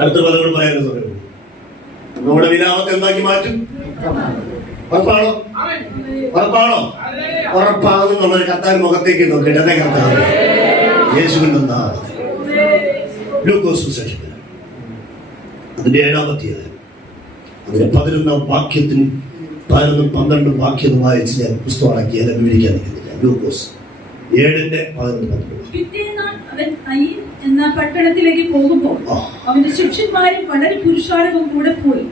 അടുത്ത പലരോട് പറയാനും സമയം നമ്മുടെ വിലാപത്തെ എന്താക്കി മാറ്റും? ഉറപ്പാണോ? ഉറപ്പാണോ? ഉറപ്പാകും. നമ്മുടെ കർത്താൻ മുഖത്തേക്ക് നോക്കിയിട്ട് എന്നെ കർത്താവ് യേശുവിന്റെ ലൂക്കോസ് സുവിശേഷം അതിന്റെ 7-ാം അധ്യായം അതിന്റെ 11-ാം വാക്യത്തിന് 11, 12 വാക്യം വായിച്ച് ഞാൻ പുസ്തകമാക്കി എന്നെ വിവരിക്കാൻ നിൽക്കുന്നില്ല. ലൂക്കോസ് 7:11. പിറ്റേന്നാൾ അവൻ അയീൻ എന്ന പട്ടണത്തിലേക്ക് പോകുമ്പോൾ അവന്റെ ശിഷ്യന്മാരും വളരെ പുരുഷാരവും കൂടെ പോയി.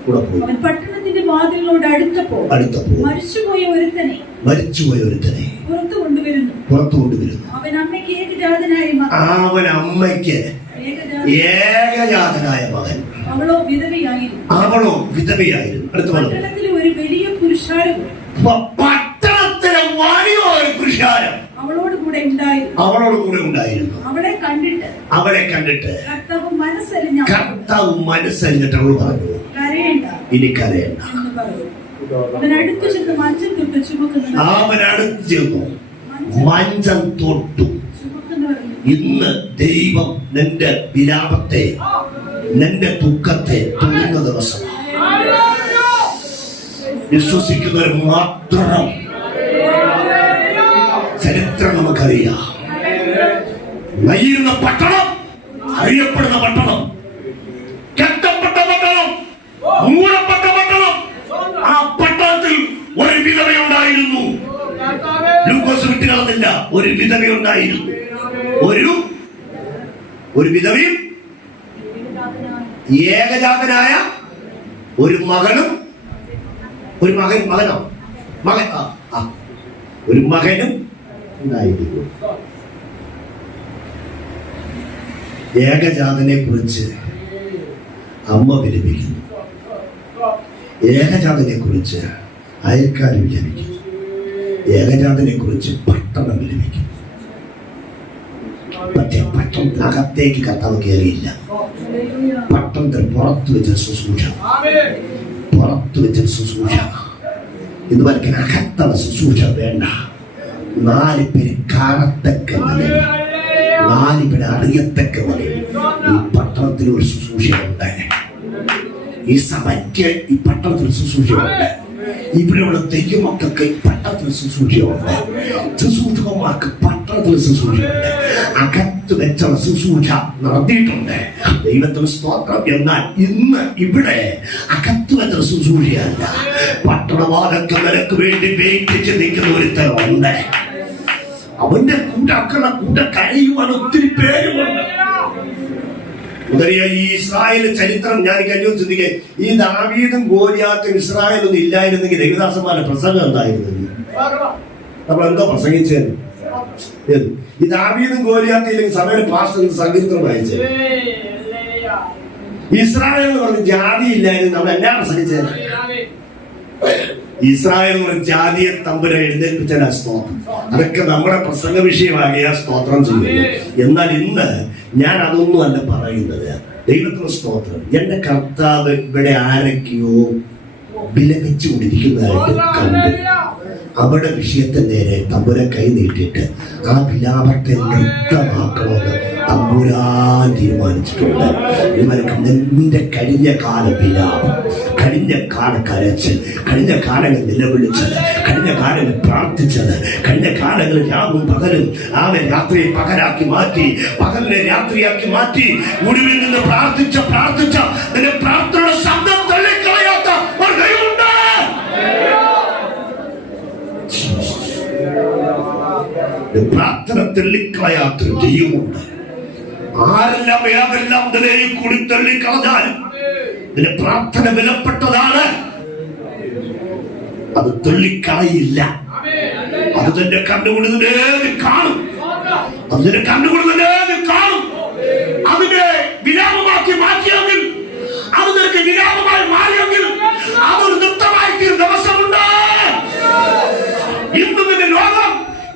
അവൻ പട്ടണത്തിന്റെ വാതിലിനോട് അടുത്തപ്പോൾ മരിച്ചുപോയ ഒരുത്തനെ പുറത്തു കൊണ്ടുവരുന്നു. അവൻ അമ്മയ്ക്ക് ഏകജാതനായ മകൻ, അവളോ വിധവയായിരുന്നു. പട്ടണത്തിലെ ഒരു വലിയ പുരുഷാരവും അവളോട് കൂടെ ഉണ്ടായിരുന്നു. അവളെ കണ്ടിട്ട് കർത്താവ് മനസ്സരിഞ്ഞിട്ട് അവൾ പറഞ്ഞു, ഇനി കരയണ്ട. അവൻ അടുത്ത് ചെന്ന് മഞ്ചം തൊട്ടു. ഇന്ന് ദൈവം നിന്റെ വിലാപത്തെ, നിന്റെ ദുഃഖത്തെ തൊടുന്ന ദിവസമാണ്. വിശ്വസിക്കുന്നവർ മാത്രം. ചരിത്രം നമുക്കറിയാം. നയിക്കുന്ന പട്ടണം, അറിയപ്പെടുന്ന പട്ടണം, കെട്ടപ്പെട്ട പട്ടണം, മൂടപ്പെട്ട പട്ടണം. ആ പട്ടണത്തിൽ ഒരു വിധവയുണ്ടായിരുന്നു. ലൂക്കോസ് വിട്ടുകളഞ്ഞില്ല. ഒരു വിധവയുണ്ടായിരുന്നു. ഒരു വിധവയും ഏകജാതനായ ഒരു മകനും ഒരു മകനും ഉണ്ടായിരുന്നു. ഏകജാതനെ കുറിച്ച് അമ്മ വിലപിക്കുന്നു. ഏകജാതനെ കുറിച്ച് അയൽക്കാർ വിലപിക്കുന്നു. ഏകജാതനെ കുറിച്ച് പട്ടണം വിലപിക്കുന്നു. പക്ഷേ പട്ടണത്തിനകത്തേക്ക് കർത്താവ് കയറിയില്ല. പട്ടണത്തിൽ പുറത്തു വെച്ച ശുശ്രൂഷ, ഇത് വരയ്ക്കാൻ അകത്തവ ശുശ്രൂഷ വേണ്ട. 4 പേര് കാണത്തക്ക നിലയിൽ, 4 പേര് അറിയത്തക്ക നിലയിൽ ഈ പട്ടണത്തിൽ ഒരു ശുശ്രൂഷയുണ്ട്. ഈ സഭയ്ക്ക് ഈ പട്ടണത്തിൽ ശുശ്രൂഷയുണ്ട്. ഇവിടെയുള്ള ദൈവമക്കൾക്ക് പട്ടണത്തിൽ ശുശ്രൂഷയുണ്ട്. ശുശ്രൂഷകന്മാർക്ക് പട്ടണത്തിൽ ശുശ്രൂഷയുണ്ട്. അകത്ത് വെച്ചുള്ള ശുശ്രൂഷ നടത്തിയിട്ടുണ്ട്. ദൈവത്തിന് സ്തോത്രം. എന്നാൽ ഇന്ന് ഇവിടെ അകത്ത് വെച്ചുള്ള ശുശ്രൂഷയല്ല. പട്ടണവാദത്തെ നിനക്ക് വേണ്ടി വേദിച്ച് നിൽക്കുന്ന ഒരുത്തരമുണ്ട്. അവന്റെ കൂടെ കഴിയുവാൻ ഒത്തിരി പേരുമുണ്ട്. ഈ ഇസ്രായേൽ ചരിത്രം ഞാൻ കഴിഞ്ഞു ചിന്തിക്കുക. ഈ ദാവീദും ഗോലിയാത്തും ഇസ്രായേലൊന്നും ഇല്ലായിരുന്നെങ്കിൽ ദേവദാസന്മാരുടെ പ്രസംഗം എന്തായിരുന്നു? നമ്മൾ എന്തോ പ്രസംഗിച്ചത്? ഈ ദാവീദും ഗോലിയാത്തും ഇല്ലെങ്കിൽ സഭയുടെ പാസ്റ്റർ സങ്കീർത്തനം വായിച്ചത്. ഇസ്രായേൽ എന്ന് പറഞ്ഞ ജാതി ഇല്ലായിരുന്നു നമ്മൾ എല്ലാം പ്രസംഗിച്ചത്. ഇസ്രായേൽ എന്ന് പറഞ്ഞ ജാതിയെ തമ്പുരെ എഴുന്നേൽപ്പിച്ചാൽ സ്തോത്രം. അതൊക്കെ നമ്മുടെ പ്രസംഗ വിഷയമാകിയ സ്തോത്രം ചെയ്യുന്നു. എന്നാൽ ഇന്ന് ഞാൻ അതൊന്നും അല്ല പറയുന്നത്. ദൈവത്തിന് സ്തോത്രം. എന്റെ കർത്താവ് ഇവിടെ ആരൊക്കെയോ വിലപിച്ചുകൊണ്ടിരിക്കുന്നതായിട്ട് കണ്ടു. അവിടെ വിഷയത്തെ നേരെ തമ്പുരാൻ കൈ നീട്ടിയിട്ട് ആ വിലാപത്തെ നൃത്തമാക്കണമെന്ന് തമ്പുരാൻ തീരുമാനിച്ചിട്ടുണ്ട്. നിന്റെ കഴിഞ്ഞ കാല വിലാപം, കഴിഞ്ഞ കാല കരച്ചിൽ, കഴിഞ്ഞ കാലങ്ങൾ നിലവിളിച്ചത്, കഴിഞ്ഞ കാലങ്ങൾ പ്രാർത്ഥിച്ചത്, കഴിഞ്ഞ കാലങ്ങളിൽ രാവും പകലും ആവെ രാത്രിയെ പകലാക്കി മാറ്റി, പകലിനെ രാത്രിയാക്കി മാറ്റി, ഒടുവിൽ നിന്ന് പ്രാർത്ഥിച്ച നിന്റെ പ്രാർത്ഥനയുടെ ശബ്ദം തള്ളിക്കളയാത്ത ഒരു ദൈവമുണ്ട്. പ്രാർത്ഥന തള്ളിക്കളയാത്തൊരു ദൈവമുണ്ട്. ആരെല്ലാം ഏതെല്ലാം നിലയിൽ കൂടി തള്ളിക്കളഞ്ഞാലും നിന്റെ പ്രാർത്ഥന വിലപ്പെട്ടതാണ്. അത് തള്ളിക്കളയില്ല. അത് തന്നെ കണ്ടുകൊടുന്നതേ കാണും. അതിനെ കണ്ടുകൊടുന്നതേ കാണും. അതിനെ വിരാമമാക്കി മാറ്റിയെങ്കിൽ, അത് നിനക്ക് വിരാമമായി മാറിയെങ്കിൽ അതൊരു നൃത്തമായി തീർന്ന ദിവസമുണ്ട്. ഇന്ന് നിന്റെ ലോകം,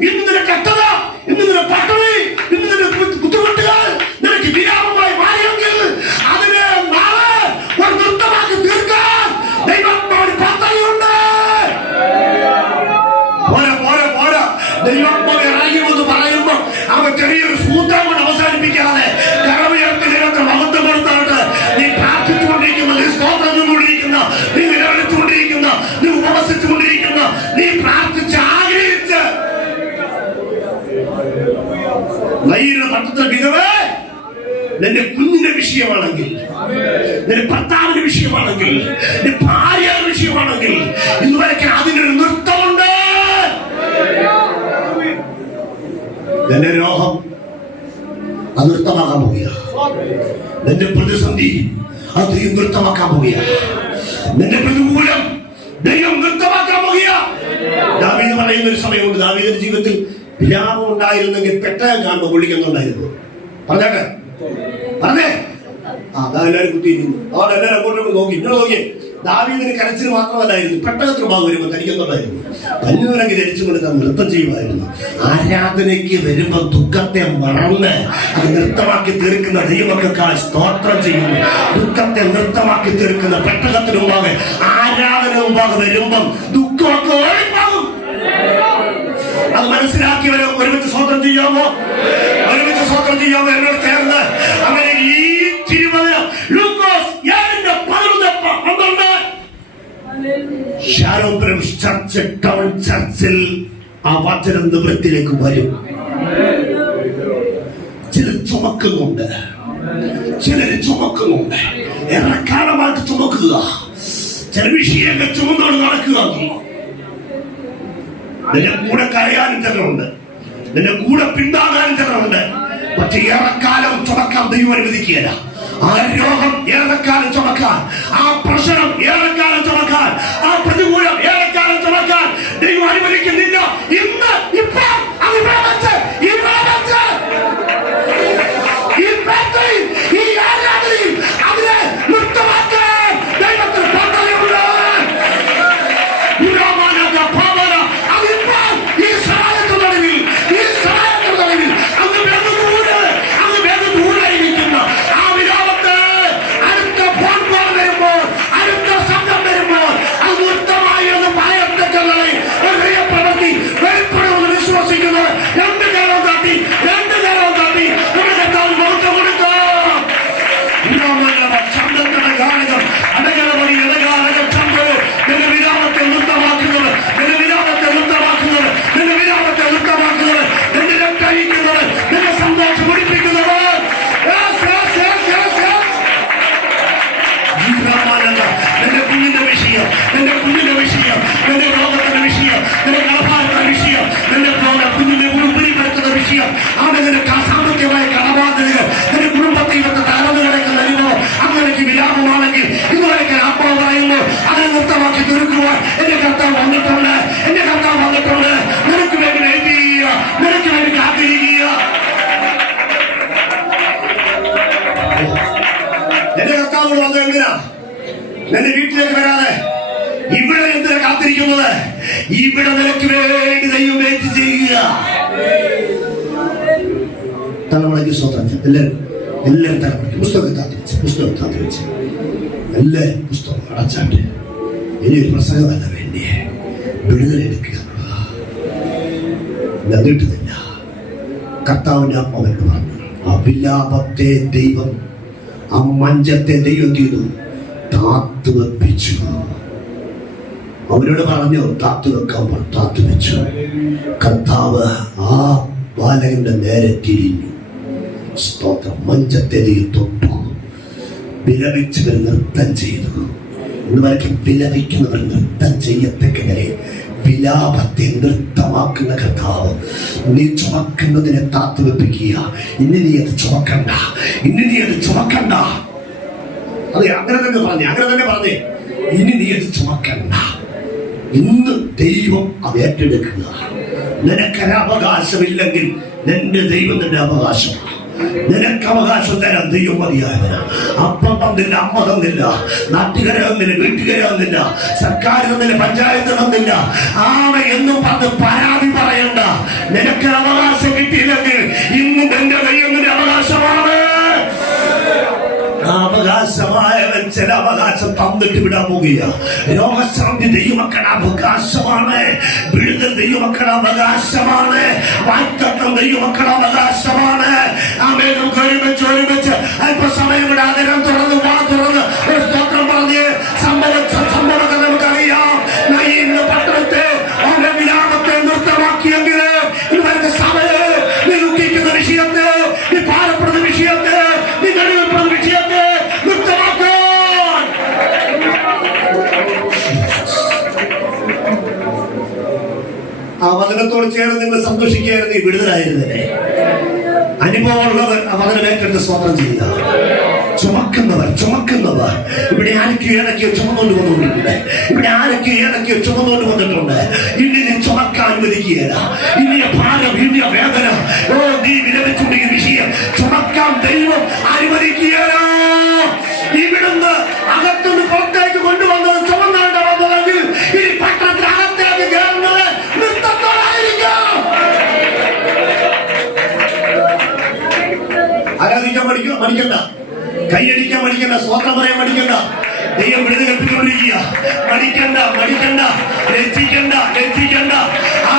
ഇന്ന് നിന്റെ കെട്ടത, ഇന്ന് നിന്റെ പട്ടണി, ഇന്ന് നിന്റെ ബുദ്ധിമുട്ടുകൾ നിനക്ക് വിരാമമായി മാറിയെങ്കിൽ അതിനെ നാളെ ഒരു നൃത്തമാക്കി തീർക്കാൻ ദൈവാത്മാവിന് പദ്ധതിയുണ്ട്. ദൈവാത്മാവ് ഇറങ്ങിയെന്ന് പറയുമ്പോൾ അവൻ ചെറിയൊരു സൂത്രം കൊണ്ട് അവസാനിപ്പിക്കാതെ കരമുയർത്തി ദൈവത്തിന് മഹത്വം കൊടുത്തായിട്ട് നീ പ്രാർത്ഥിച്ചുകൊണ്ടിരിക്കുന്ന, നീ സ്തോത്രം ചെയ്തുകൊണ്ടിരിക്കുന്ന, നീ നിലവിളിച്ചുകൊണ്ടിരിക്കുന്ന, നീ ഉപവസിച്ചുകൊണ്ടിരിക്കുന്ന, നീ പ്രാർത്ഥിച്ച് ആഗ്രഹിച്ച് വിധവേ, നിന്റെ കുഞ്ഞിന്റെ വിഷയമാണെങ്കിൽ, നിന്റെ ഭർത്താവിന്റെ വിഷയമാണെങ്കിൽ, നിന്റെ ഭാര്യയുടെ വിഷയമാണെങ്കിൽ ഇതുവരെയൊക്കെ അതിനൊരു നൃത്തമുണ്ട്. നിന്റെ രോഗം അത് നൃത്തമാക്കാൻ പോവുക. നിന്റെ പ്രതിസന്ധി അത് ദൈവം നൃത്തമാക്കാൻ പോവുക. നിന്റെ പ്രതികൂലം ദൈവം നൃത്തമാക്കാൻ പോവുക. ദാവീദ് പറയുന്ന ഒരു സമയമുണ്ട്. ദാവീദിന്റെ ജീവിതത്തിൽ വിലാപം ഉണ്ടായിരുന്നെങ്കിൽ പെട്ടകം കാണുമ്പോൾ വിളിക്കുന്നുണ്ടായിരുന്നു. പറഞ്ഞേ അതെല്ലാവരും കുത്തിയിരിക്കുന്നു. അവിടെ എല്ലാവരും അങ്ങോട്ടും നോക്കി, ഇങ്ങനെ നോക്കി. ദാവീദിന് കരച്ചിൽ മാത്രമല്ലായിരുന്നു, പെട്ടകത്തിന് ഭാഗം വരുമ്പോൾ തനിക്കുന്നുണ്ടായിരുന്നു. കഞ്ഞൂരങ്ങി ധരിച്ചുകൊണ്ട് താൻ നൃത്തം ചെയ്യുമായിരുന്നു. ആരാധനയ്ക്ക് വരുമ്പോൾ ദുഃഖത്തെ മറന്ന് അത് നൃത്തമാക്കി തീർക്കുന്ന ദൈവമക്കൾ സ്തോത്രം ചെയ്യുന്നു. ദുഃഖത്തെ നൃത്തമാക്കി തീർക്കുന്ന പെട്ടകത്തിന് മുമ്പാകെ, ആരാധന മുമ്പാകെ വരുമ്പം ദുഃഖമൊക്കെ ഓടിപ്പോകും. അത് മനസ്സിലാക്കിയവരെ ഒരുമിച്ച് സ്വതന്ത്രം ചെയ്യാമോ? ഒരുമിച്ച് സ്വതന്ത്രം ചെയ്യാമോ? എന്നോട് ചേർന്ന് അങ്ങനെ ഈ തിരുവചനം ലൂക്കോസ് 7:11 ഷാരോപുരം ചർച്ച് ടൗൺ ചർച്ചിൽ ആ വചനം നിവൃത്തിയിലേക്ക് വരും. ചിലർ ചുമക്കുന്നുണ്ട്, ചിലര് ചുമക്കുന്നുണ്ട്. ഏറെക്കാലമായിട്ട് ചുമക്കുക, ചില വിഷയങ്ങൾ ചുമന്നോട് നടക്കുക. നിന്റെ കൂടെ കരയാനും ചിലരുണ്ട്, നിന്റെ കൂടെ പിന്താങ്ങാനും ചിലരുണ്ട്. പക്ഷെ ഏറെക്കാലം ചുമക്കാൻ ദൈവം അനുവദിക്കുകയില്ല. ആ രോഗം ഏറെക്കാലം ചുമക്കാൻ, ആ പ്രശ്നം ഏറെക്കാലം ചുമക്കാൻ, ആ പ്രതികൂലം ഏറെക്കാലം ചുമക്കാൻ ദൈവം അനുവദിക്കുന്നില്ല. ഇന്ന് ഇപ്പൊ അത് ഈ ആരാധനയിൽ അതിനെ നൃത്തമാക്കാൻ ദൈവത്തിന് പദ്ധതിയുണ്ട്. എടുത്തുകൊണ്ട് വന്നത് എന്തിനാ? നിന്റെ വീട്ടിലേക്ക് വരാതെ ഇവിടെ എന്തിനാ കാത്തിരിക്കുന്നത്? ഇവിടെ നിനക്ക് വേണ്ടി ദൈവം വെയിറ്റ് ചെയ്യുക. തലമുറയ്ക്ക് സ്വന്തം എല്ലാവരും തലമുറയ്ക്ക് പുസ്തകം താത്തി വെച്ച് എല്ലാവരും പുസ്തകം അടച്ചാട്ട് ഇനി ഒരു പ്രസംഗമല്ല വേണ്ടിയേ, വിടുതലെടുക്കുക. കിട്ടുന്നില്ല. കർത്താവിന്റെ ആത്മാവെന്ന് പറഞ്ഞു, ആ വിലാപത്തെ ദൈവം, ആ മഞ്ചത്തെ ദൈവം ചെയ്തു താത്തു വെപ്പിച്ചു. അവരോട് പറഞ്ഞു താത്തു വെക്കാൻ, താത്തു വെച്ചു. കർത്താവ് ആ ബാലകന്റെ നേരെ തിരിഞ്ഞു. സ്തോത്രം. മഞ്ചത്തെ ദൈവം തൊട്ടു. വിലപിച്ചവർ നൃത്തം ചെയ്തു. ഇന്നുവരെ വിലപിക്കുന്നവർ നൃത്തം ചെയ്യത്തക്കവരെ വിലാപത്തെ നൃത്തമാക്കുന്ന കർത്താവ്, നീ ചുമക്കുന്നതിനെ താത്തു വെപ്പിക്കുക. ഇനി നീ അത് ചുമക്കണ്ട, അതെ, അങ്ങനെ തന്നെ പറഞ്ഞേ, ഇനി നീ അത് ചുമക്കണ്ട. ഇന്ന് ദൈവം അത് ഏറ്റെടുക്കുക. നിനക്കൊരവകാശമില്ലെങ്കിൽ നിന്റെ ദൈവം നിന്റെ അവകാശമാണ്. നിനക്ക് അവകാശം തരാൻ ദൈവം മതിയായവനാ. അപ്പം തന്നില്ല, അമ്മ തന്നില്ല, നാട്ടുകാരെ തന്നില്ല, വീട്ടുകാരെ തന്നില്ല, സർക്കാർ തന്നില്ല, പഞ്ചായത്ത് തന്നില്ല. ആമ എന്നും പറഞ്ഞ് പരാതി പറയണ്ട. നിനക്ക് അവകാശം കിട്ടിയില്ലെങ്കിൽ ഇന്നും എന്റെ ദൈവം നിന്റെ അവകാശമാണ്. അവകാശമായവൻ ചില അവകാശം തന്നിട്ട് വിടാൻ പോകുക. രോഗശാന്തി ദൈവമക്കളുടെ അവകാശമാണ്. വിടുതൽ ദൈവമക്കളുടെ അവകാശമാണ്. വാഗ്ദത്തം ദൈവമക്കളുടെ അവകാശമാണ്. ആമേൻ. നമുക്ക് ഒരുമിച്ച് അല്പസമയം കൂടെ ആദരം തുറന്ന് ഒരു സ്തോത്രം പറഞ്ഞ് സംഭവത്തെ നമുക്കറിയാം. ഇന്ന് പട്ടണത്തെ അവന്റെ വിലാപത്തെ നൃത്തമാക്കിയെങ്കിൽ ഇവരുടെ സഭയെ നീ ദുഃഖിക്കുന്ന വിഷയത്തെ, നീ ഭാരപ്പെടുന്ന വിഷയത്തെ, നീ കഴിവപ്പെടുന്ന വിഷയത്തെ ആ വചനത്തോട് ചേർന്ന് നിങ്ങൾ സന്തോഷിക്കുകയായിരുന്നു. ഈ വിടുതലായിരുന്നേ. അനുഭവമുള്ളവർ ആ വചനം ഏറ്റെടുത്ത് സ്തോത്രം ചെയ്യുക. ചുമക്കുന്നവർ ഇവിടെ ആരൊക്കെ ചുമന്നുകൊണ്ട് വന്നിട്ടുണ്ട്. ഇനി നീ ചുമക്കാൻ അനുവദിക്കുകയില്ല. ഇനിയ ഭാരം, ഇനിയ വേദന, നീ വിലപിച്ചുണ്ടെങ്കിൽ വിഷയം ചുമക്കാൻ ദൈവം അനുവദിക്കുകയില്ല. ഇവിടുന്ന് അകത്തുനിന്ന് പുറത്തേക്ക് കൊണ്ടുവന്നത് ചുമന്നാണ്ട് വന്നതെങ്കിൽ ഇനി പട്ടണത്തിന് അകത്തേക്ക് കയറുന്നത് നൃത്തത്തോടായിരിക്കും. ആരാധിക്കാൻ മടിക്കണ്ട, കൈയടിക്കാൻ മടിക്കണ്ട, സ്തോത്രം പറയാൻ മടിക്കണ്ട. ദൈവം വിടുതൽ കൽപ്പിച്ചുകൊണ്ടിരിക്കുക. മടിക്കണ്ട, ലജ്ജിക്കണ്ട. ആ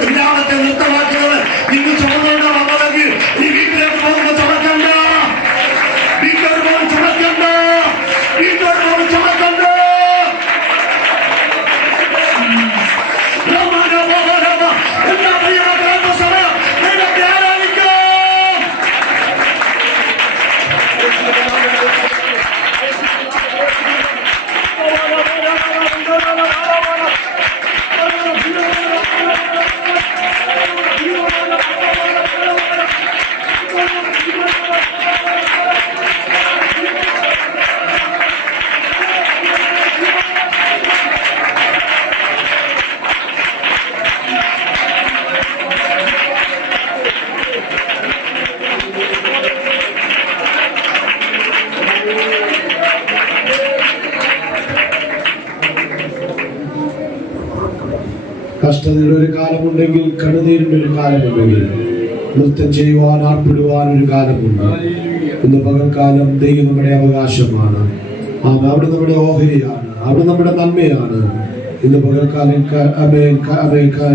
വിലാപത്തെ നൃത്തമാക്കുന്നത് ഇന്ന് ചുമന്നുകൊണ്ട് വന്നതെങ്കിൽ ഈ വീട്ടിലേക്ക് പോകുമ്പോൾ ചുമക്കണ്ട, വീട്ടിലോട്ട് പോകുമ്പോൾ ചുമക്കണ്ട. കഷ്ടതയുടെ ഒരു കാലമുണ്ടെങ്കിൽ, കണ്ണുനീരിന്റെ ഒരു കാലമുണ്ടെങ്കിൽ, നൃത്തം ചെയ്യുവാൻ, ആർപ്പിടുവാൻ ഒരു കാലമുണ്ട്. ഇന്ന് പകൽക്കാലം ദൈവം നമ്മുടെ അവകാശമാണ്. അവിടെ നമ്മുടെ ഓഹരിയാണ്, അവിടെ നമ്മുടെ നന്മയാണ്. ഇന്ന് പകൽക്കാലം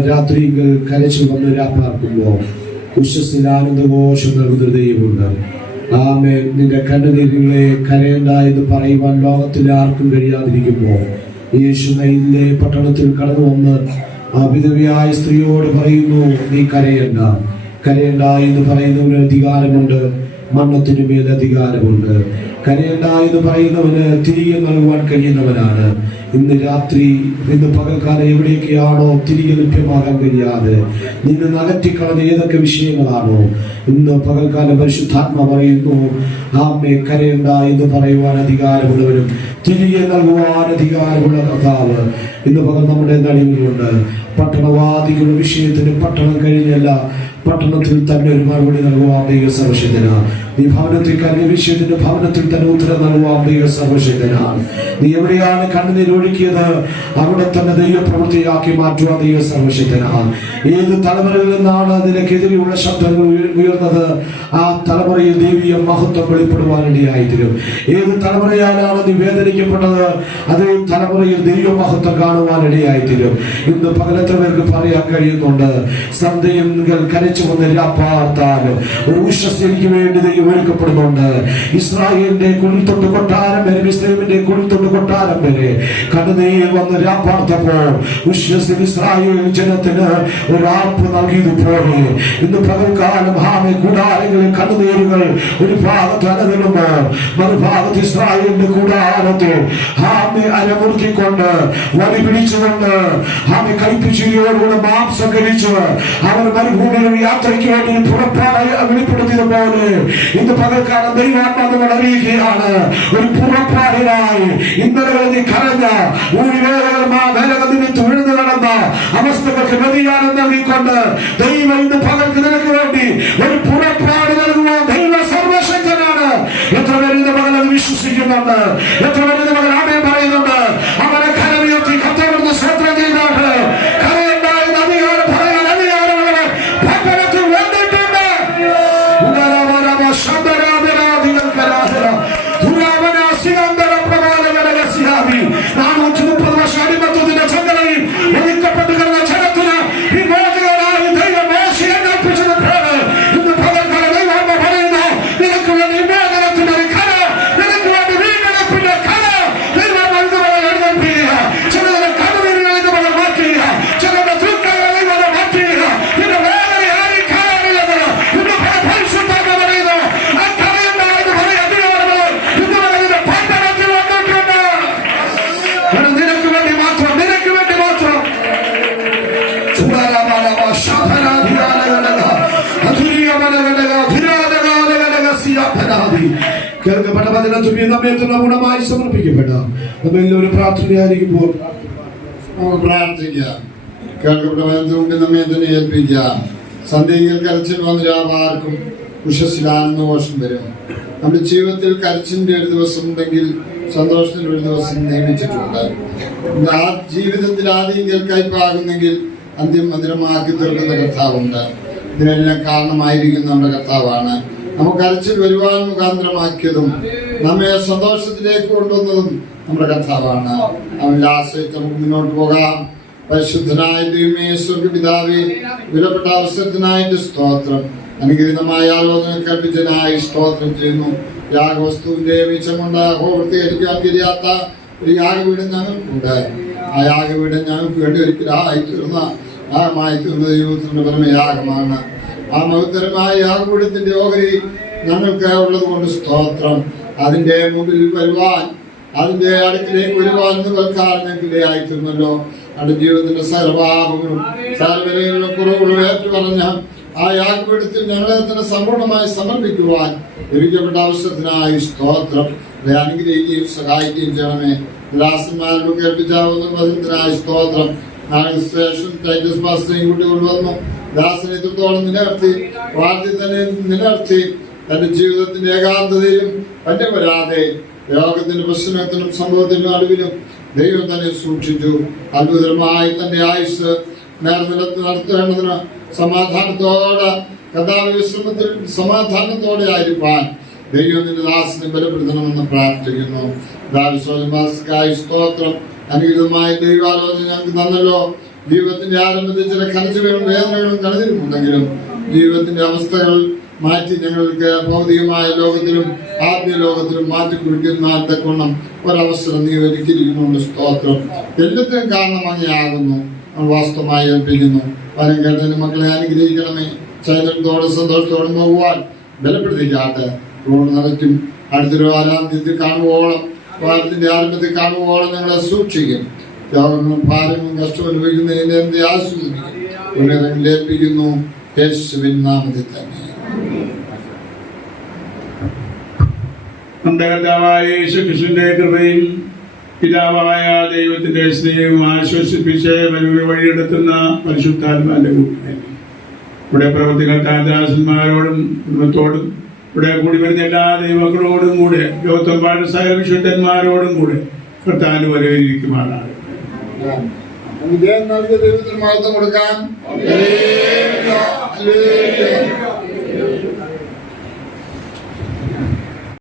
രാത്രികൾ കരച്ചു വന്ന് രാപ്പാർക്കുമ്പോൾ ഉഷസ്സിൽ ആനന്ദഘോഷം നൽകുന്ന ദൈവമുണ്ട്. ആമേൻ. നിന്റെ കണ്ണുനീരികളെ കരയണ്ട എന്ന് പറയുവാൻ ലോകത്തിൽ ആർക്കും കഴിയാതിരിക്കുമ്പോൾ യേശു നയിലെ പട്ടണത്തിൽ കടന്നു വന്ന് ആ വിധവയായ സ്ത്രീയോട് പറയുന്നു, നീ കരയണ്ട എന്ന് പറയുന്നവന് അധികാരമുണ്ട്, മരണത്തിനു മേൽ അധികാരമുണ്ട്. കരയണ്ട എന്ന് പറയുന്നവന് തിരികെ നൽകുവാൻ കഴിയുന്നവനാണ്. ഇന്ന് രാത്രി, ഇന്ന് പകൽക്കാലം എവിടെയൊക്കെയാണോ തിരികെ ലഭ്യമാകാൻ കഴിയാതെ നിന്ന് അകറ്റിക്കളഞ്ഞ ഏതൊക്കെ വിഷയങ്ങളാണോ, ഇന്ന് പകൽക്കാലം പരിശുദ്ധാത്മ പറയുന്നു, ആമേ കരയണ്ട എന്ന് പറയുവാൻ അധികാരമുള്ളവരും തിരികെ നൽകുവാൻ അധികാരമുള്ള കർത്താവ് ഇന്ന് പകൽ നമ്മുടെ നടുവിലുണ്ട്. പട്ടണവാദികളുടെ വിഷയത്തിന് പട്ടണം കഴിഞ്ഞല്ല, പട്ടണത്തിൽ തന്നെ ഒരു മറുപടി നൽകുവാൻ ദൈവ സർവശക്തനാണ്. ഈ ഭവനത്തിൽ കഴിഞ്ഞ വിഷയത്തിന്റെ ഭവനത്തിൽ തന്നെ ഉത്തരം നൽകുവാൻ ദൈവ സർവശക്തനാണ്. നീ എവിടെയാണ് കണ്ണുനീർ ഒഴുക്കിയത് അവിടെ തന്നെ ദൈവ പ്രവൃത്തിയാക്കി മാറ്റുവാൻ ദൈവ സർവശക്തനാണ്. ഏത് തലമുറയിൽ നിന്നാണ് നിനക്കെതിരെയുള്ള ശബ്ദങ്ങൾ ഉയർന്നത്, ആ തലമുറയിൽ ദൈവീയ മഹത്വം വെളിപ്പെടുവാനിടയായിത്തീരും. ഏത് തലമുറയാലാണ് നീ വേദനിക്കപ്പെട്ടത്, അതേ തലമുറയിൽ ദൈവ മഹത്വം കാണുവാനിടയായിത്തീരും. ഇന്ന് പകലത്തെ പേർക്ക് പറയാൻ കഴിയുന്നുണ്ട്, സന്ധ്യയിൽ കരച്ചു വന്ന് രാപ്പാർത്താലും ഒരു ഉഷസ് എനിക്ക് വേണ്ടി ദൈവം ഒരുക്കപ്പെടുന്നുണ്ട്. ഇസ്രായേലിന്റെ കുളിൽ തൊട്ട് കൊട്ടാരം വരെ, ഇസ്രായേലിന്റെ കുളിൽ തൊട്ട് കൊട്ടാരം വരെ കണ്ണുനീർ വന്ന് രാപ്പാർത്തപ്പോൾ ഉഷസിൽ ഇസ്രായേൽ ജനത്തിന് ഒരു ആപ്പ് നൽകിയതുപോലെ ഇന്ന് പകൽക്കാലം ഹാമെ കൂടാരങ്ങളിൽ കണ്ണുനീരുകൾ ഒരു ഭാഗത്ത് അലതലുമ്പോൾ മറുഭാഗത്ത് ഇസ്രായേലിന്റെ കൂടാരത്തിൽ ഹാമെ അരമുറുക്കിക്കൊണ്ട് വടി പിടിച്ചുകൊണ്ട് ഹാമെ കൈപ്പിച്ചിരിയോടുകൂടെ മാംസം കഴിച്ച് അവർ മരുഭൂമിയിൽ യാത്രയ്ക്ക് വേണ്ടി പുറപ്പാടായി വെളിപ്പെടുത്തിയതുപോലെ ഇന്ന് പകൽക്കാലം ദൈവാത്മാക്കൾ അറിയുകയാണ്. ഒരു പുറപ്പാടിനായി ഇന്നലെ നീ കരഞ്ഞ നിമിത്തം വിഴുന്നു നടന്ന അവസ്ഥകൾക്ക് വ്യതിയാനം നൽകിക്കൊണ്ട് ദൈവം ഇന്ന് പകൽക്ക് നിനക്ക് വേണ്ടി ഒരു പുറപ്പാട് നൽകുവാൻ ദൈവ സർവശക്തനാണ്. എത്ര പേര് ഇന്ന് മകൻ അത് വിശ്വസിക്കുന്നുണ്ട്? എത്ര പേര് ഇന്ന് മകൻ ആമേൻ പറയുന്നുണ്ട്? അവനെ കരമുയർത്തി കർത്താവിനെ സ്തോത്രം ചെയ്താണ്. കരയുണ്ടായിരുന്ന അധികാരം പറയാൻ അധികാരമുള്ളവർ പട്ടണത്തിൽ വന്നിട്ടുണ്ട്. അടിമത്വത്തിന്റെ ചങ്ങലയിൽ ഒതുക്കപ്പെട്ടു കിടന്ന ജനത്തിന് വിമോചകനായി ദൈവം മോശയെ ഏൽപ്പിച്ചത് പോലെ ഇന്ന് പകൽക്കാല ദൈവം പറയുന്നു, നിനക്ക് വേണ്ടി വിമോചനത്തിന്റെ ഒരു കല, നിനക്ക് വേണ്ടി വീണ്ടെടുപ്പിന്റെ കല ദൈവം എഴുന്നേൽപ്പിക്കുക. ചിലരുടെ കണ്ണുനീരുകൾ ഇതുപോലെ മാറ്റുക, ചിലരുടെ തൃക്കൈകൾ ഇതുപോലെ മാറ്റുക. നിന്റെ വേദന ആരും കാണാനില്ലെന്ന് ഇന്ന് പരിശുദ്ധാത്മ പറയുന്നു. ആ കലയുണ്ടായെന്ന് പറയാൻ അധികാരമുള്ള ഇതുവരെ നിന്റെ പട്ടണത്തിൽ വന്നിട്ടുണ്ട്. നിനക്ക് വേണ്ടി മാത്രം, നിനക്ക് വേണ്ടി മാത്രം. കേൾക്കപ്പെട്ട വചനത്തിന് നമ്മെ ഗുണമായി സമർപ്പിക്കപ്പെട്ട നമ്മെല്ലാവരും പ്രാർത്ഥനയായിരിക്കുമ്പോൾ പ്രാർത്ഥിക്കാം. കേൾക്കപ്പെട്ട വചനത്തിനുണ്ട് നമ്മെ തന്നെ ഏൽപ്പിക്കാം. സന്ധ്യയിൽ കരച്ചിൽ വന്നിരാമാർക്കും ഉഷസ്സിലാനന്ദോഷം വരും. നമ്മുടെ ജീവിതത്തിൽ കരച്ചിലിന്റെ ഒരു ദിവസം ഉണ്ടെങ്കിൽ സന്തോഷത്തിന്റെ ഒരു ദിവസം നിയമിച്ചിട്ടുണ്ട്. ആ ജീവിതത്തിൽ ആദ്യം കയ്പാകുന്നെങ്കിൽ അന്ത്യം മധുരമാക്കി തീർക്കുന്ന കർത്താവുണ്ട്. ഇതിനെല്ലാം കാരണമായിരിക്കുന്ന നമ്മുടെ കർത്താവാണ്. നമുക്ക് കരച്ചിൽ വരുവാൻ മുഖാന്തരമാക്കിയതും നമ്മെ സന്തോഷത്തിലേക്ക് കൊണ്ടുവന്നതും നമ്മുടെ കർത്താവാണ്. അവനിൽ ആശ്രയിച്ച് നമുക്ക് മുന്നോട്ട് പോകാം. പരിശുദ്ധനായ ദൈവമേ, സ്വർഗ്ഗപിതാവേ, വിലപ്പെട്ട അവസരത്തിനായിട്ട് സ്തോത്രം. അനുഗ്രഹീതമായ ആലോചന കൽപ്പിച്ചതിനായി സ്തോത്രം ചെയ്യുന്നു. യാഗവസ്തുവിന്റെ മിച്ചം കൊണ്ട് പൂർത്തീകരിക്കാൻ കഴിയാത്ത ഒരു യാഗവീട് ഞങ്ങൾക്കുണ്ട്. ആ യാഗവീട് ഞങ്ങൾക്ക് വേണ്ടി ഒരിക്കലായി തീർന്ന ദൈവത്തിന്റെ പരമയാഗമാണ്. ആ മഹത്തരമായ യാഗപീഠത്തിന്റെ ഓഹരി ഞങ്ങൾക്ക് ഉള്ളത് കൊണ്ട് സ്തോത്രം. അതിന്റെ മുമ്പിൽ വരുവാൻ, അതിന്റെ അടുക്കിലേക്ക് വരുവാൻ തൽക്കാലം ഞങ്ങൾക്ക് ഇടയായി തീർന്നല്ലോ. നമ്മുടെ ജീവിതത്തിന്റെ സർവഭാവങ്ങളും സർവ്വലകളും കുറവുകളും ഏറ്റുപറഞ്ഞ ആ യാഗപീഠത്തിൽ ഞങ്ങളെ തന്നെ സമ്പൂർണ്ണമായി സമർപ്പിക്കുവാൻ ലഭിക്കപ്പെട്ട അവസരത്തിനായി സ്തോത്രം. അനുഗ്രഹിക്കുകയും സഹായിക്കുകയും ചെയ്യണമേ. ദാസന്മാരോട് കേൾപ്പിച്ചാവുന്ന പദത്തിനായി സ്തോത്രം. നാളെ ശേഷം ടൈറ്റസ് പാസ്റ്ററേയും കൂട്ടി കൊണ്ടുവന്നു ദാസനെ എത്രത്തോളം നിലനിർത്തി, വാർത്തയിൽ തന്നെ നിലനിർത്തി തന്റെ ജീവിതത്തിന്റെ ഏകാന്തതയിലും പറ്റവരാതെ യോഗത്തിന്റെ പ്രശ്നത്തിനും സംഭവത്തിനും നടുവിലും ദൈവം തന്നെ സൂക്ഷിച്ചു. അത്ഭുതമായി തന്റെ ആയുസ് നേർനിലത്ത് നടത്തേണ്ടതിന് സമാധാനത്തോടെ കർത്താവ് വിശ്രമത്തിൽ സമാധാനത്തോടെ ആയിരിക്കാൻ ദൈവം നിന്റെ ദാസനെ ബലപ്പെടുത്തണമെന്ന് പ്രാർത്ഥിക്കുന്നു. ദാവിശ്വാസമായി സ്തോത്രം. അനുഗ്രഹമായ ദൈവാലോചന ഞങ്ങൾക്ക് തന്നല്ലോ. ജീവിതത്തിന്റെ ആരംഭത്തിൽ ചില കരച്ചിലുകളും വേദനകളും കടന്നിട്ടുണ്ടെങ്കിലും ജീവിതത്തിന്റെ അവസ്ഥകൾ മാറ്റി ഞങ്ങൾക്ക് ഭൗതികമായ ലോകത്തിലും ആത്മീയ ലോകത്തിലും മാറ്റിക്കുറിക്കുന്ന തക്കവണ്ണം ഒരവസരം നീ ഒരുക്കിയിരിക്കുന്നുണ്ട്. സ്തോത്രം. എല്ലാത്തിനും കാരണം അങ്ങനെയാകുന്നു. നമ്മൾ വാസ്തവമായി ഏൽപ്പിക്കുന്നു. വരം കേട്ടതിന് മക്കളെ അനുഗ്രഹിക്കണമേ. ചൈതന്യത്തോടും സന്തോഷത്തോടും പോകുവാൻ ബലപ്പെടുത്തിക്കാട്ടെ. റോഡ് നിറയ്ക്കും. അടുത്തൊരു ആരാധ്യത്തിൽ കാണുവോളം, വാരത്തിന്റെ ആരംഭത്തിൽ കാണുവോളം ഞങ്ങളെ സൂക്ഷിക്കും. രോഗങ്ങളും ഭാരങ്ങളും കഷ്ടം അനുഭവിക്കുന്നതിനെ എന്ത് ആസ്വദിക്കും. ഉയരങ്ങളിലേൽപ്പിക്കുന്നു യേശുവിൻ നാമത്തിൽ തന്നെ. നമ്മുടെ കർത്താവായ യേശുക്രിസ്തുവിന്റെ കൃപയും പിതാവായ ദൈവത്തിന്റെ സ്നേഹവും ആശ്വസിപ്പിച്ച് വഴിയെടുത്തുന്ന പരിശുദ്ധാത്മാവിന്റെ കൂട്ടുകാരി ഇവിടെ പ്രവർത്തികൾ ദാസന്മാരോടും കുടുംബത്തോടും ഇവിടെ കൂടി വരുന്ന എല്ലാ ദൈവങ്ങളോടും കൂടെ ലോകത്തും പാട് സകല വിശുദ്ധന്മാരോടും കൂടെ കർത്താവിന് വരവേൽക്കുമാറാണ്. വിജയം നൽകിയ ദൈവത്തിന് മഹത്വം കൊടുക്കാം.